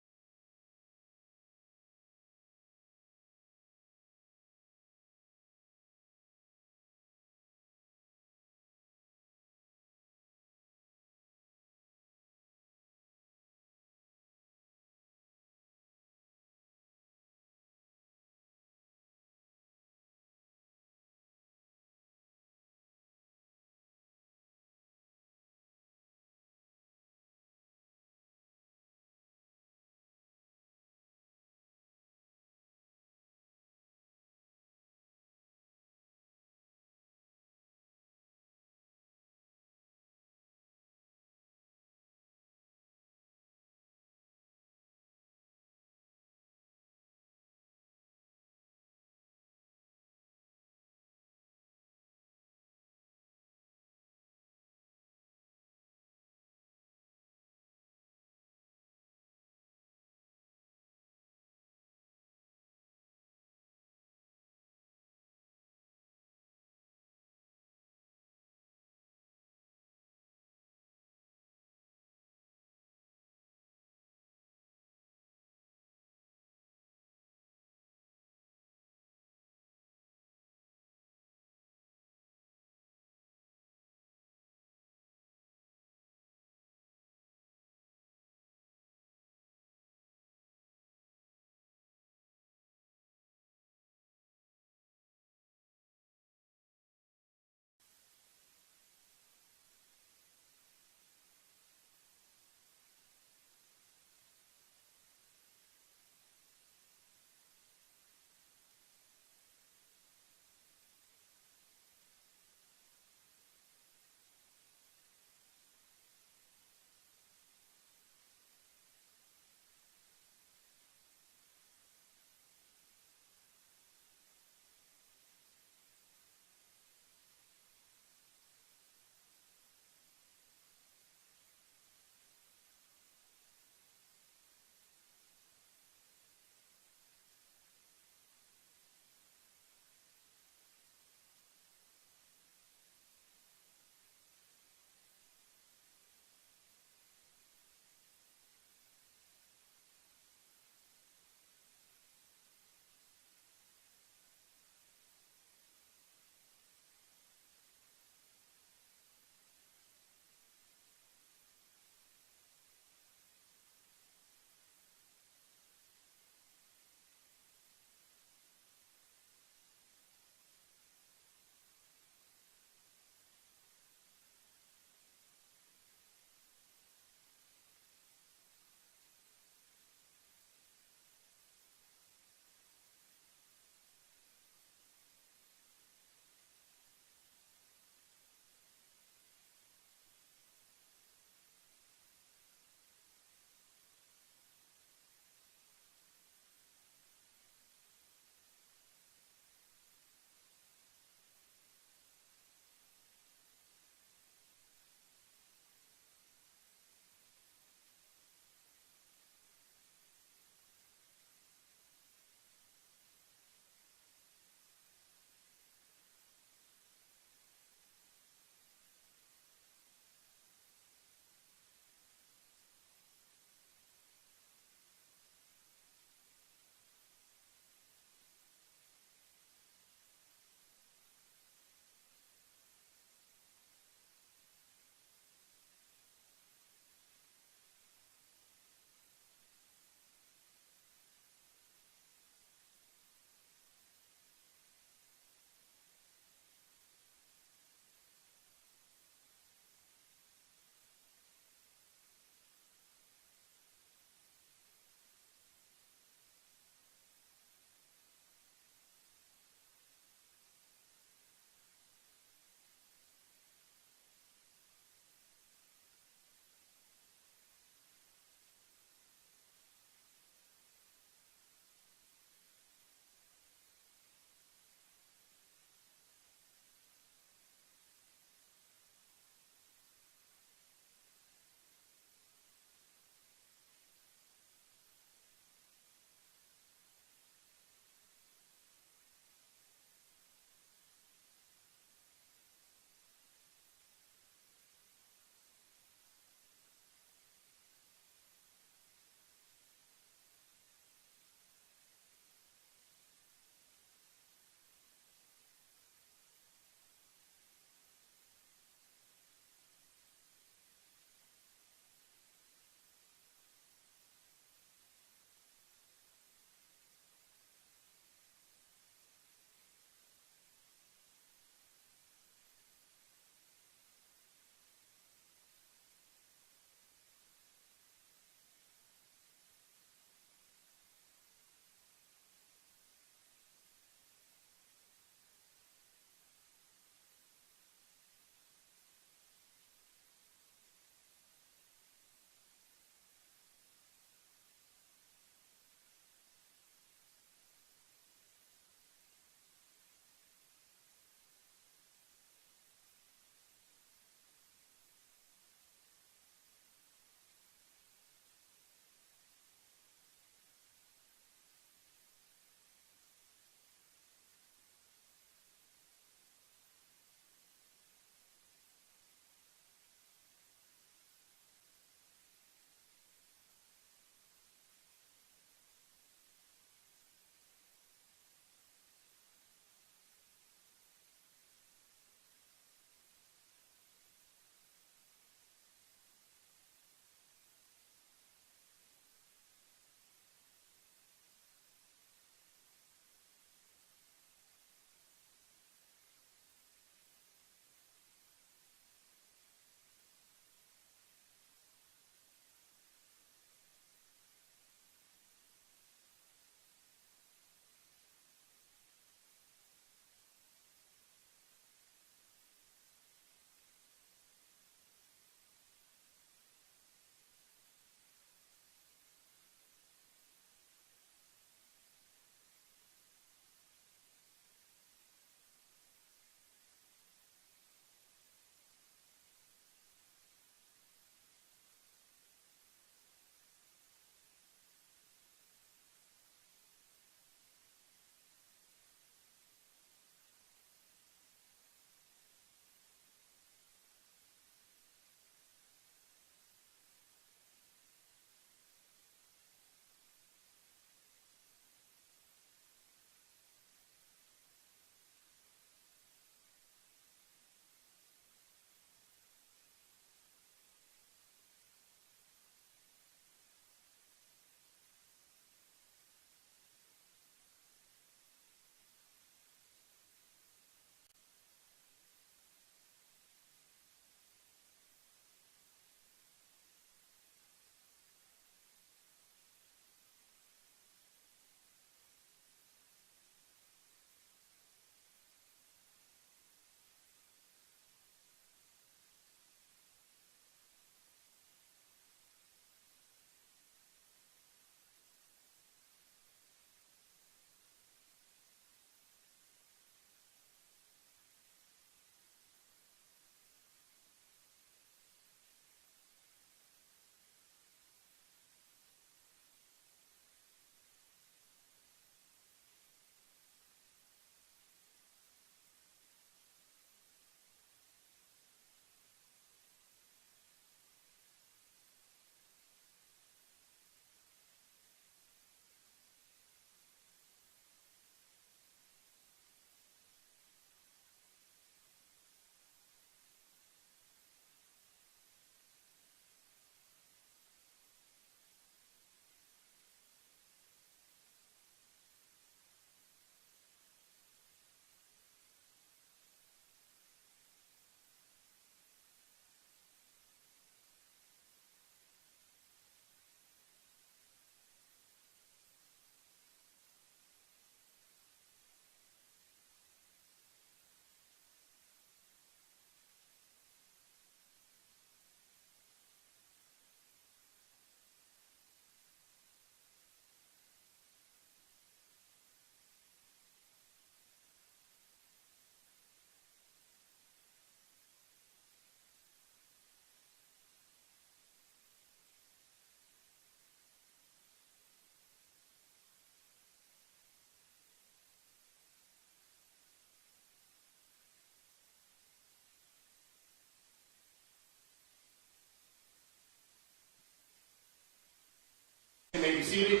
You may be seated.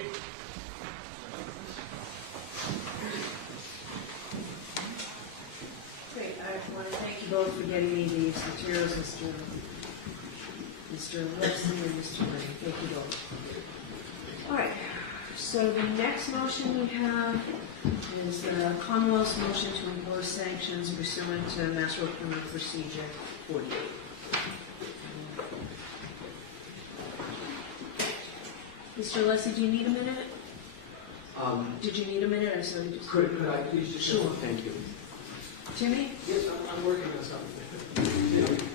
Great, I want to thank you both for getting me these materials, Mr. Alessi and Mr. Brennan. Thank you both. All right, so the next motion we have is the Commonwealth's motion to impose sanctions pursuant to Mass World Criminal Procedure 48. Mr. Alessi, do you need a minute? Did you need a minute? I saw you just... Could I please just... Sure. Thank you. Timmy? Yes, I'm working on something.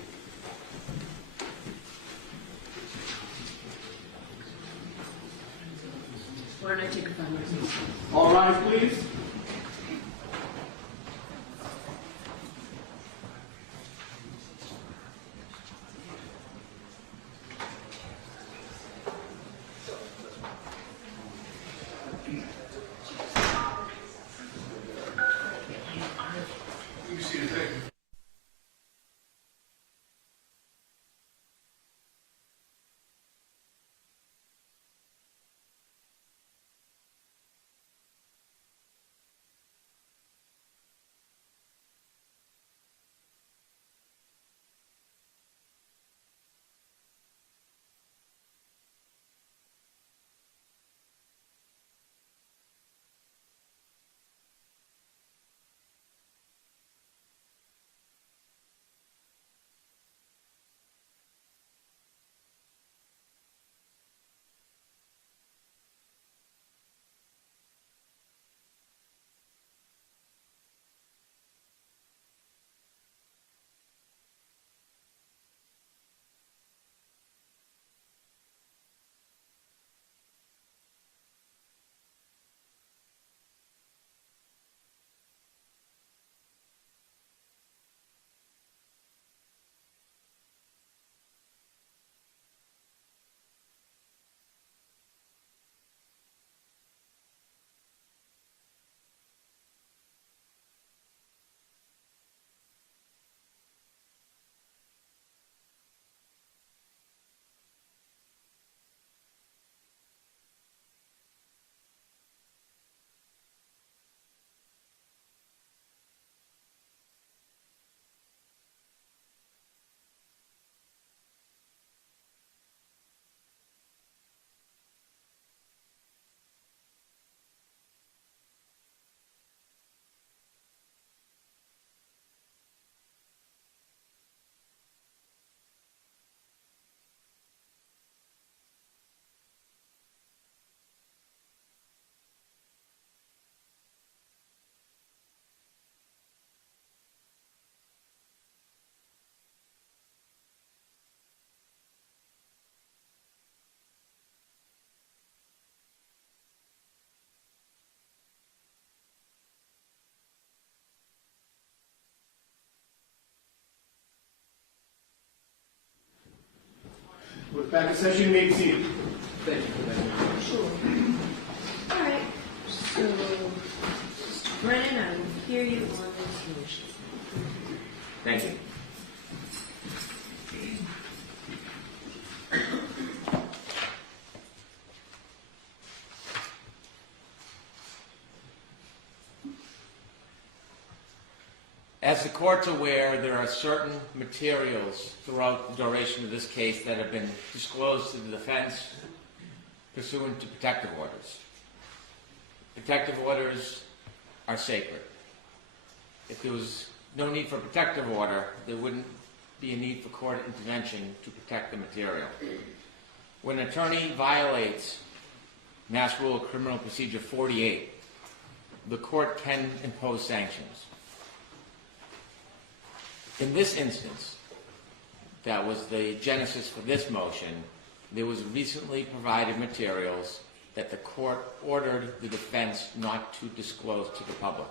Why don't I take a 5 minutes? All rise, please. You see the thing. We're back in session. You may be seated. Thank you for that. Sure. All right, so, Mr. Brennan, I will hear you on this motion. Thank you. As the court's aware, there are certain materials throughout the duration of this case that have been disclosed to the defense pursuant to protective orders. Protective orders are sacred. If there was no need for protective order, there wouldn't be a need for court intervention to protect the material. When an attorney violates Mass Rule Criminal Procedure 48, the court can impose sanctions. In this instance, that was the genesis for this motion, there was recently provided materials that the court ordered the defense not to disclose to the public.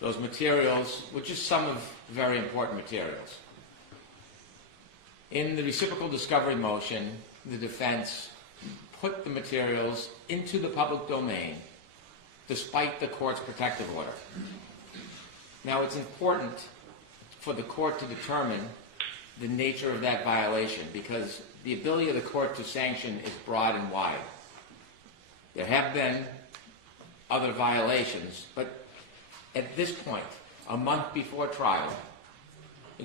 Those materials, which is some of very important materials. In the reciprocal discovery motion, the defense put the materials into the public domain despite the court's protective order. Now, it's important for the court to determine the nature of that violation because the ability of the court to sanction is broad and wide. There have been other violations, but at this point, a month before trial,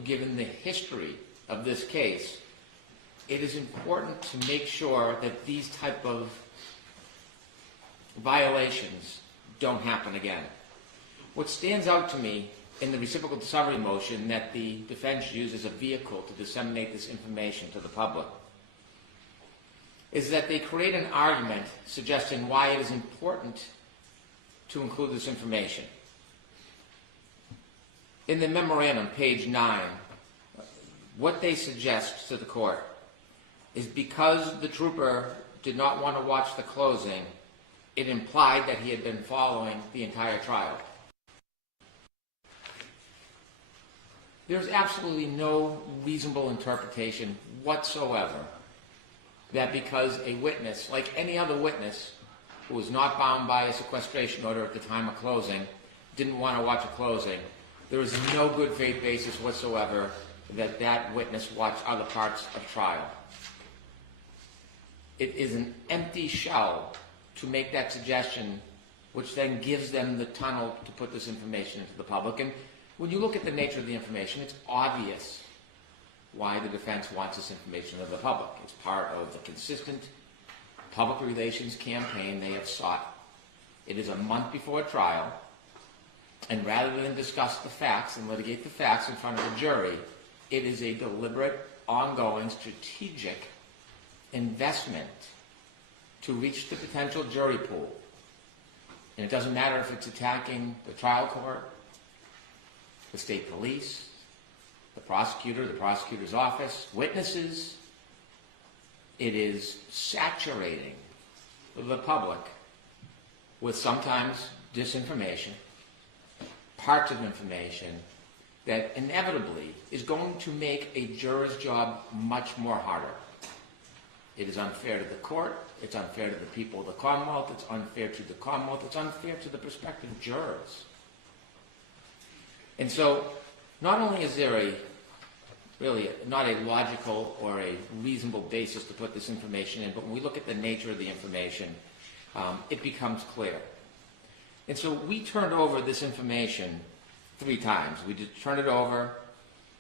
given the history of this case, it is important to make sure that these type of violations don't happen again. What stands out to me in the reciprocal discovery motion that the defense used as a vehicle to disseminate this information to the public is that they create an argument suggesting why it is important to include this information. In the memorandum, page 9, what they suggest to the court is because the trooper did not want to watch the closing, it implied that he had been following the entire trial. There's absolutely no reasonable interpretation whatsoever that because a witness, like any other witness who was not bound by a sequestration order at the time of closing, didn't want to watch a closing, there is no good faith basis whatsoever that that witness watched other parts of trial. It is an empty shell to make that suggestion, which then gives them the tunnel to put this information into the public. And when you look at the nature of the information, it's obvious why the defense wants this information to the public. It's part of the consistent public relations campaign they have sought. It is a month before trial, and rather than discuss the facts and litigate the facts in front of a jury, it is a deliberate, ongoing, strategic investment to reach the potential jury pool. And it doesn't matter if it's attacking the trial court, the state police, the prosecutor, the prosecutor's office, witnesses. It is saturating the public with sometimes disinformation, parts of information that inevitably is going to make a juror's job much more harder. It is unfair to the court, it's unfair to the people of the Commonwealth, it's unfair to the Commonwealth, it's unfair to the prospective jurors. And so, not only is there really not a logical or a reasonable basis to put this information in, but when we look at the nature of the information, it becomes clear. And so we turned over this information 3 times. We did turn it over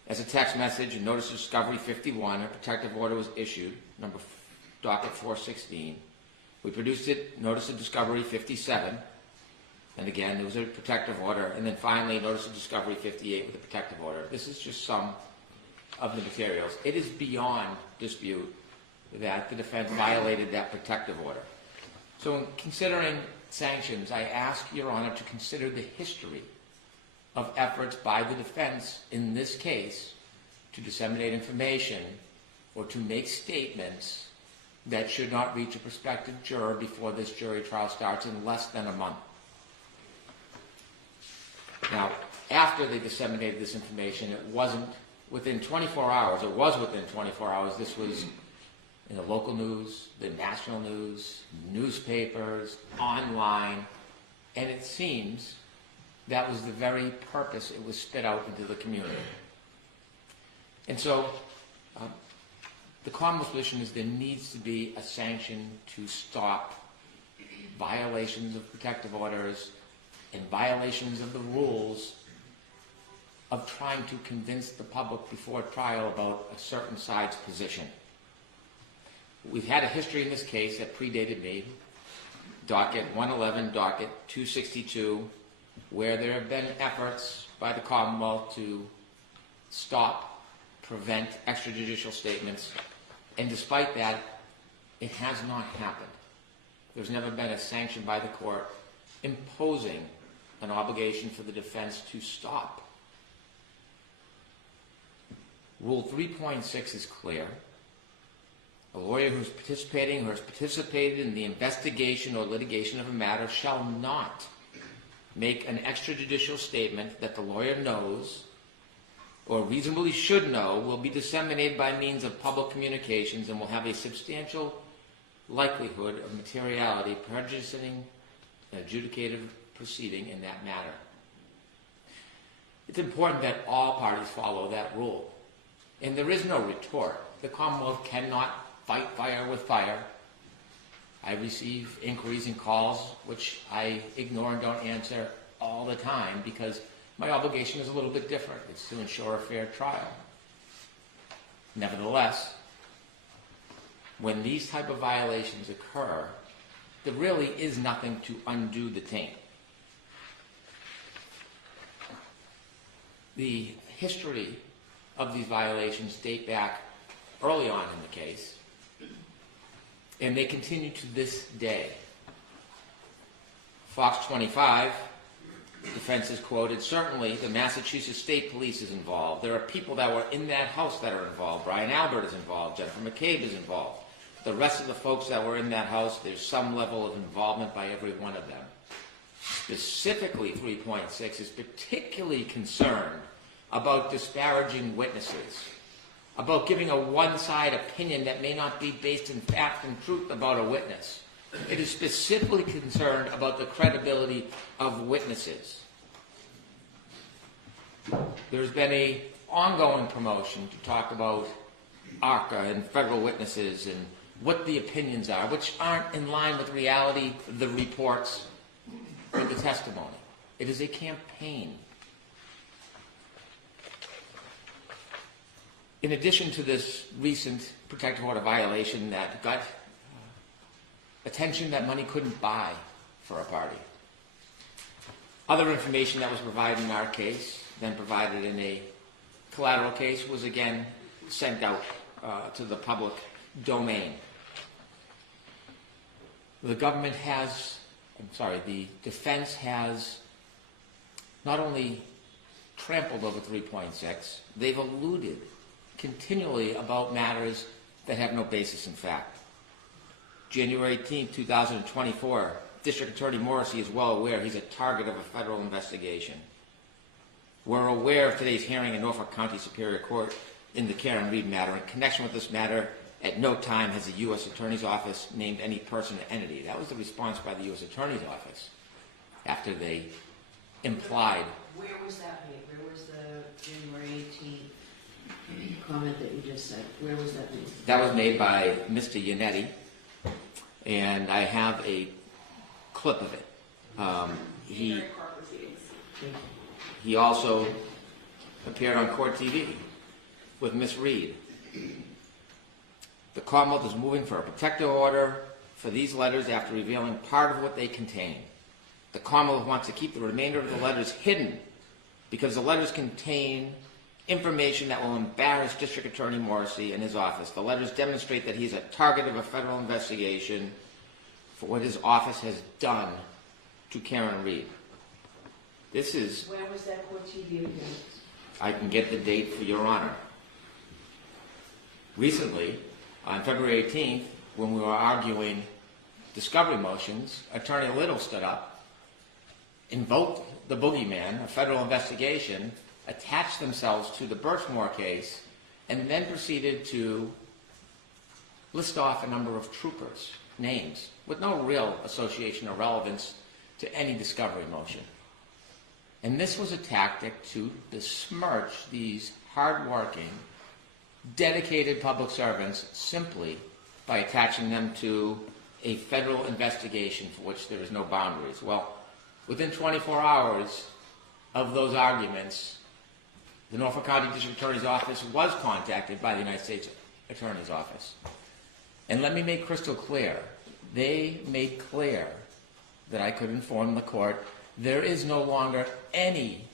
as a text message, and notice of discovery 51, a protective order was issued, docket 416. We produced it, notice of discovery 57, and again, there was a protective order, and then finally, notice of discovery 58 with a protective order. This is just some of the materials. It is beyond dispute that the defense violated that protective order. So in considering sanctions, I ask Your Honor to consider the history of efforts by the defense in this case to disseminate information or to make statements that should not reach a prospective juror before this jury trial starts in less than a month. Now, after they disseminated this information, it wasn't within 24 hours, it was within 24 hours, this was in the local news, the national news, newspapers, online, and it seems that was the very purpose it was spit out into the community. And so, the Commonwealth's position is there needs to be a sanction to stop violations of protective orders and violations of the rules of trying to convince the public before trial about a certain side's position. We've had a history in this case that predated me, docket 111, docket 262, where there have been efforts by the Commonwealth to stop, prevent extrajudicial statements, and despite that, it has not happened. There's never been a sanction by the court imposing an obligation for the defense to stop. Rule 3.6 is clear. A lawyer who is participating or has participated in the investigation or litigation of a matter shall not make an extrajudicial statement that the lawyer knows or reasonably should know will be disseminated by means of public communications and will have a substantial likelihood of materiality prejudicing an adjudicative proceeding in that matter. It's important that all parties follow that rule. And there is no retort. The Commonwealth cannot fight fire with fire. I receive inquiries and calls which I ignore and don't answer all the time because my obligation is a little bit different. It's to ensure a fair trial. Nevertheless, when these type of violations occur, there really is nothing to undo the taint. The history of these violations date back early on in the case, and they continue to this day. Fox 25, defense is quoted, certainly the Massachusetts State Police is involved. There are people that were in that house that are involved. Brian Albert is involved. Jennifer McCabe is involved. The rest of the folks that were in that house, there's some level of involvement by every one of them. Specifically, 3.6 is particularly concerned about disparaging witnesses, about giving a one-side opinion that may not be based in fact and truth about a witness. It is specifically concerned about the credibility of witnesses. There's been an ongoing promotion to talk about ARCA and federal witnesses and what the opinions are, which aren't in line with reality, the reports, or the testimony. It is a campaign. In addition to this recent protective order violation that got attention that money couldn't buy for a party, other information that was provided in our case, then provided in a collateral case, was again sent out to the public domain. The defense has not only trampled over 3.6, they've alluded continually about matters that have no basis in fact. January 18, 2024, District Attorney Morrissey is well aware he's a target of a federal investigation. We're aware of today's hearing in Norfolk County Superior Court in the Karen Reed matter. In connection with this matter, at no time has the U.S. Attorney's Office named any person or entity. That was the response by the U.S. Attorney's Office after they implied. Where was that made? Where was the January 18th comment that you just said? Where was that made? That was made by Mr. Yannetti, and I have a clip of it. He also appeared on court TV with Ms. Reed. The Commonwealth is moving for a protective order for these letters after revealing part of what they contain. The Commonwealth wants to keep the remainder of the letters hidden because the letters contain information that will embarrass District Attorney Morrissey and his office. The letters demonstrate that he's a target of a federal investigation for what his office has done to Karen Reed. This is... When was that court TV appearance? I can get the date for Your Honor. Recently, on February 18th, when we were arguing discovery motions, Attorney Little stood up, invoked the boogeyman, a federal investigation, attached themselves to the Birchmore case, and then proceeded to list off a number of troopers' names with no real association or relevance to any discovery motion. And this was a tactic to besmirch these hard-working, dedicated public servants simply by attaching them to a federal investigation for which there is no boundaries. Well, within 24 hours of those arguments, the Norfolk County District Attorney's Office was contacted by the United States Attorney's Office. And let me make crystal clear, they made clear that I could inform the court there is no longer any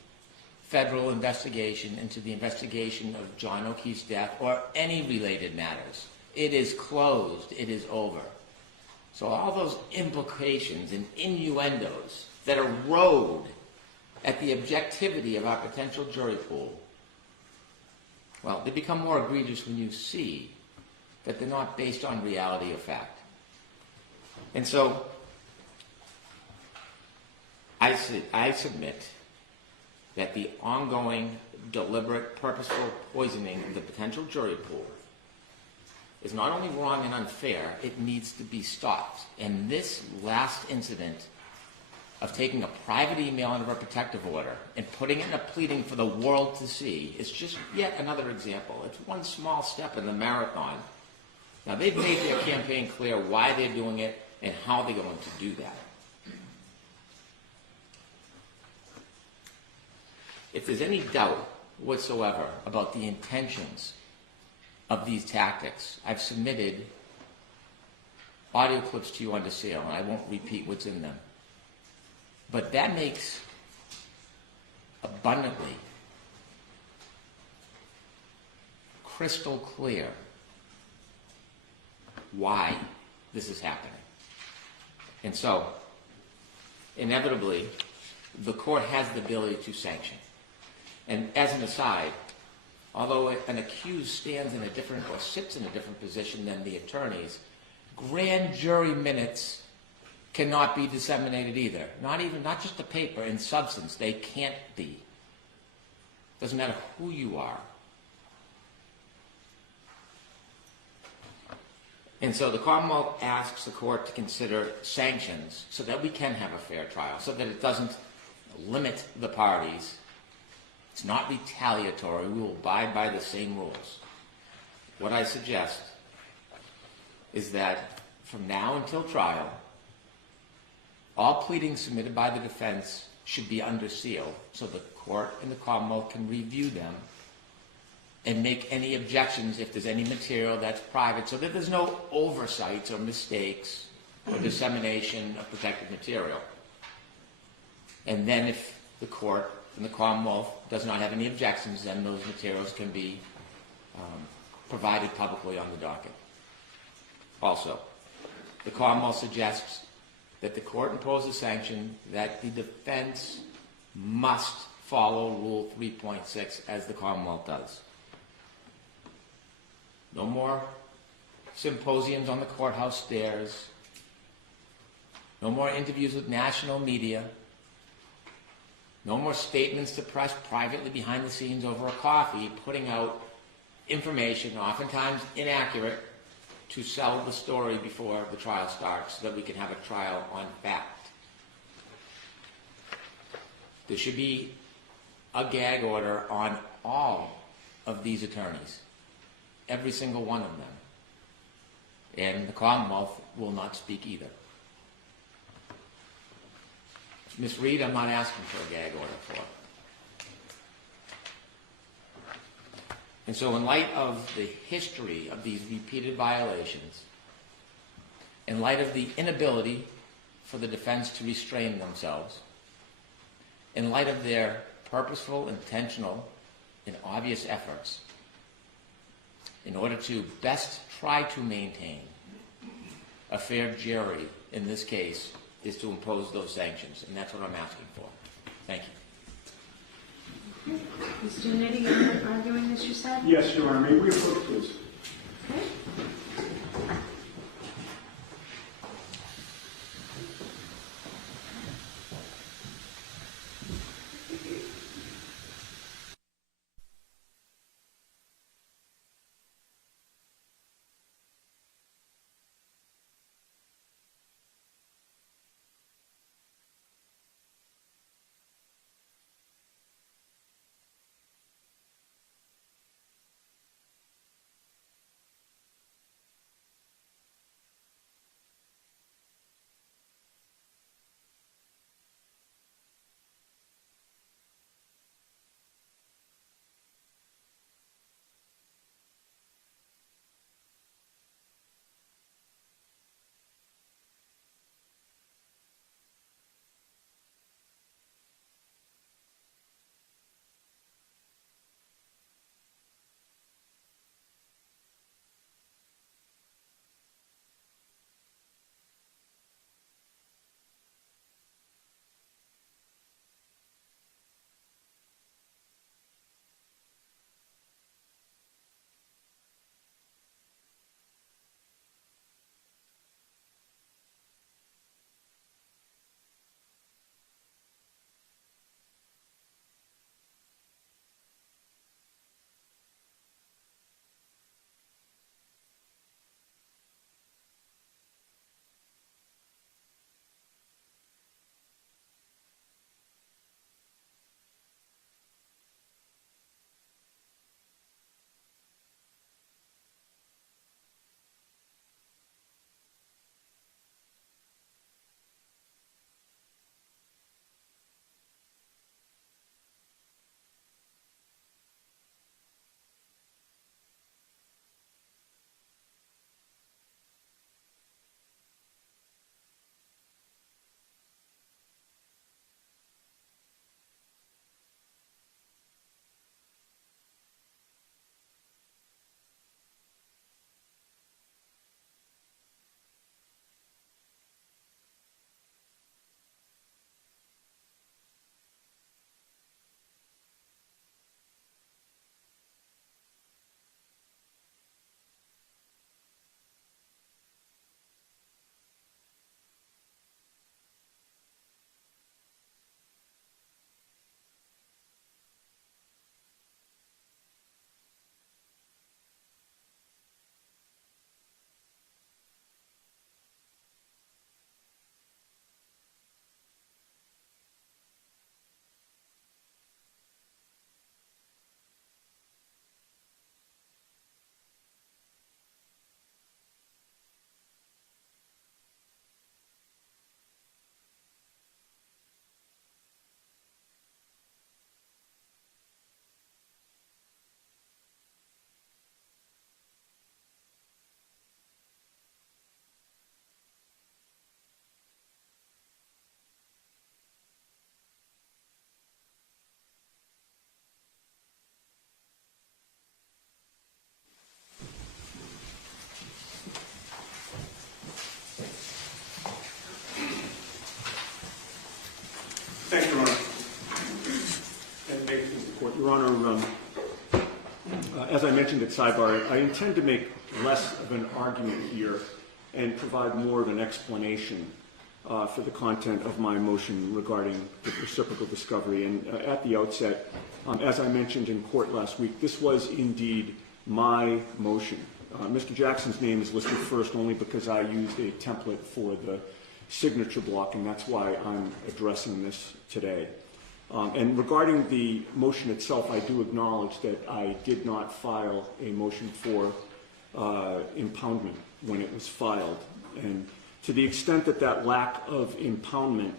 federal investigation into the investigation of John O'Keefe's death or any related matters. It is closed. It is over. So all those implications and innuendos that erode at the objectivity of our potential jury pool, well, they become more egregious when you see that they're not based on reality or fact. And so I submit that the ongoing, deliberate, purposeful poisoning of the potential jury pool is not only wrong and unfair, it needs to be stopped. And this last incident of taking a private email under a protective order and putting it in a pleading for the world to see is just yet another example. It's one small step in the marathon. Now, they've made their campaign clear why they're doing it, and how they're going to do that. If there's any doubt whatsoever about the intentions of these tactics, I've submitted audio clips to you under seal, and I won't repeat what's in them. But that makes abundantly crystal clear why this is happening. And so, inevitably, the court has the ability to sanction. And as an aside, although an accused stands in a different or sits in a different position than the attorneys, grand jury minutes cannot be disseminated either. Not just the paper, in substance, they can't be. Doesn't matter who you are. And so the Commonwealth asks the court to consider sanctions so that we can have a fair trial, so that it doesn't limit the parties. It's not retaliatory. We will abide by the same rules. What I suggest is that from now until trial, all pleadings submitted by the defense should be under seal so the court and the Commonwealth can review them and make any objections if there's any material that's private, so that there's no oversights or mistakes or dissemination of protected material. And then if the court and the Commonwealth does not have any objections, then those materials can be provided publicly on the docket. Also, the Commonwealth suggests that the court impose a sanction that the defense must follow Rule 3.6 as the Commonwealth does. No more symposiums on the courthouse stairs. No more interviews with national media. No more statements to press privately behind the scenes over a coffee, putting out information, oftentimes inaccurate, to sell the story before the trial starts so that we can have a trial on fact. There should be a gag order on all of these attorneys, every single one of them. And the Commonwealth will not speak either. Ms. Reed, I'm not asking for a gag order for. And so in light of the history of these repeated violations, in light of the inability for the defense to restrain themselves, in light of their purposeful, intentional, and obvious efforts, in order to best try to maintain a fair jury in this case, is to impose those sanctions, and that's what I'm asking for. Thank you. Mr. Yannetti, you're arguing this, you said? Yes, Your Honor. May we approach, please? Okay. As I mentioned at sidebar, I intend to make less of an argument here and provide more of an explanation for the content of my motion regarding the reciprocal discovery. And at the outset, as I mentioned in court last week, this was indeed my motion. Mr. Jackson's name is listed first only because I used a template for the signature block, and that's why I'm addressing this today. And regarding the motion itself, I do acknowledge that I did not file a motion for impoundment when it was filed. And to the extent that that lack of impoundment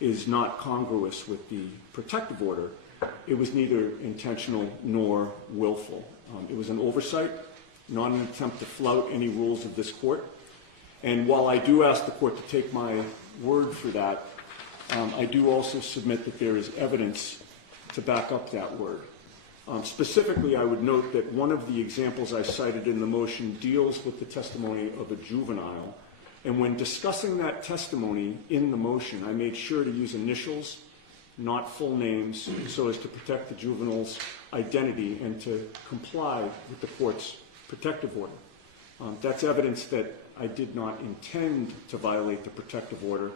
is not congruous with the protective order, it was neither intentional nor willful. It was an oversight, not an attempt to flout any rules of this court. And while I do ask the court to take my word for that, I do also submit that there is evidence to back up that word. Specifically, I would note that one of the examples I cited in the motion deals with the testimony of a juvenile. And when discussing that testimony in the motion, I made sure to use initials, not full names, so as to protect the juvenile's identity and to comply with the court's protective order. That's evidence that I did not intend to violate the protective order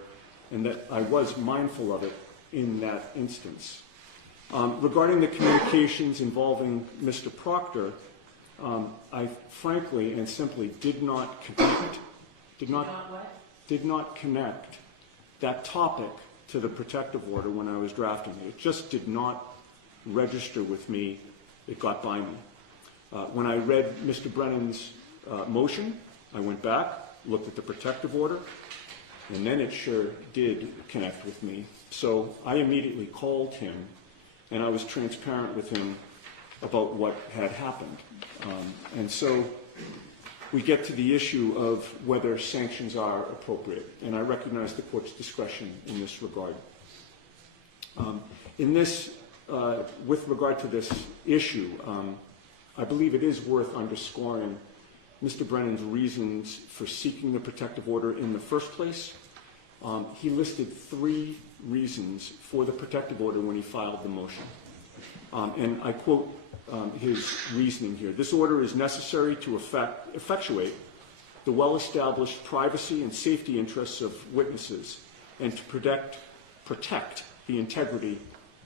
and that I was mindful of it in that instance. Regarding the communications involving Mr. Proctor, I frankly and simply did not connect that topic to the protective order when I was drafting it. It just did not register with me. It got by me. When I read Mr. Brennan's motion, I went back, looked at the protective order, and then it sure did connect with me. So I immediately called him, and I was transparent with him about what had happened. And so we get to the issue of whether sanctions are appropriate, and I recognize the court's discretion in this regard. With regard to this issue, I believe it is worth underscoring Mr. Brennan's reasons for seeking the protective order in the first place. He listed 3 reasons for the protective order when he filed the motion. And I quote his reasoning here. This order is necessary to effectuate the well-established privacy and safety interests of witnesses and to protect the integrity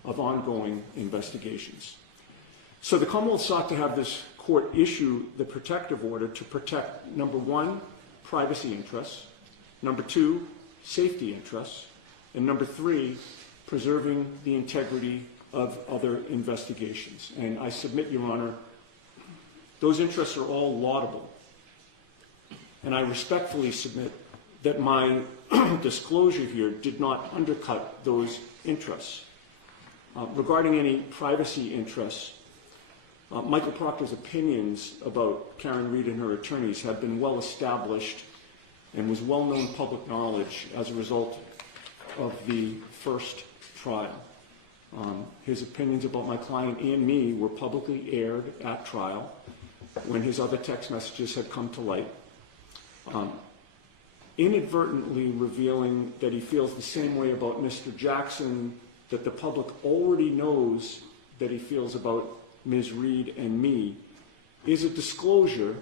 of ongoing investigations. So the Commonwealth sought to have this court issue the protective order to protect, number 1, privacy interests, number 2, safety interests, and number 3, preserving the integrity of other investigations. And I submit, Your Honor, those interests are all laudable. And I respectfully submit that my disclosure here did not undercut those interests. Regarding any privacy interests, Michael Proctor's opinions about Karen Reed and her attorneys have been well established and was well-known public knowledge as a result of the first trial. His opinions about my client and me were publicly aired at trial when his other text messages had come to light, inadvertently revealing that he feels the same way about Mr. Jackson that the public already knows that he feels about Ms. Reed and me is a disclosure,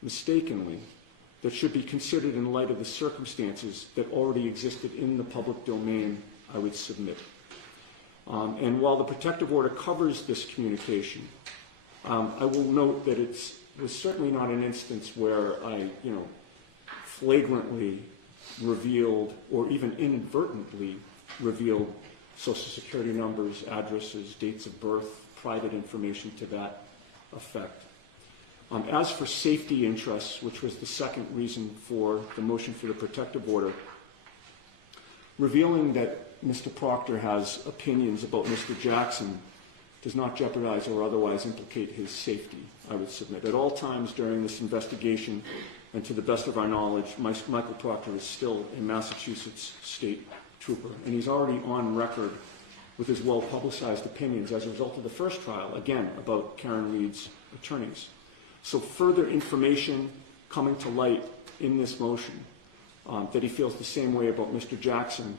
mistakenly, that should be considered in light of the circumstances that already existed in the public domain, I would submit. And while the protective order covers this communication, I will note that it was certainly not an instance where I, flagrantly revealed or even inadvertently revealed Social Security numbers, addresses, dates of birth, private information to that effect. As for safety interests, which was the second reason for the motion for the protective order, revealing that Mr. Proctor has opinions about Mr. Jackson does not jeopardize or otherwise implicate his safety, I would submit. At all times during this investigation, and to the best of our knowledge, Michael Proctor is still a Massachusetts state trooper, and he's already on record with his well-publicized opinions as a result of the first trial, again, about Karen Reed's attorneys. So further information coming to light in this motion that he feels the same way about Mr. Jackson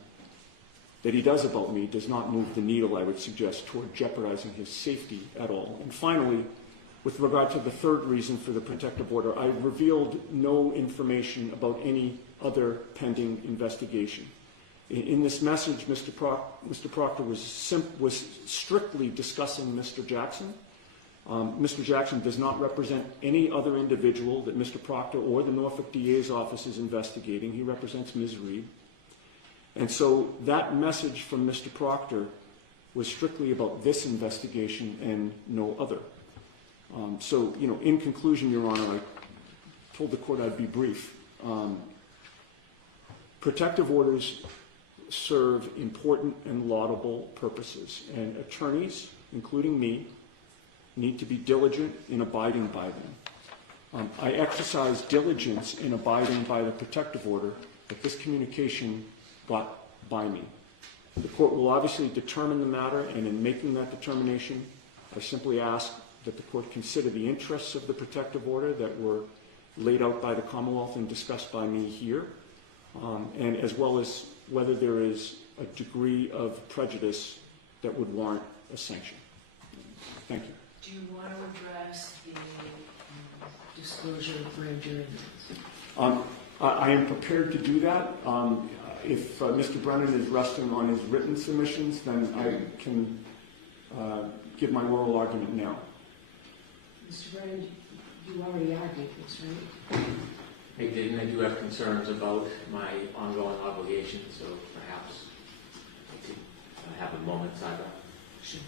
that he does about me does not move the needle, I would suggest, toward jeopardizing his safety at all. And finally, With regard to the third reason for the protective order, I revealed no information about any other pending investigation. In this message, Mr. Proctor was strictly discussing Mr. Jackson. Mr. Jackson does not represent any other individual that Mr. Proctor or the Norfolk DA's office is investigating. He represents Ms. Reed. And so that message from Mr. Proctor was strictly about this investigation and no other. So, in conclusion, Your Honor, I told the court I'd be brief. Protective orders serve important and laudable purposes, and attorneys, including me, need to be diligent in abiding by them. I exercise diligence in abiding by the protective order that this communication got by me. The court will obviously determine the matter, and in making that determination, I simply ask that the court consider the interests of the protective order that were laid out by the Commonwealth and discussed by me here, and as well as whether there is a degree of prejudice that would warrant a sanction. Thank you. Do you want to address the disclosure of grand jury minutes? I am prepared to do that. If Mr. Brennan is resting on his written submissions, then I can give my oral argument now. Mr. Brennan, you already argued this, right? I did, and I do have concerns about my ongoing obligations, so perhaps I could have a moment, Cyber. Sure.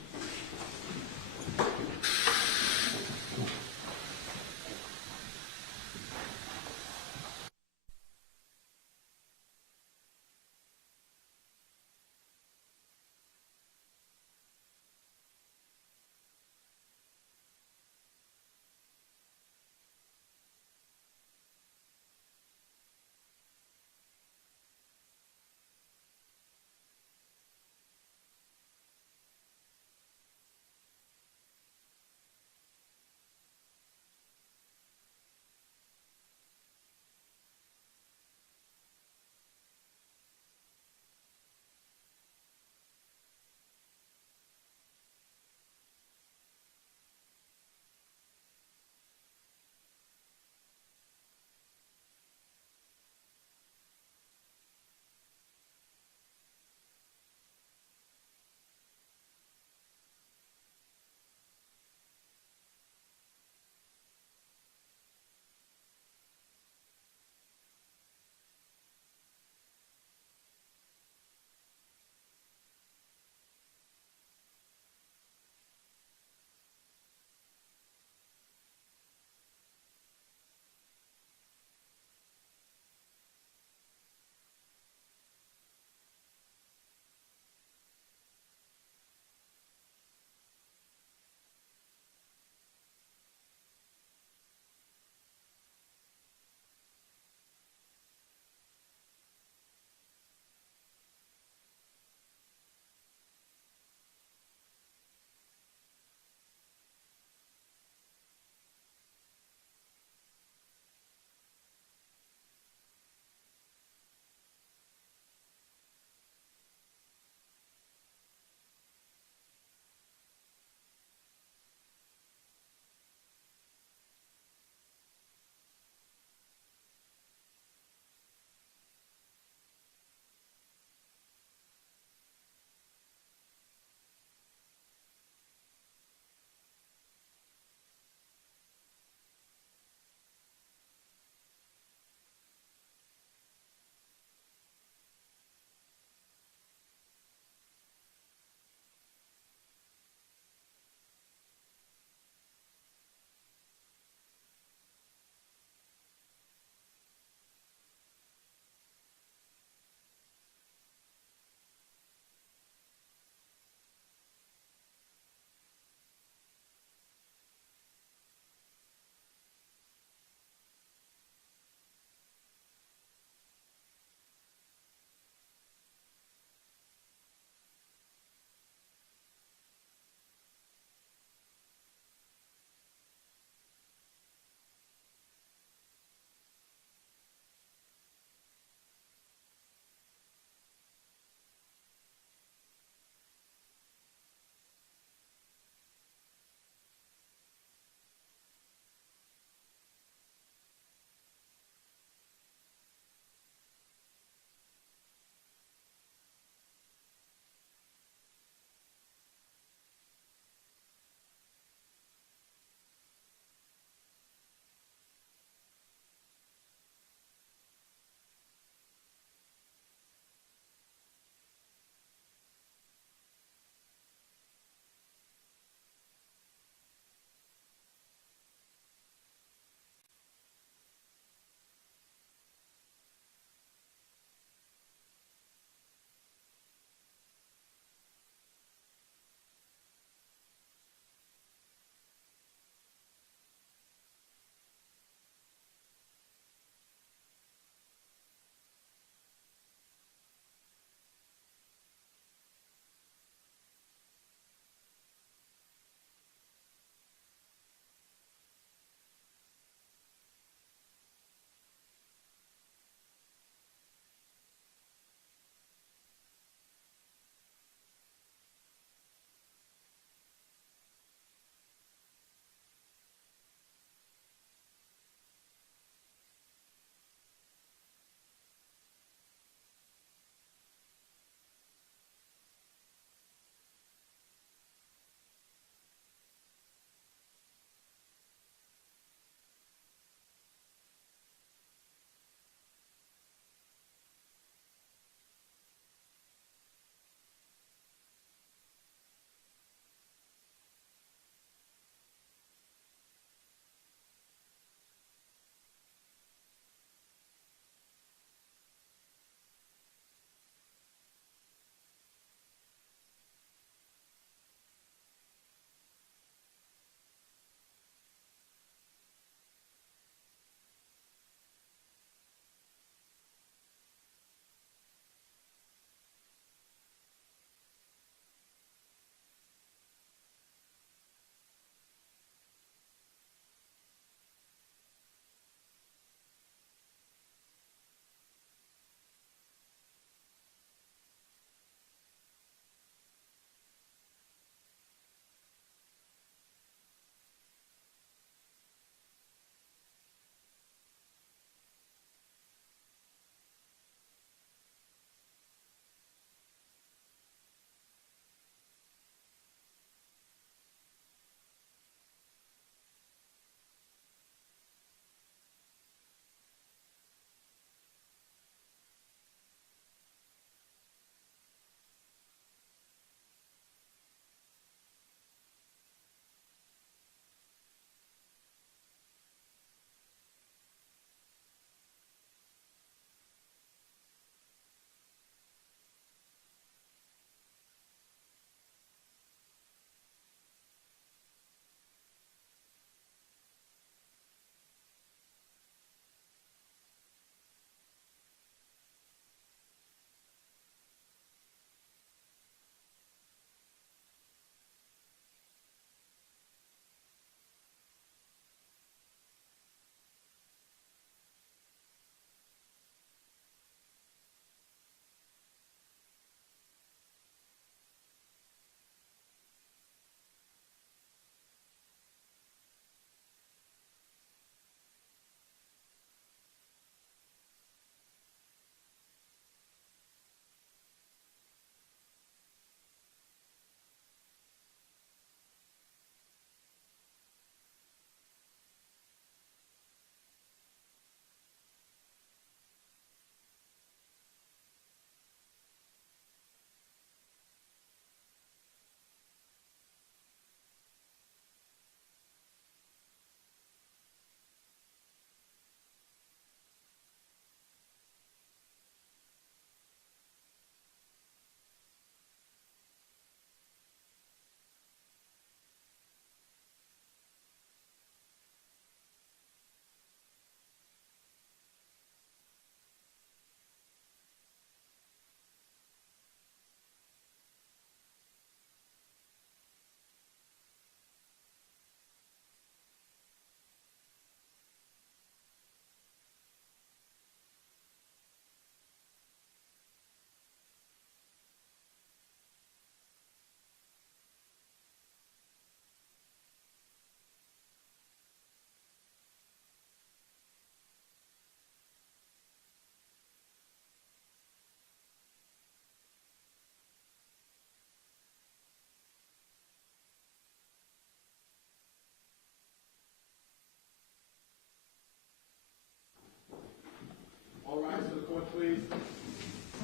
All rise to the court, please. 10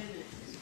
minutes.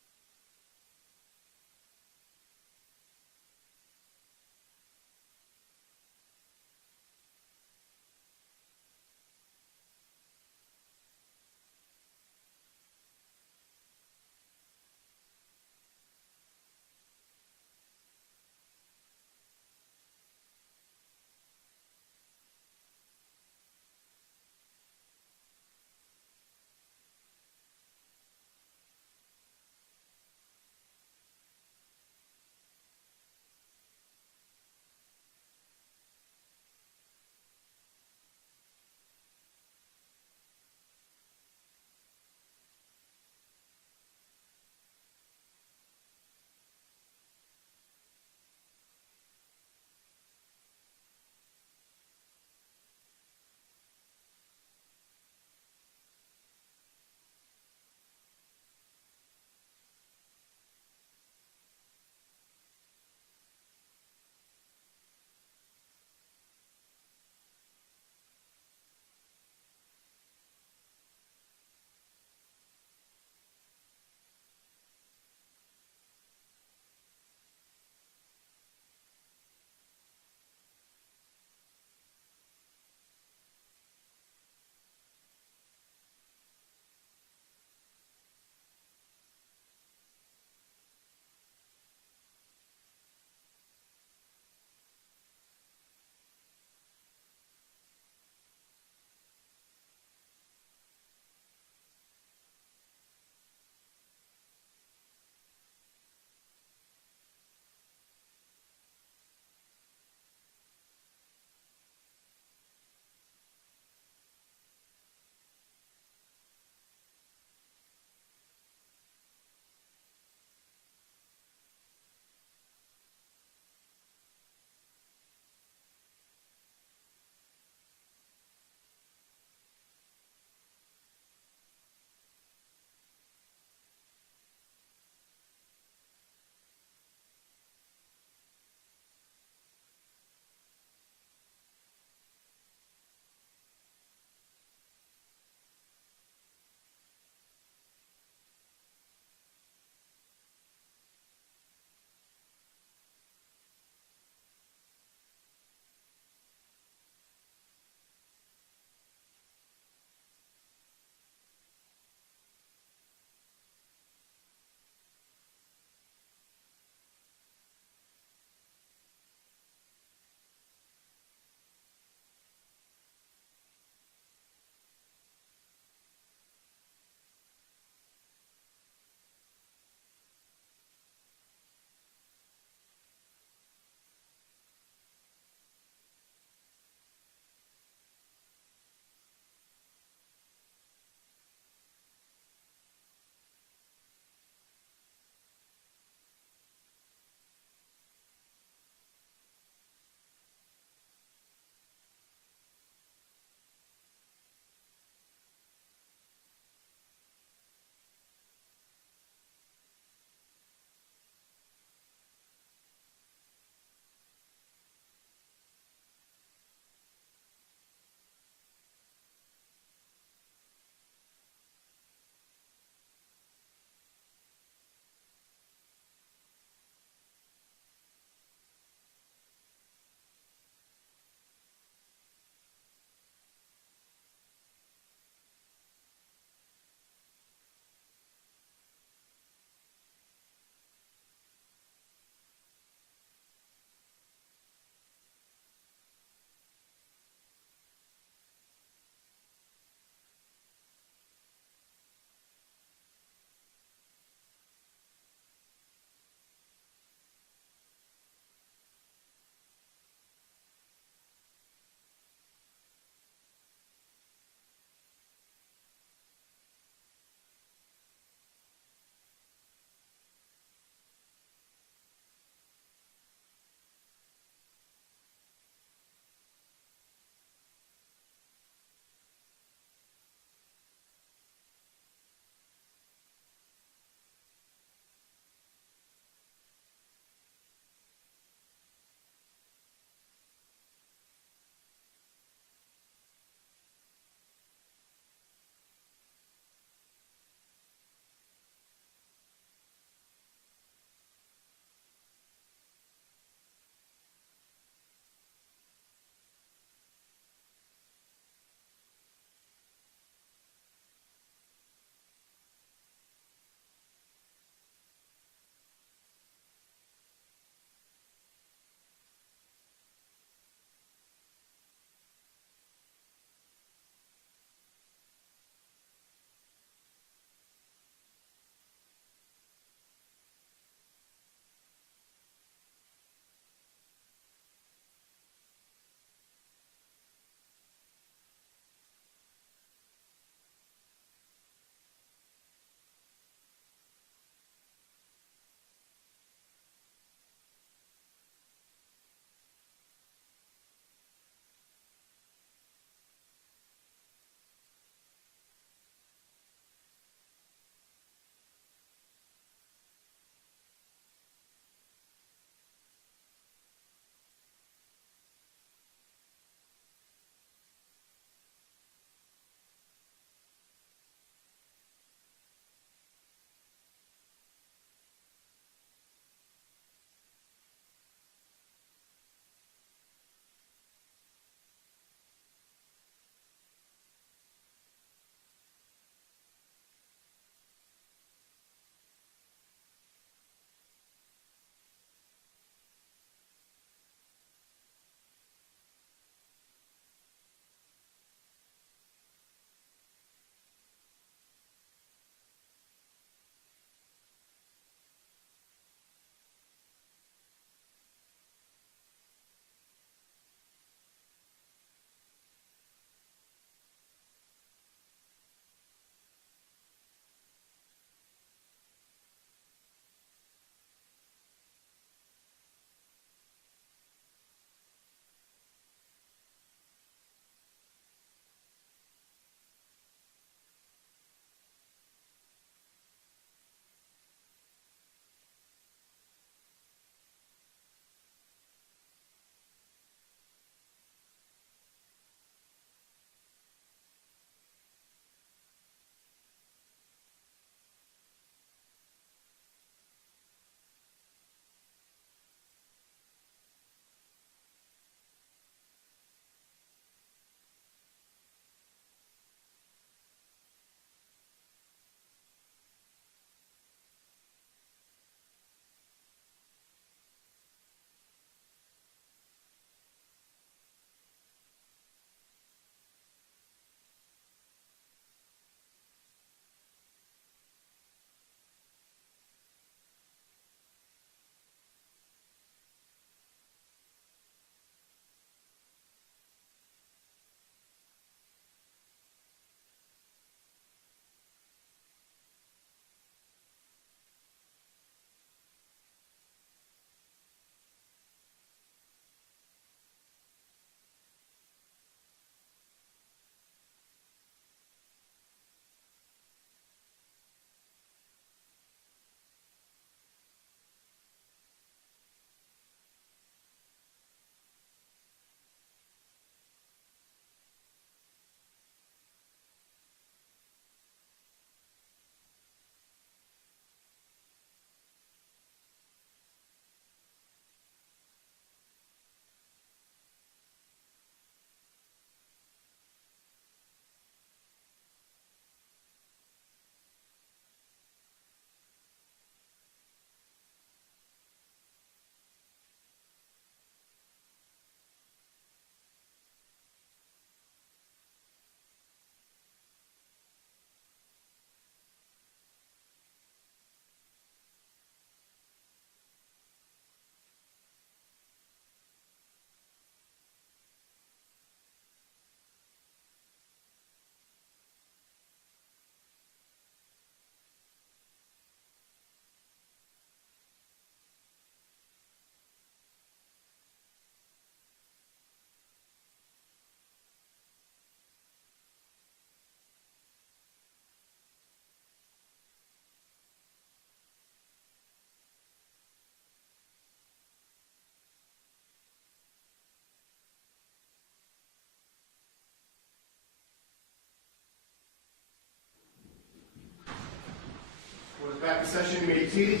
seated.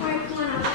All right, come on up.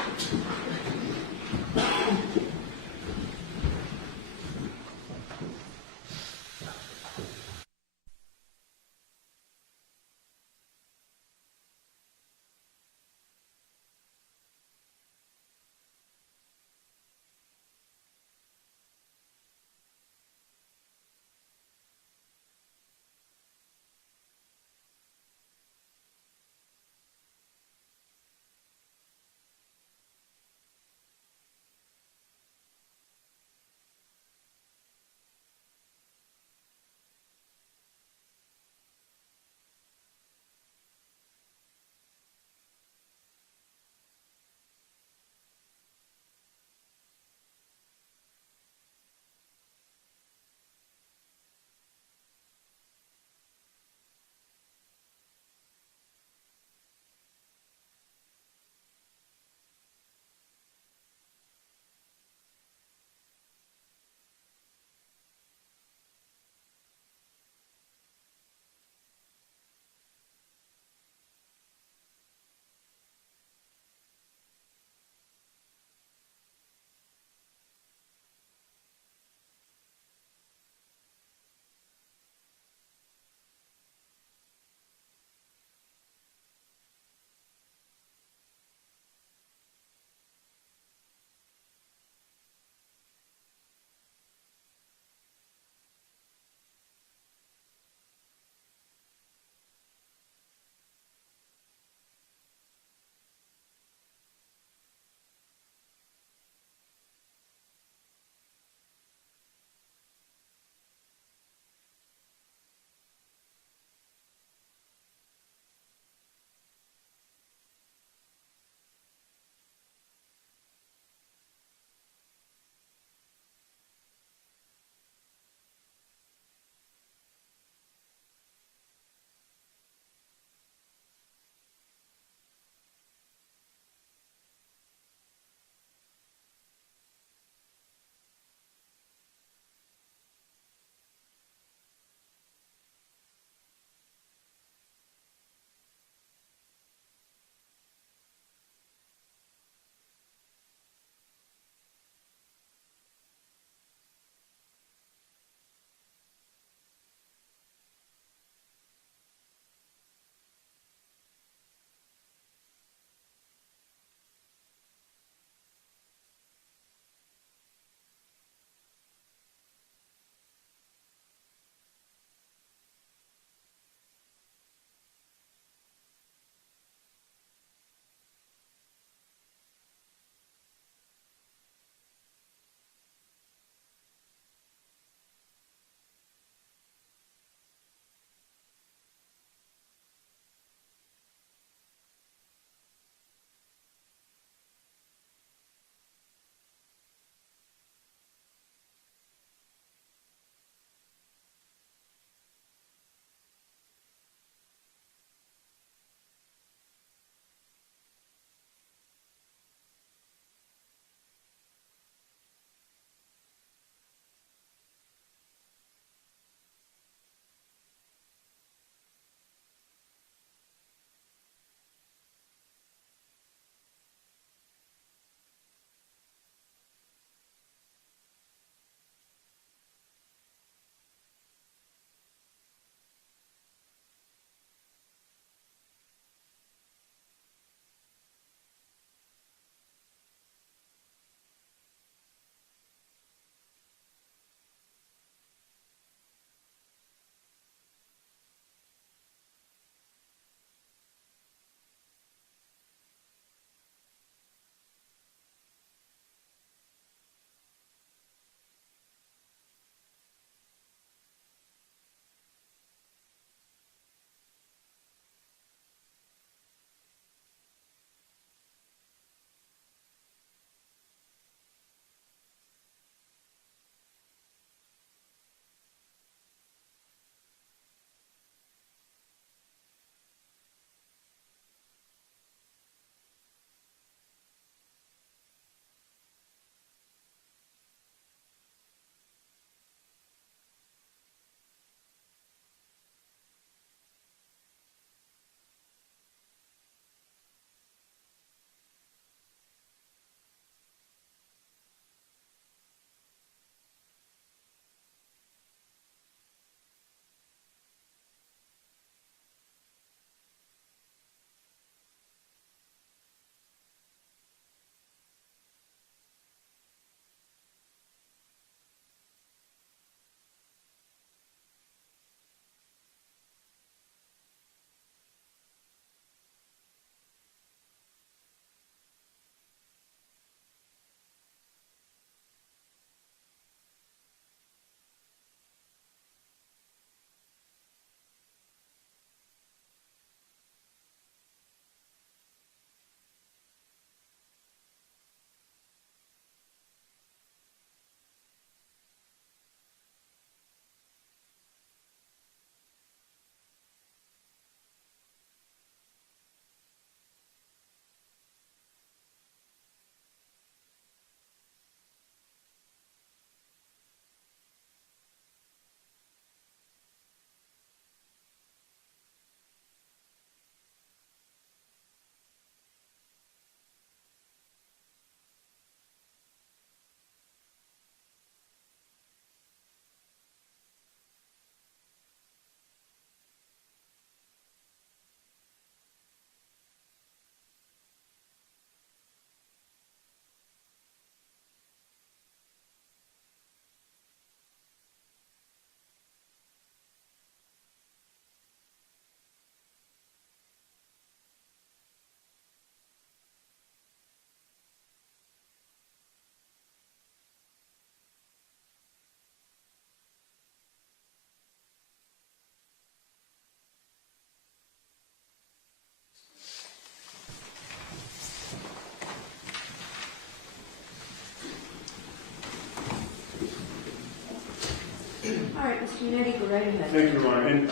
Mr. Yannetti, go right ahead. Thank you, Your Honor, and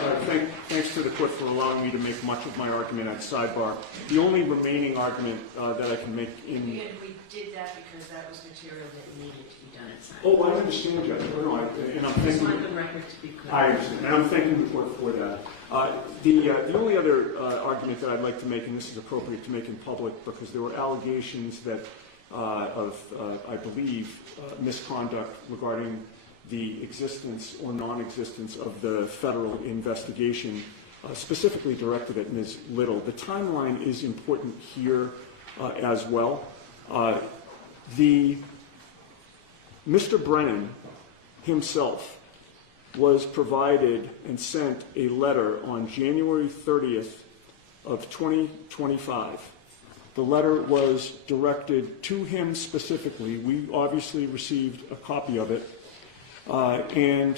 thanks to the court for allowing me to make much of my argument at sidebar. The only remaining argument that I can make in... We did that because that was material that needed to be done at sidebar. Oh, I understand, Judge. And I'm I just thanking... want the record to be clear. I understand, and I'm thanking the court for that. The only other argument that I'd like to make, and this is appropriate to make in public, because there were allegations that I believe, misconduct regarding the existence or non-existence of the federal investigation, specifically directed at Ms. Little. The timeline is important here as well. Mr. Brennan himself was provided and sent a letter on January 30th of 2025. The letter was directed to him specifically. We obviously received a copy of it. And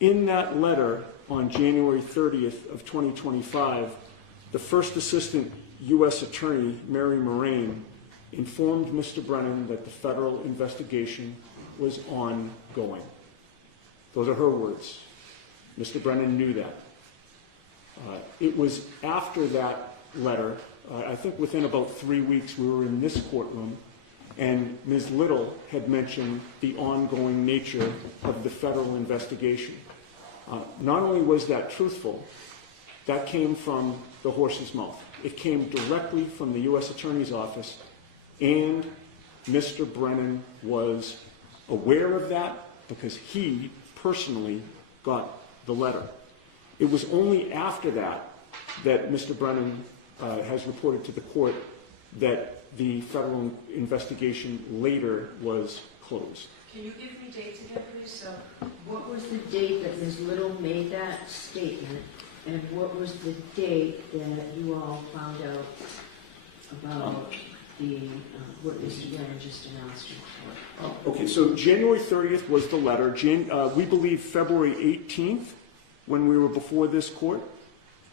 in that letter on January 30th of 2025, the First Assistant U.S. Attorney, Mary Moraine, informed Mr. Brennan that the federal investigation was ongoing. Those are her words. Mr. Brennan knew that. It was after that letter, I think within about 3 weeks, we were in this courtroom, and Ms. Little had mentioned the ongoing nature of the federal investigation. Not only was that truthful, that came from the horse's mouth. It came directly from the U.S. Attorney's Office, and Mr. Brennan was aware of that because he personally got the letter. It was only after that that Mr. Brennan has reported to the court that the federal investigation later was closed. Can you give me dates again, please? So, what was the date that Ms. Little made that statement, and what was the date that you all found out about what Mr. Brennan just announced in court? Okay, so January 30th was the letter. We believe February 18th, when we were before this court,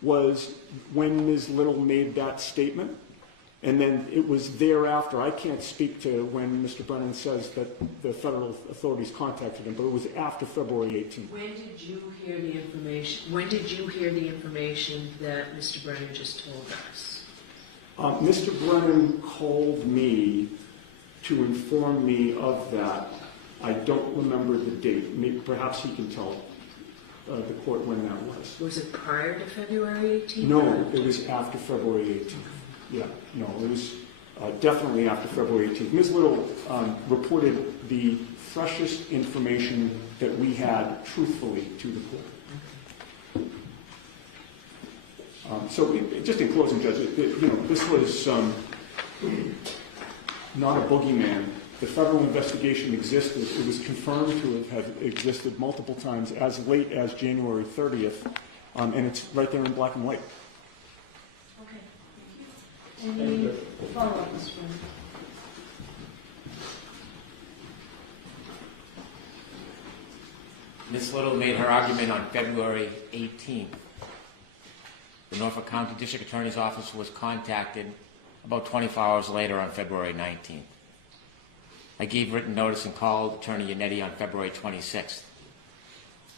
was when Ms. Little made that statement. And then it was thereafter. I can't speak to when Mr. Brennan says that the federal authorities contacted him, but it was after February 18th. When did you hear the information? When did you hear the information that Mr. Brennan just told us? Mr. Brennan called me to inform me of that. I don't remember the date. Maybe, perhaps he can tell the court when that was. Was it prior to February 18th? No, it was after February 18th. Yeah, no, it was definitely after February 18th. Ms. Little reported the freshest information that we had truthfully to the court. Just in closing, Judge, this was not a boogeyman. The federal investigation existed. It was confirmed to have existed multiple times as late as January 30th, and it's right there in black and white. Any follow-up, Mr. Brennan? Ms. Little made her argument on February 18th. The Norfolk County District Attorney's Office was contacted about 24 hours later on February 19th. I gave written notice and called Attorney Yannetti on February 26th.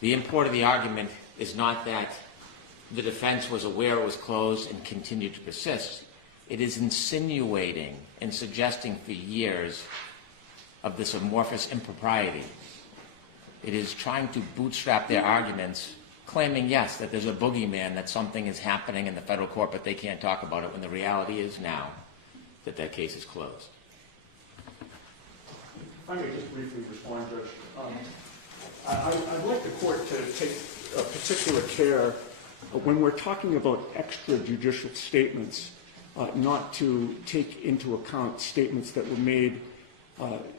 The import of the argument is not that the defense was aware it was closed and continued to persist. It is insinuating and suggesting for years of this amorphous impropriety. It is trying to bootstrap their arguments, claiming, yes, that there's a boogeyman, that something is happening in the federal court, but they can't talk about it, when the reality is now that that case is closed. If I may just briefly respond, Judge. I'd like the court to take particular care when we're talking about extrajudicial statements, not to take into account statements that were made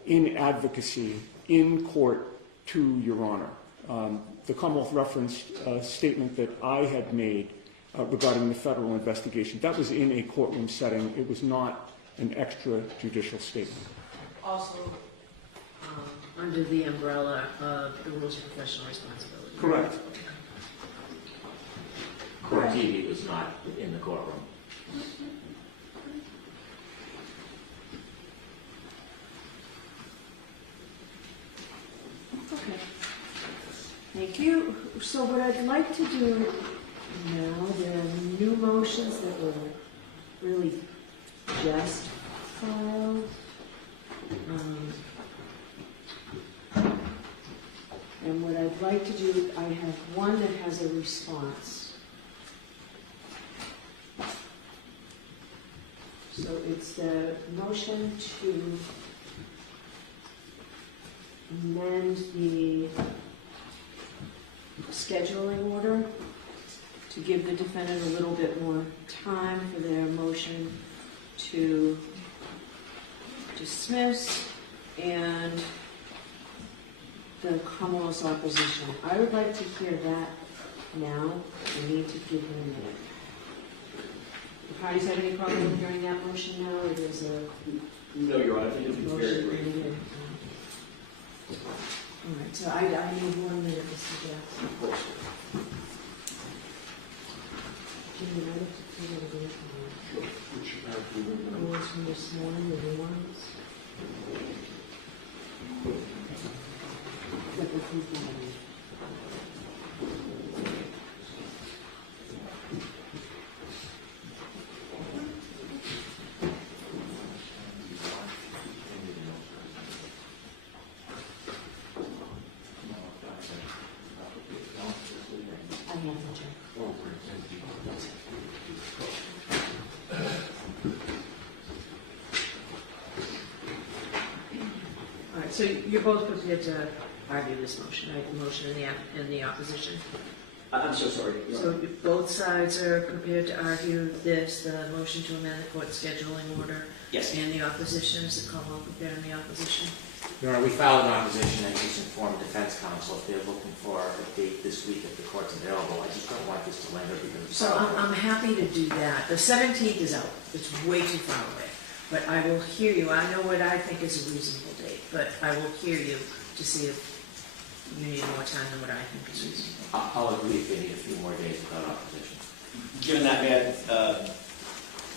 in advocacy in court to Your Honor. The Commonwealth referenced a statement that I had made regarding the federal investigation. That was in a courtroom setting. It was not an extrajudicial statement. Also, under the umbrella of the rules of professional responsibility. Correct. Court TV was not in the courtroom. Okay. Thank you. So what I'd like to do now, there are new motions that were really just filed. And what I'd like to do, I have one that has a response. So it's the motion to amend the scheduling order to give the defendant a little bit more time for their motion to dismiss and the Commonwealth's opposition. I would like to hear that now. I need to give them a minute. The parties have any problem with hearing that motion now? It is a No, Your Honor, I think it's very brief. All right, so I need 1 minute, Mr. Jackson. Of course. Jimmy, I have to put it again. The ones from this morning, the new ones. That the proof of it. So you're both prepared to argue this motion, right? The motion and the opposition? I'm so sorry, Your So Honor. both sides are prepared to argue this, the motion to amend the court scheduling order? Yes. And the opposition, is the Commonwealth prepared on the opposition? Your Honor, we filed an opposition and just informed defense counsel if they're looking for a date this week if the court's available. I just don't want this to linger because... So I'm happy to do that. The 17th is out. It's way too far away. But I will hear you. I know what I think is a reasonable date, but I will hear you to see if you need more time than what I think is reasonable. I'll agree if they need a few more days without opposition. Given that, may I,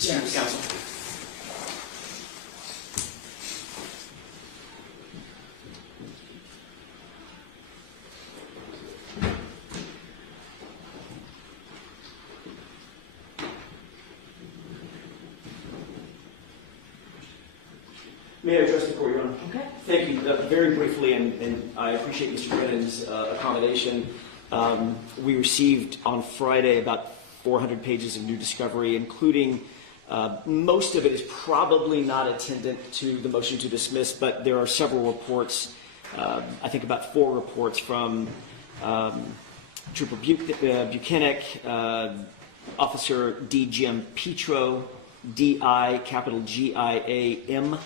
Yes. counsel? May I address the court, Your Honor? Okay. Thank you. Very briefly, and I appreciate Mr. Brennan's accommodation. We received on Friday about 400 pages of new discovery, including most of it is probably not attendant to the motion to dismiss, but there are several reports, I think about 4 reports from Trooper Buchanan, Officer D. Jim Petro, D.I. capital G-I-A-M,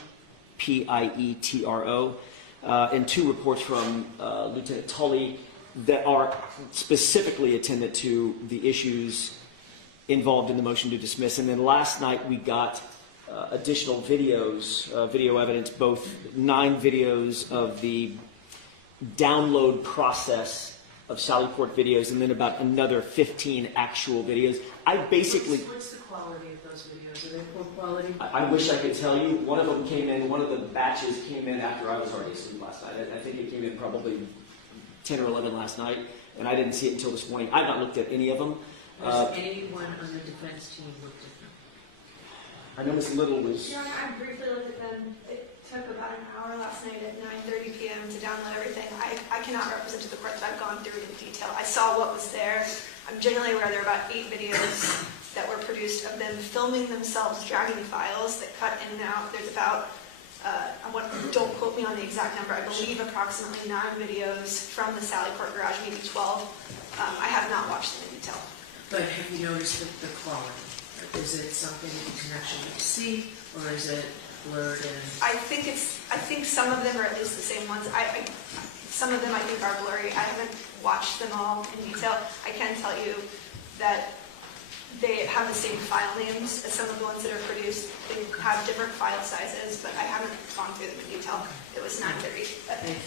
P-I-E-T-R-O, and 2 reports from Lieutenant Tully that are specifically attendant to the issues involved in the motion to dismiss. And then last night we got additional videos, video evidence, both 9 videos of the download process of Sallyport videos, and then about another 15 actual videos. I basically... What's the quality of those videos? Are they poor quality? I wish I could tell you. One of them came in, one of the batches came in after I was already asleep last night. I think it came in probably 10 or 11 last night, and I didn't see it until this morning. I've not looked at any of them. Has anyone on the defense team looked at them? I know Ms. Little was... Your Honor, I briefly looked at them. It took about an hour last night at 9:30 p.m. to download everything. I cannot represent to the court that I've gone through it in detail. I saw what was there. I'm generally aware there are about 8 videos that were produced of them filming themselves dragging files that cut in and out. There's about, don't quote me on the exact number, I believe approximately 9 videos from the Sallyport garage, maybe 12. I have not watched them in detail. But have you noticed the quality? Is it something in connection with C, or is it blurred in? I think some of them are at least the same ones. Some of them I think are blurry. I haven't watched them all in detail. I can tell you that they have the same file names as some of the ones that are produced. They have different file sizes, but I haven't gone through them in detail. It was 9:30. Thank you.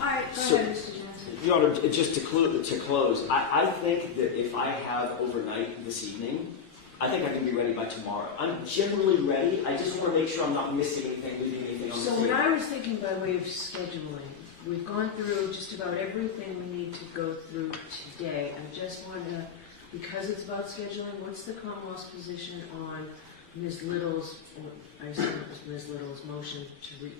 All right, go So- ahead, Mr. Johnson. Your Honor, just to close, I think that if I have overnight this evening, I think I can be ready by tomorrow. I'm generally ready. I just want to make sure I'm not missing anything, leaving anything on the So table. what I was thinking by way of scheduling, we've gone through just about everything we need to go through today. I just want to, because it's about scheduling, what's the Commonwealth's position on Ms. Little's, or I assume it was Ms. Little's motion to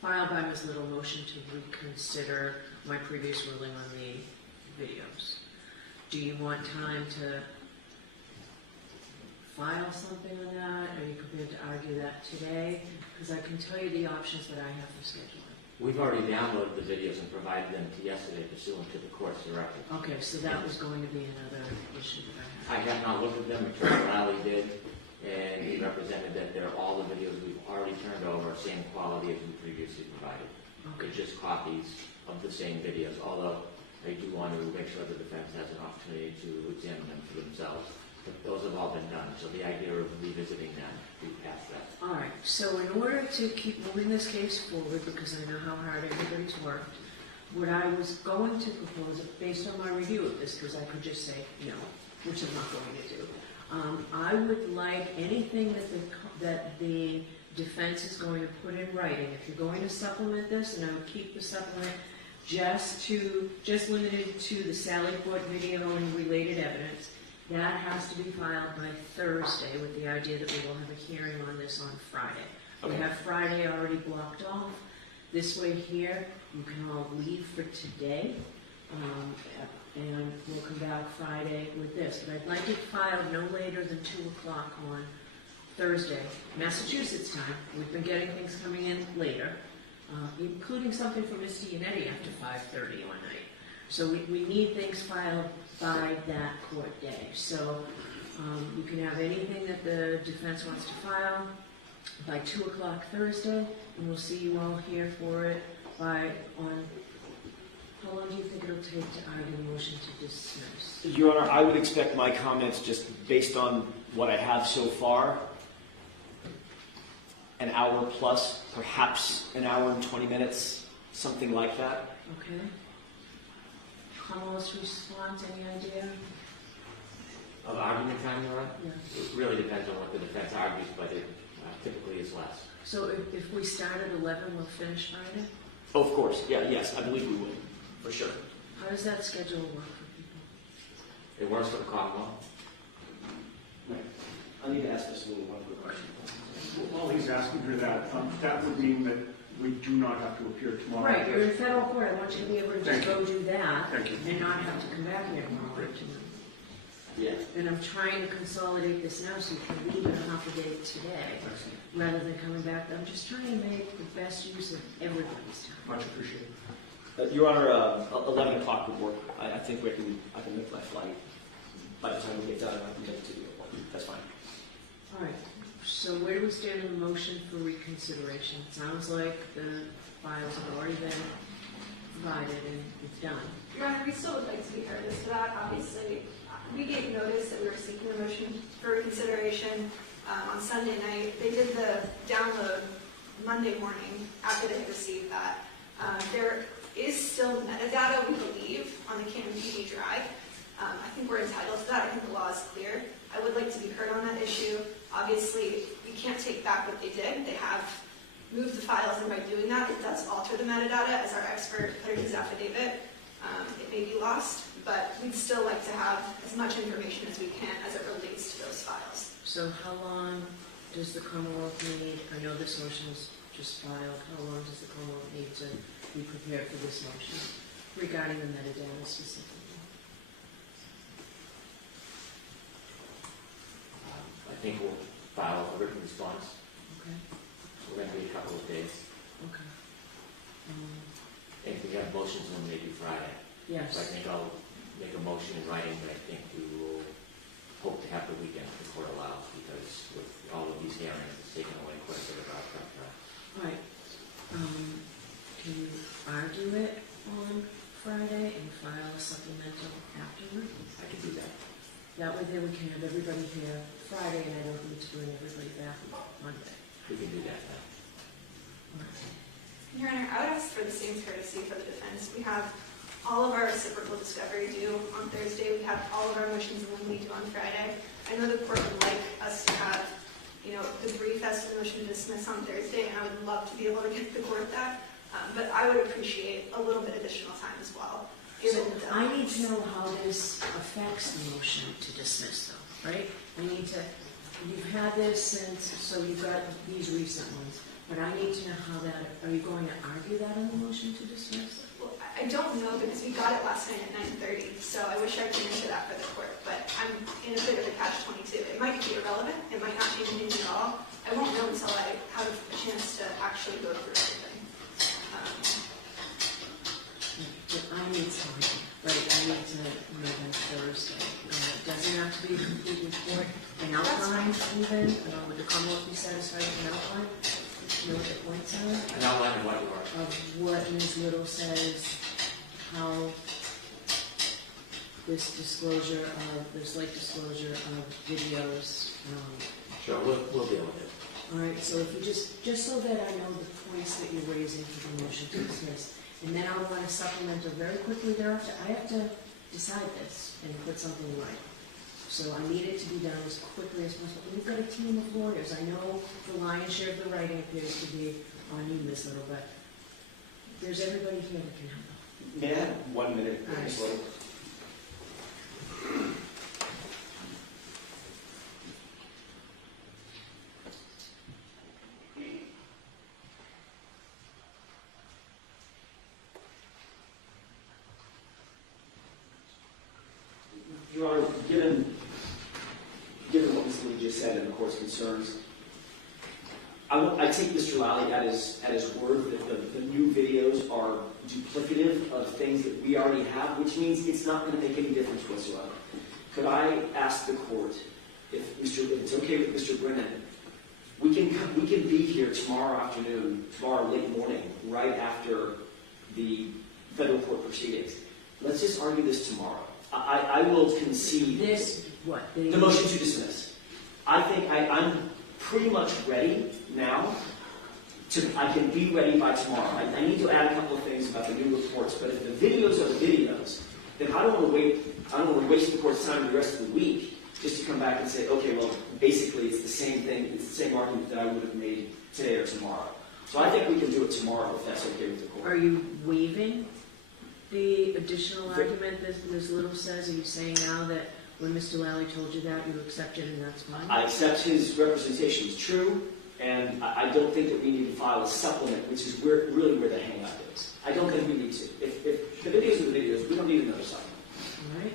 filed by Ms. Little motion to reconsider my previous ruling on the videos. Do you want time to file something on that? Are you prepared to argue that today? Because I can tell you the options that I have for scheduling. We've already downloaded the videos and provided them to yesterday pursuant to the court's directive. Okay, so that was going to be another issue that I had. I have not looked at them, Attorney Riley did, and he represented that they're all the videos we've already turned over, same quality as we previously provided. Okay. They're just copies of the same videos, although I do want to make sure the defense has an opportunity to examine them for themselves. But those have all been done, so the idea of revisiting them, we passed that. All right, so in order to keep moving this case forward, because I know how hard everybody's worked, what I was going to propose, based on my review of this, because I could just say no, which I'm not going to do, I would like anything that the defense is going to put in writing. If you're going to supplement this, and I would keep the supplement just limited to the Sally Port video and related evidence, that has to be filed by Thursday with the idea that we will have a hearing on this on Friday. Okay. We have Friday already blocked off. This way here, you can all leave for today, and we'll come back Friday with this. But I'd like it filed no later than 2 o'clock on Thursday, Massachusetts time. We've been getting things coming in later, including something from Mr. Yannetti after 5:30 one night. So we need things filed by that court day. So you can have anything that the defense wants to file by 2 o'clock Thursday, and we'll see you all here for it how long do you think it'll take to argue the motion to dismiss? Your Honor, I would expect my comments, just based on what I have so far, an hour plus, perhaps an hour and 20 minutes, something like that. Okay. Commonwealth's response, any idea? Of argument time, Your Honor? Yeah. It really depends on what the defense argues, but it typically is less. So if we start at 11, we'll finish Friday? Oh, of course. Yeah, yes, I believe we would, for sure. How does that schedule work for people? It works for the Commonwealth. Right. I need to ask Mr. Little one quick question. While he's asking her that, that would mean that we do not have to appear tomorrow. Right, you're in federal court. I want you to be able to just Thank you. go do that Thank you. and not have to come back here tomorrow. Yeah. And I'm trying to consolidate this now so you can leave it half a day today rather than coming back. I'm just trying to make the best use of everybody's time. Much appreciated. Your Honor, 11 o'clock would work. I think I can make my flight. By the time we get done, I can get to the airport. That's fine. All right. So where do we stand in the motion for reconsideration? It sounds like the files have already been provided and it's done. Your Honor, we still would like to be heard as to that. Obviously, we gave notice that we were seeking a motion for reconsideration on Sunday night. They did the download Monday morning after they received that. There is still metadata, we believe, on the Cannone PD drive. I think we're entitled to that. I think the law is clear. I would like to be heard on that issue. Obviously, we can't take back what they did. They have moved the files, and by doing that, it does alter the metadata, as our expert put in his affidavit. It may be lost, but we'd still like to have as much information as we can as it relates to those files. So how long does the Commonwealth need? I know this motion is just filed. How long does the Commonwealth need to be prepared for this motion regarding the metadata specifically? I think we'll file a written response. Okay. We're going to be a couple of days. Okay. And if we have motions on maybe Friday. Yes. So I think I'll make a motion in writing, but I think we will hope to have the weekend if the court allows, because with all of these hearings, it's taken away quite a bit of our prep time. All right. Can you argue it on Friday and file a supplemental afterward? I can do that. That way then we can have everybody here Friday and I don't need to bring everybody back Monday. We can do that now. All right. Your Honor, I would ask for the same courtesy for the defense. We have all of our reciprocal discovery due on Thursday. We have all of our motions and limine due on Friday. I know the court would like us to have, the brief as to the motion to dismiss on Thursday, and I would love to be able to get the court that. But I would appreciate a little bit additional time as well. So I need to know how this affects the motion to dismiss though, right? You've had this since, so you've got these recent ones, but I need to know how that, are you going to argue that in the motion to dismiss? Well, I don't know because we got it last night at 9:30, so I wish I could answer that for the court, but I'm in a bit of a catch-22. It might be irrelevant, it might not change anything at all. I won't know until I have a chance to actually go through everything. But I need time, right? I need to know by Thursday. It doesn't have to be a complete report, an outline even. Would the Commonwealth be satisfied with an outline? You know what the points are? An outline of what you are. Of what Ms. Little says, how this disclosure of, this late disclosure of videos. Sure, we'll deal with it. All right, so if you just so that I know the points that you're raising for the motion to dismiss, and then I'll want to supplement it very quickly thereafter. I have to decide this and put something right. So I need it to be done as quickly as possible. We've got a team of lawyers. I know the lion's share of the writing appears to be on you, Ms. Little, but there's everybody here that can help. May I have 1 minute, Ms. Little? Your Honor, given what Ms. Lee just said and the court's concerns, I take Mr. Lally at his word that the new videos are duplicative of things that we already have, which means it's not going to make any difference whatsoever. Could I ask the court, if it's okay with Mr. Brennan, we can be here tomorrow afternoon, tomorrow late morning, right after the federal court proceedings. Let's just argue this tomorrow. I will concede This, what? the motion to dismiss. I think I'm pretty much ready now. I can be ready by tomorrow. I need to add a couple of things about the new reports, but if the videos are the videos, then I don't want to wait. I don't want to waste the court's time the rest of the week just to come back and say, okay, well, basically it's the same thing. It's the same argument that I would have made today or tomorrow. So I think we can do it tomorrow if that's okay with the court. Are you waiving the additional argument that Ms. Little says? Are you saying now that when Mr. Lally told you that, you accepted and that's fine? I accept his representation is true, and I don't think that we need to file a supplement, which is really where the hang-up is. I don't think we need to. If the videos are the videos, we don't need another supplement. All right.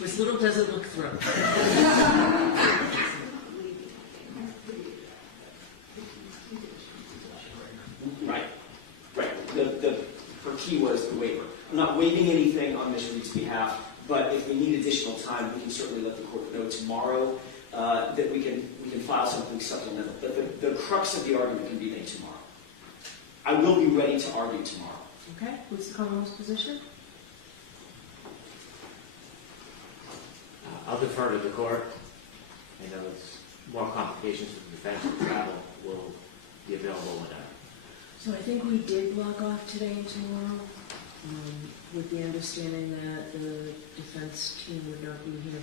Ms. Little doesn't look thrilled. Right. Her key was the waiver. I'm not waiving anything on Ms. Reed's behalf, but if we need additional time, we can certainly let the court know tomorrow that we can file something supplemental. But the crux of the argument can be made tomorrow. I will be ready to argue tomorrow. Okay. What's the Commonwealth's position? I'll defer to the court. I know it's more complications with the defense and travel will be available whenever. So I think we did log off today and tomorrow, with the understanding that the defense team would not be here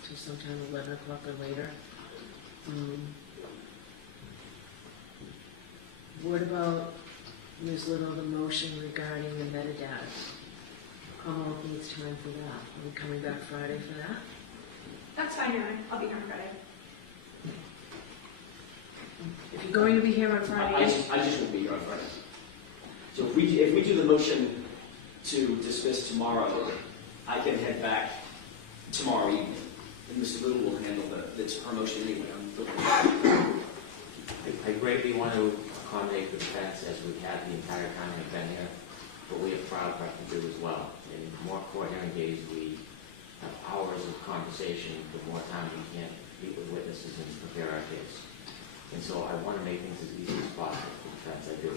until sometime 11 o'clock or later. What about, Ms. Little, the motion regarding the metadata? Commonwealth needs time for that. Are we coming back Friday for that? That's fine, Your Honor. I'll be here on Friday. If you're going to be here on Friday... I just won't be here on Friday. So if we do the motion to dismiss tomorrow, I can head back tomorrow evening. And Mr. Little will handle her motion anyway. I greatly want to accommodate the defense as we have the entire time I've been here, but we have trial prep to do as well. And the more court hearing days we have hours of conversation, the more time we can meet with witnesses and prepare our case. And so I want to make things as easy as possible for the defense. I do.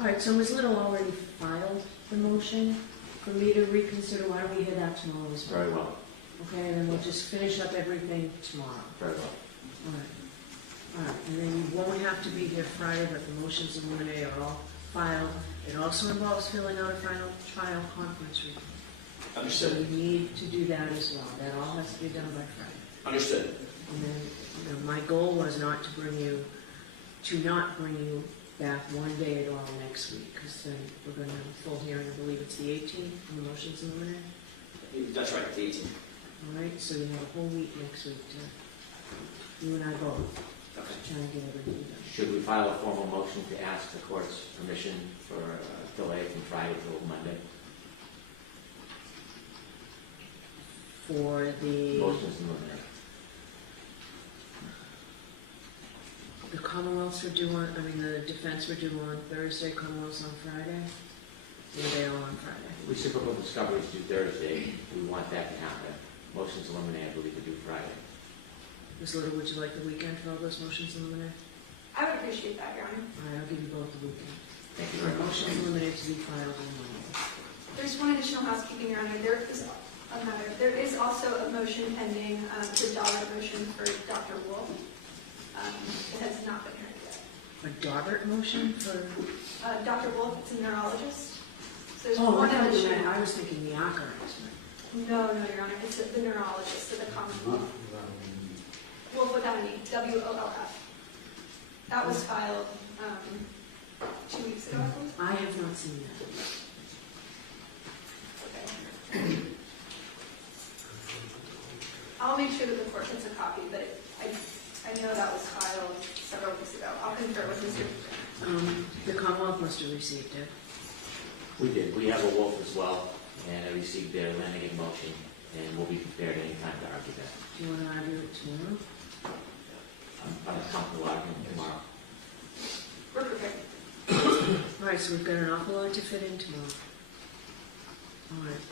All right, so Ms. Little already filed the motion for me to reconsider. Why don't we hear that tomorrow as well? Very well. Okay, and then we'll just finish up everything tomorrow. Very well. All right. All right, and then you won't have to be here Friday, but the motions in limine are all filed. It also involves filling out a final trial conference report. Understood. So you need to do that as well. That all has to be done by Friday. Understood. And then, my goal was not bring you back one day at all next week, because then we're going to have a full hearing, I believe it's the 18th, on the motions in limine. That's right, the 18th. All right, so you have a whole week next week to, you and I both, Okay. trying to get everything done. Should we file a formal motion to ask the court's permission for delay from Friday till Monday? For the, Motions in limine. the Commonwealths were due on, I mean, the defense were due on Thursday, Commonwealths on Friday? Or were they all on Friday? Reciprocal discovery is due Thursday. We want that to happen. Motions in limine, I believe, are due Friday. Ms. Little, would you like the weekend for all those motions in limine? I would appreciate that, Your Honor. All right, I'll give you both the weekend. Thank you All very right, much. motions in limine to be filed on Monday. There's one additional housekeeping, Your Honor. There is also a motion pending, the Daubert motion for Dr. Wolf. It has not been heard yet. A Daubert motion for, Dr. Wolf, it's a neurologist. So there's oh, one I thought you additional. meant, I was thinking the archivist. No, Your Honor. It's the neurologist of the Commonwealth. Wolf without an E, W-O-L-F. That was filed 2 weeks ago, I believe. I have not seen that. Okay. I'll make sure that the court gets a copy, but I know that was filed several weeks ago. I'll confer with Mr. The Commonwealth must have received it. We did. We have a Wolf as well, and I received their landing motion, and we'll be prepared anytime to argue that. Do you want to argue it tomorrow? I'm comfortable arguing tomorrow. We're prepared. All right, so we've got an awful lot to fit in tomorrow. All right.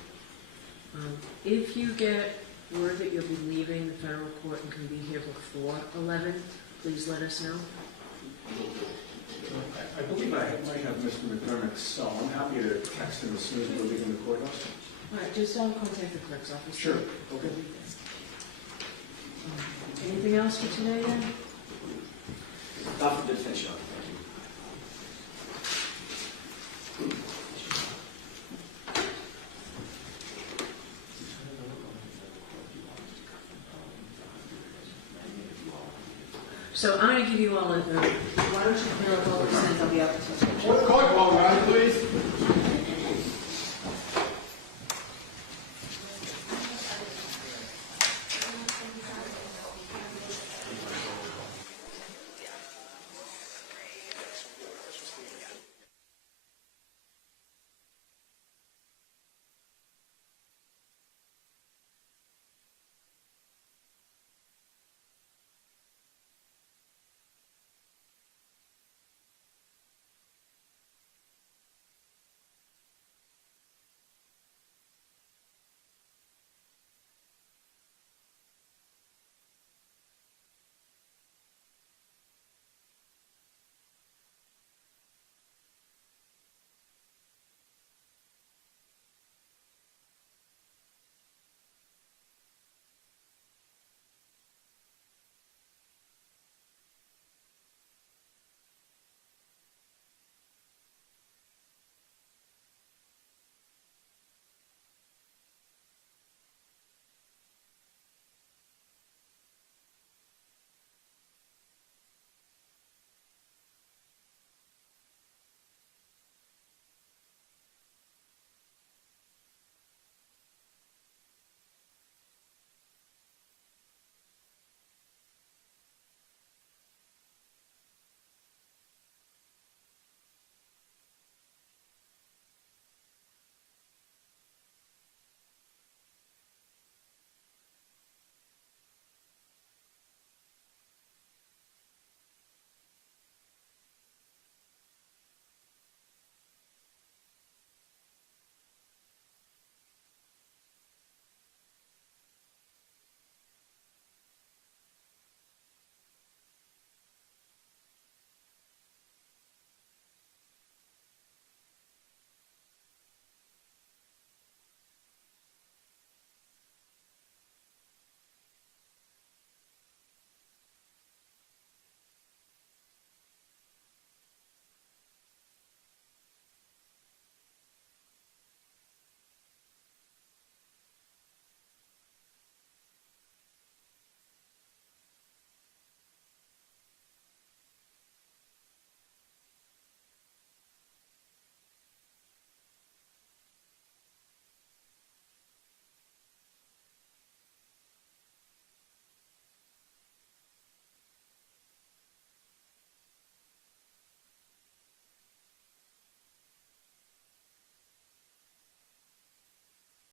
If you get word that you'll be leaving the federal court and can be here before 11, please let us know. I believe I might have Mr. McDermott's cell. I'm happy to text him as soon as we're leaving the courthouse. All right, just contact the clerk's office. Sure. Okay. Anything else for today then? Not for the defense, Your Honor. Thank you. So I'm going to give you all a, why don't you clear up all the signs? I'll be out. Order the court, please.